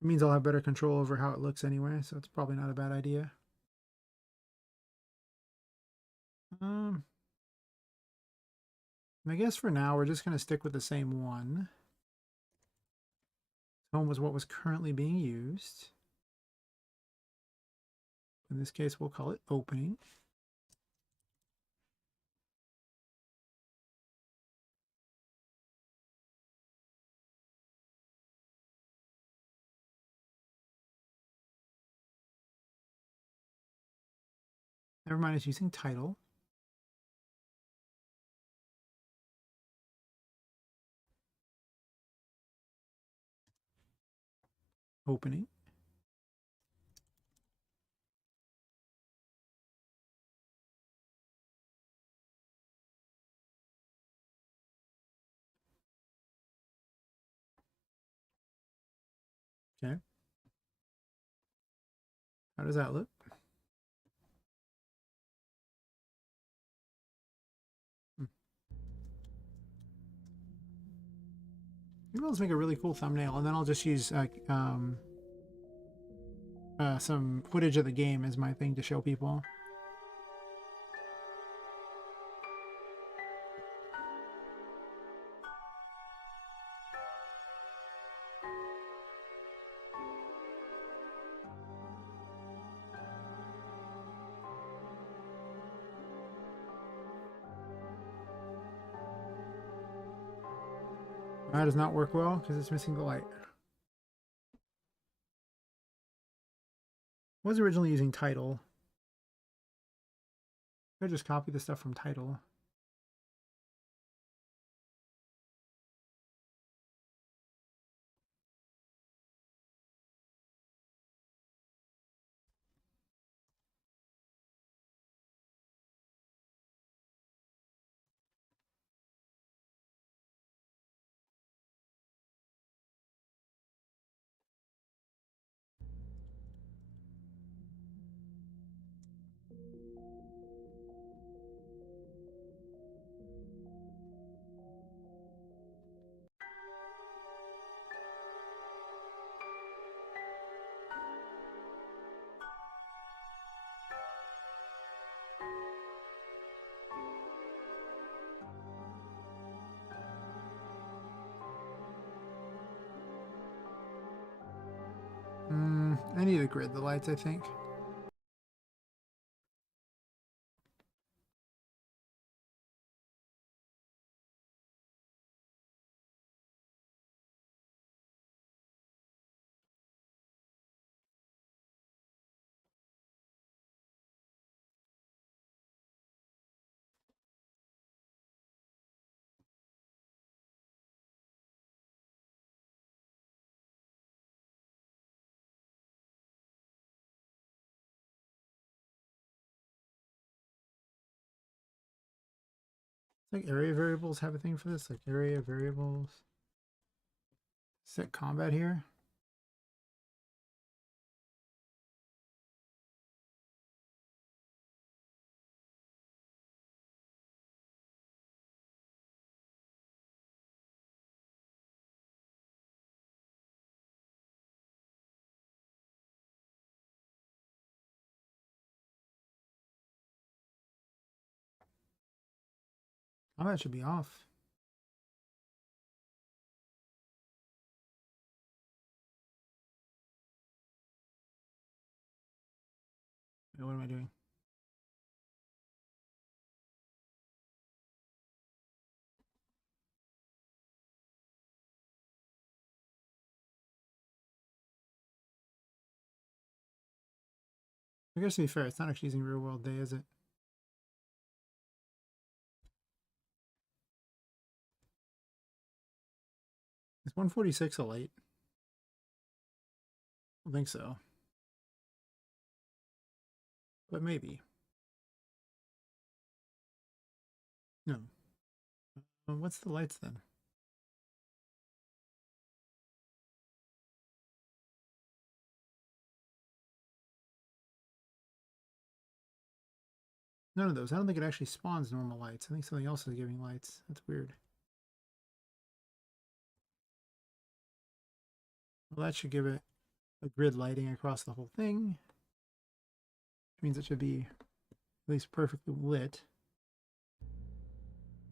it means I'll have better control over how it looks anyway, so it's probably not a bad idea. I guess for now we're just going to stick with the same one. Home was what was currently being used. In this case, we'll call it opening. Never mind, it's using title. Opening. Okay. How does that look? Maybe let's make a really cool thumbnail, and then I'll just use some footage of the game as my thing to show people. That does not work well because it's missing the light. Was originally using title. I just copy the stuff from title. I need to grid the lights, I think. Like area variables have a thing for this, like area variables. Set combat here. Combat should be off. Wait, what am I doing? I guess to be fair, it's not actually using real world day, is it? Is 146 a late? I don't think so. But maybe. No. What's the lights then? None of those. I don't think it actually spawns normal lights. I think something else is giving lights. That's weird. Well, that should give it a grid lighting across the whole thing. Which means it should be at least perfectly lit.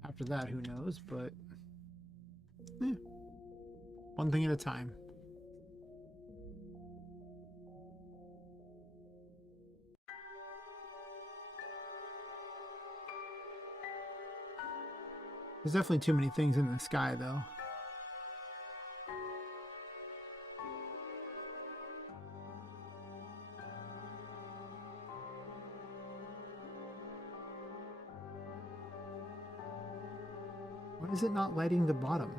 After that, who knows, but one thing at a time. There's definitely too many things in the sky, though. Why is it not lighting the bottom?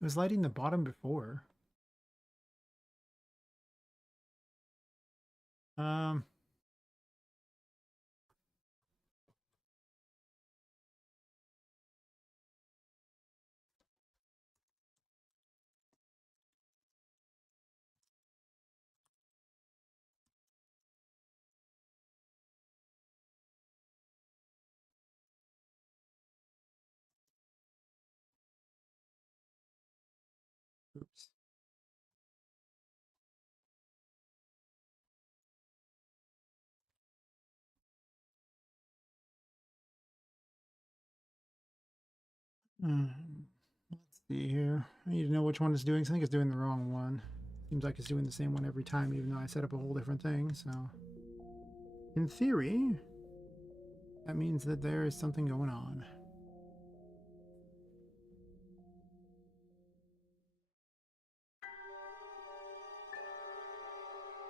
It was lighting the bottom before. Um, oops. Let's see here. I need to know which one it's doing. I think it's doing the wrong one. Seems like it's doing the same one every time, even though I set up a whole different thing. So, in theory, that means that there is something going on.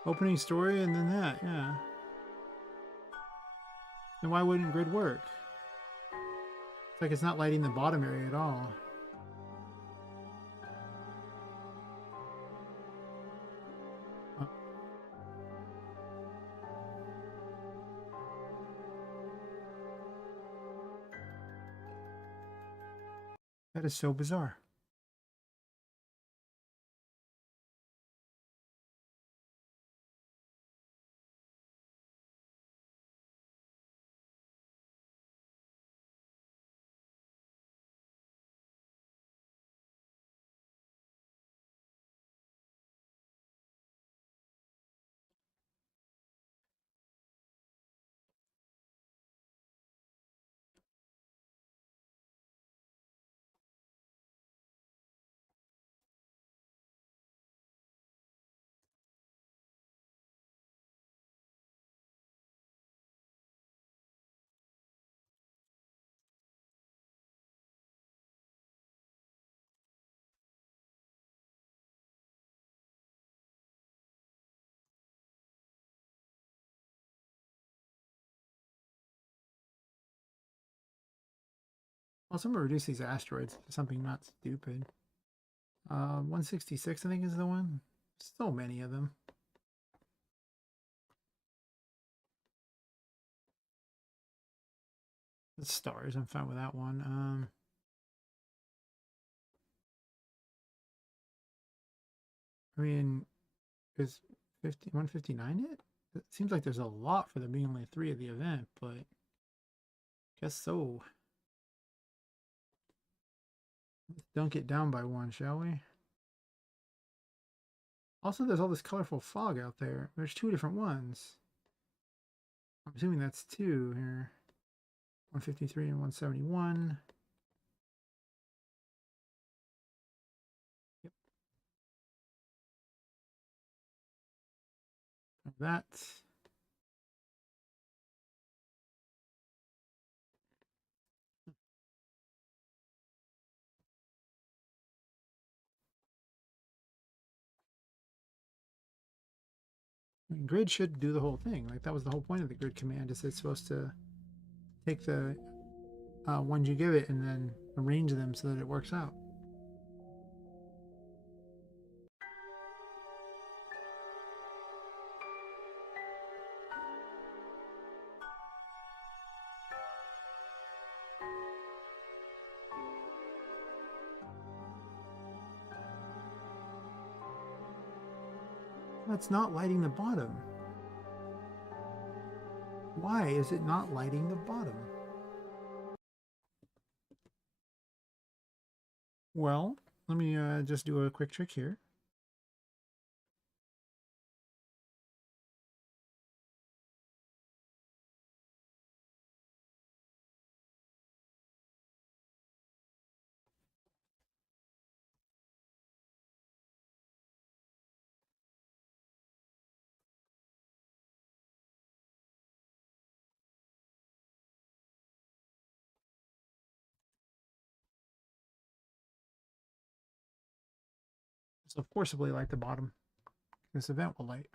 Opening story and then that, yeah. Then why wouldn't grid work? It's like it's not lighting the bottom area at all. Oh, that is so bizarre. Also, I'm gonna reduce these asteroids to something not stupid. 166, I think, is the one. So many of them. The stars, I'm fine with that one. I mean, is 159 it? It seems like there's a lot for there being only 3 of the event, but guess so. Let's dunk it down by 1, shall we? Also, there's all this colorful fog out there. There's 2 different ones. I'm assuming that's 2 here. 153 and 171. Yep. That. I mean, grid should do the whole thing. Like that was the whole point of the grid command. Is it's supposed to take the ones you give it and then arrange them so that it works out. That's not lighting the bottom. Why is it not lighting the bottom? Well, let me just do a quick trick here. So forcibly light the bottom. This event will light.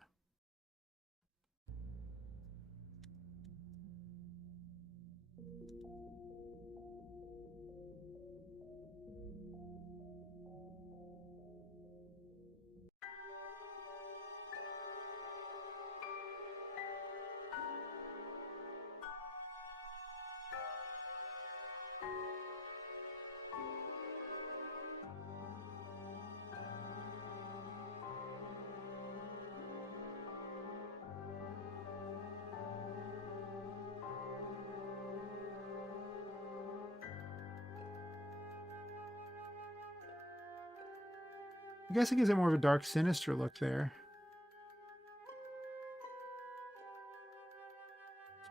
I guess it gives it more of a dark, sinister look there.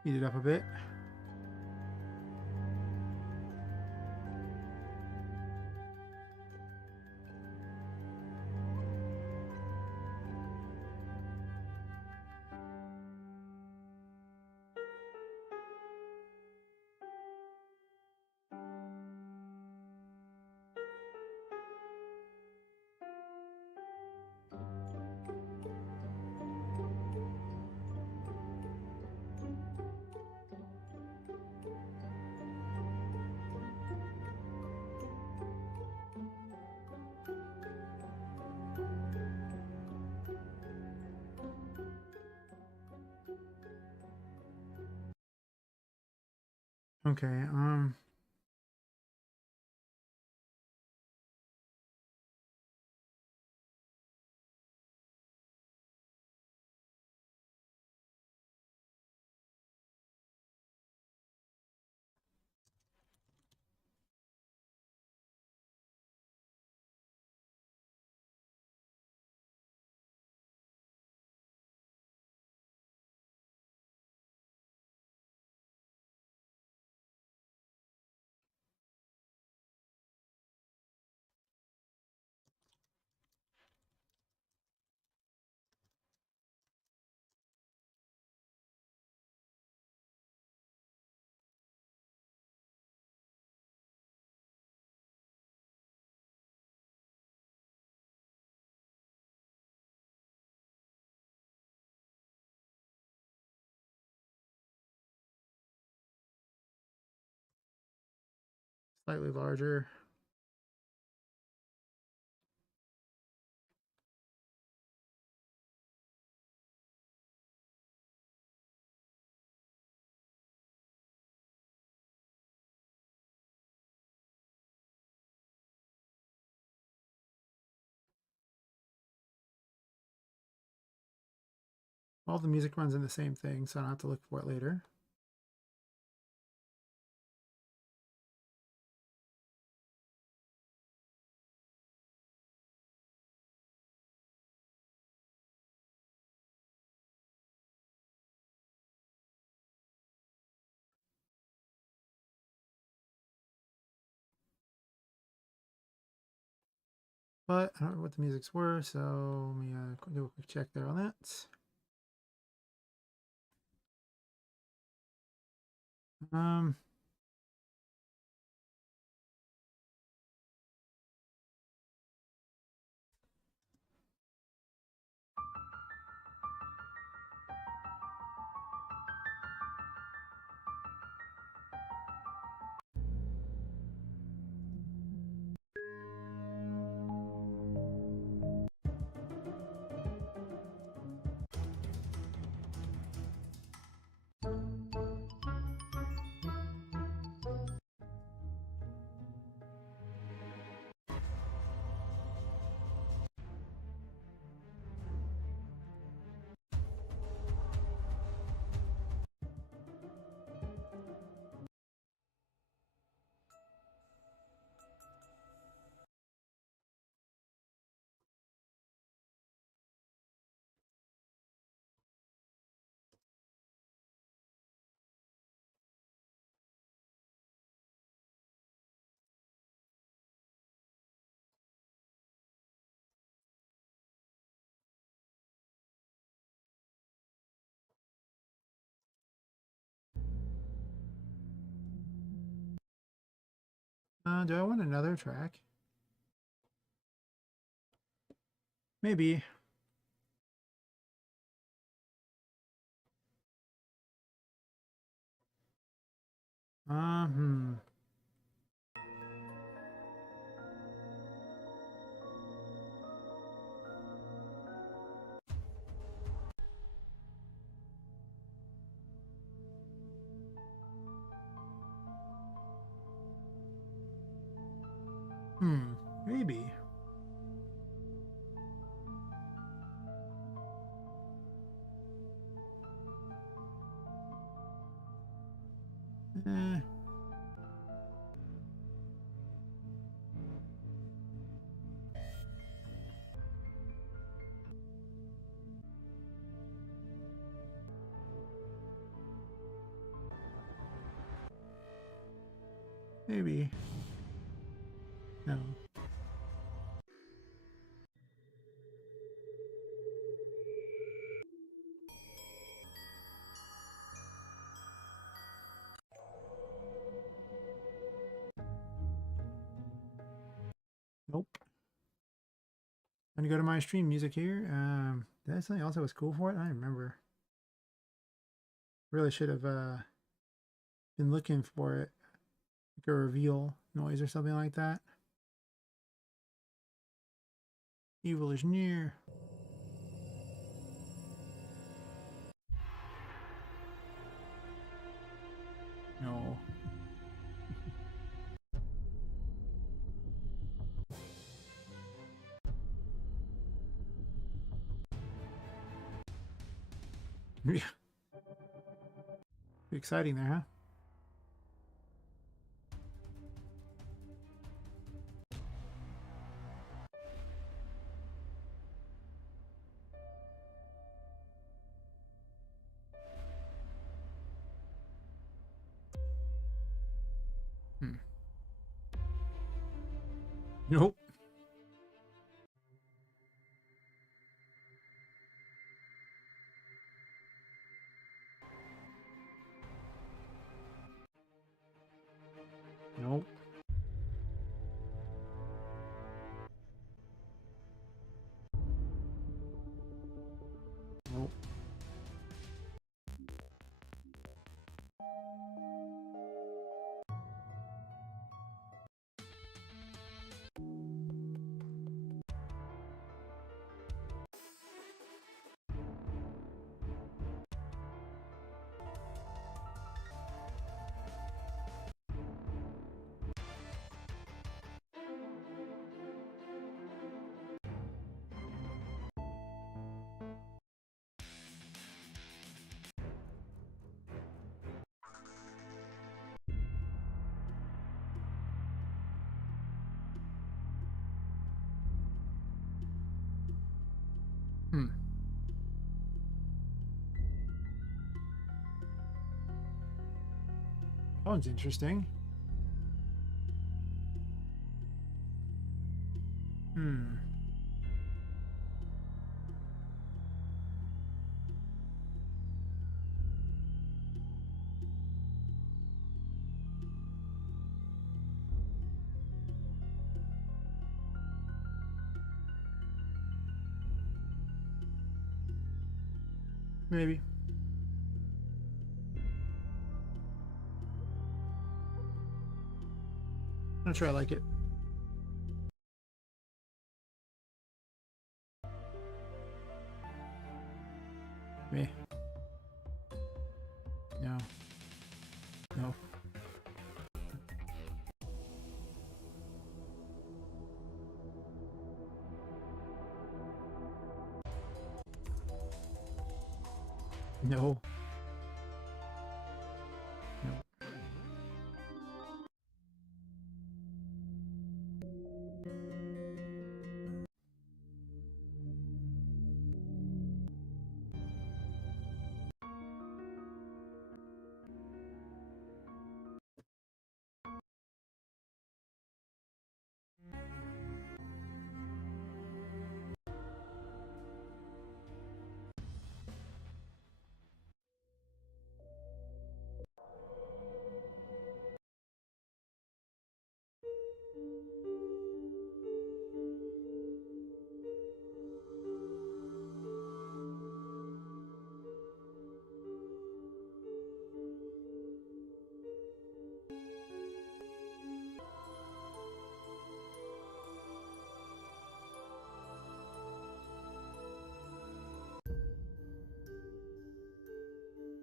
Speed it up a bit. Okay, slightly larger. All the music runs in the same thing, so I don't have to look for it later. But I don't know what the musics were, so let me do a quick check there on that. Um, do I want another track? Maybe. Hmm. Maybe. Eh, maybe. No. Nope. I'm gonna go to my stream music here. Did I say something else that was cool for it? I don't remember. Really should have been looking for it. Like a reveal noise or something like that. Evil is near. No. Exciting there, huh? Hmm. Nope. Nope. Nope. Hmm. That one's interesting. Hmm. maybe. Not sure I like it. Me. No. No. No. No.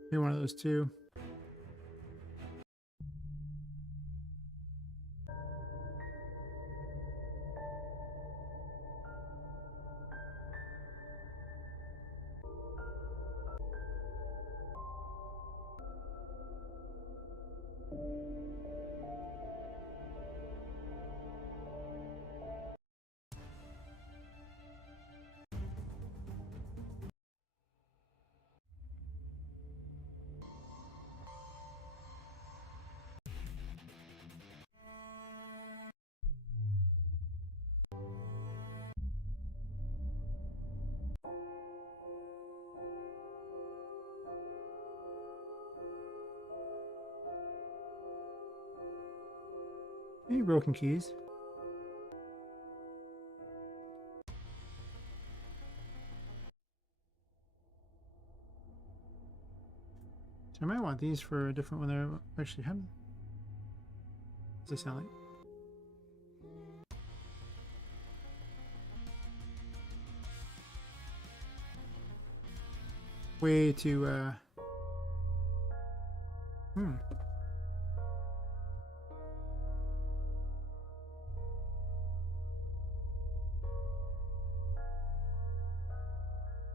Maybe one of those two. Maybe broken keys. So I might want these for a different one there. Actually, how does they sound like? Way to,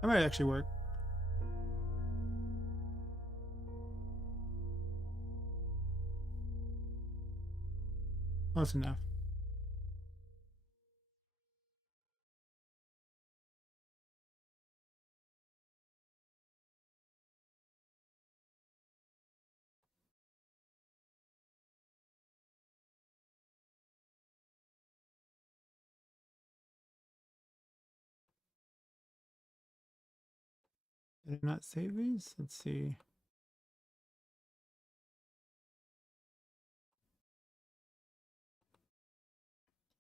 that might actually work. Close enough. Did I not save these? Let's see.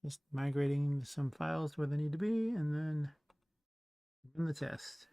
Just migrating some files where they need to be and then run the test.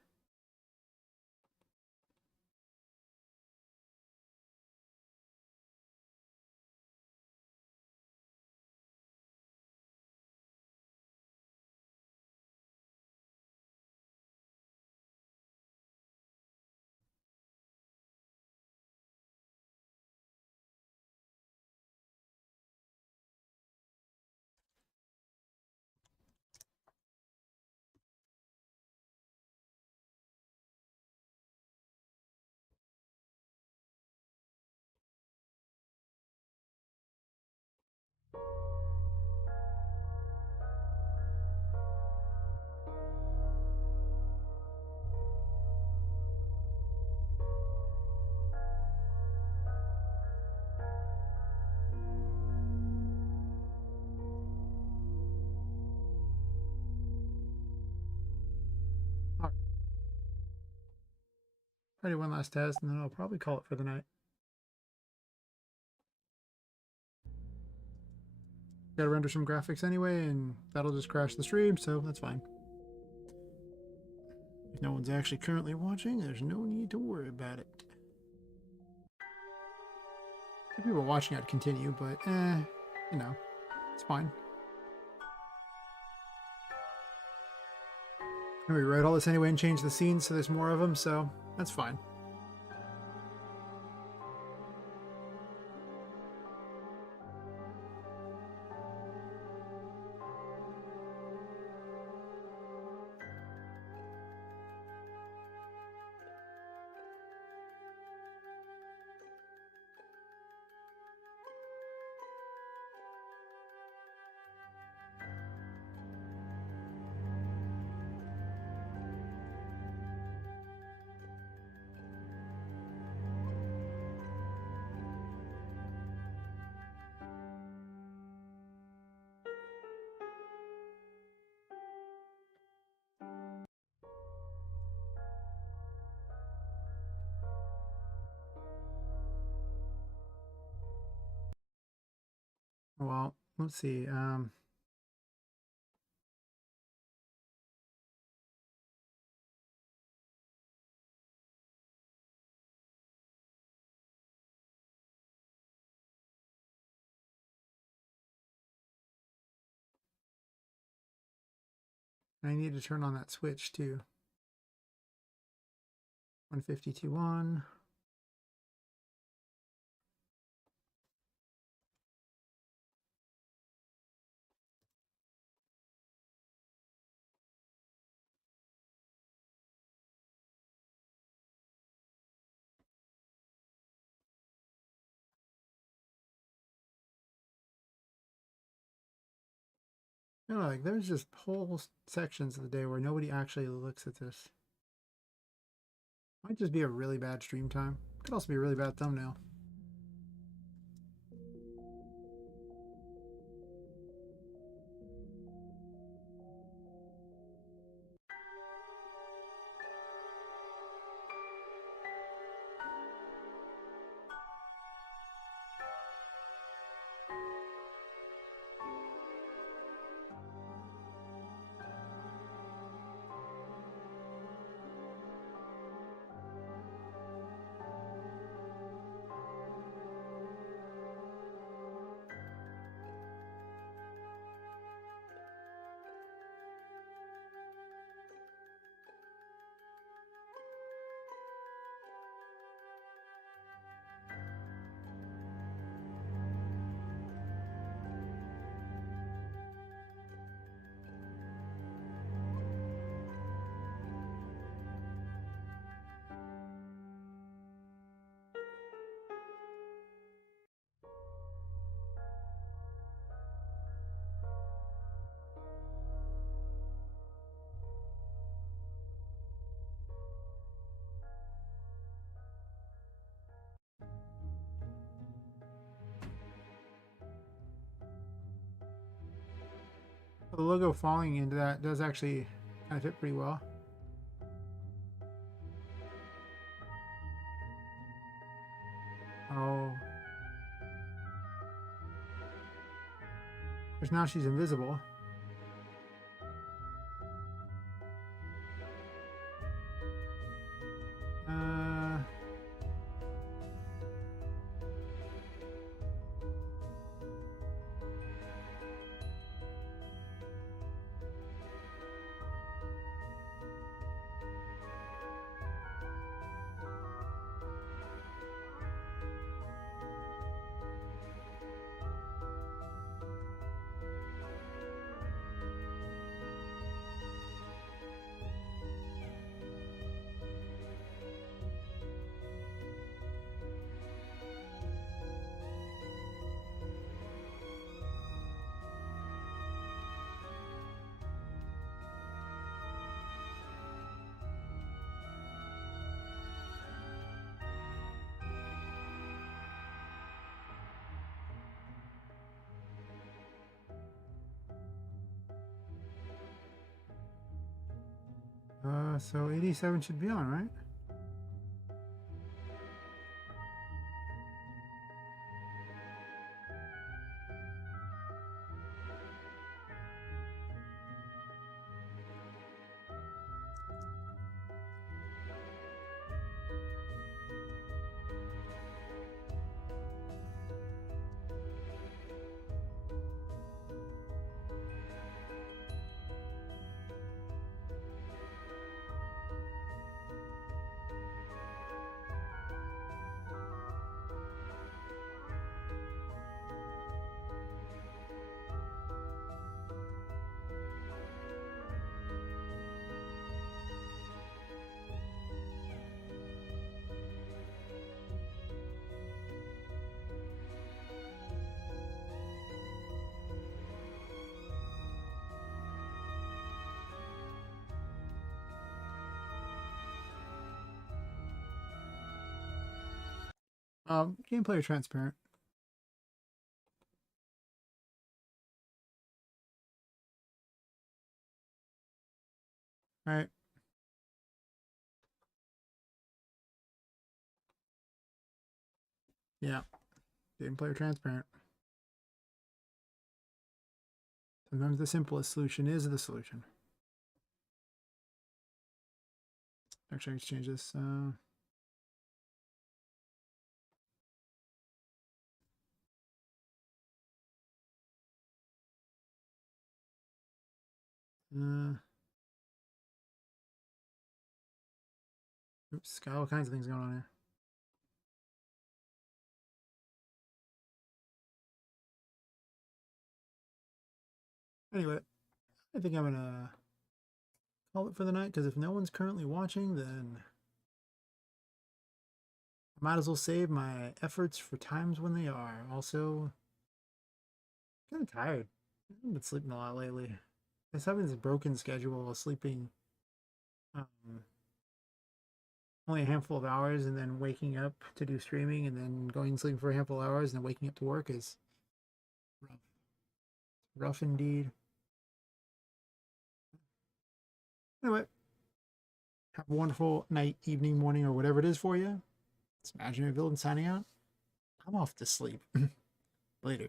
All right. Probably one last test and then I'll probably call it for the night. Gotta render some graphics anyway, and that'll just crash the stream, so that's fine. If no one's actually currently watching, there's no need to worry about it. If people watching, I'd continue, but you know, it's fine. I'm gonna rewrite all this anyway and change the scenes so there's more of them, so that's fine. Well, let's see. I need to turn on that switch too. 152.1. You know, like there's just whole sections of the day where nobody actually looks at this. Might just be a really bad stream time. Could also be a really bad thumbnail. The logo falling into that does actually kind of fit pretty well. Oh. Because now she's invisible. Uh... So 87 should be on, right? Gameplay or transparent. All right. Yeah. Gameplay or transparent. Sometimes the simplest solution is the solution. Actually, let's change this. Oops, got all kinds of things going on here. Anyway, I think I'm gonna call it for the night because if no one's currently watching, then I might as well save my efforts for times when they are. Also, kind of tired. I've been sleeping a lot lately. Just having this broken schedule of sleeping um, only a handful of hours and then waking up to do streaming and then going and sleeping for a handful of hours and then waking up to work is rough. Rough indeed. Anyway, have a wonderful night, evening, morning, or whatever it is for you. It's Imaginary Villain signing out. I'm off to sleep. Later.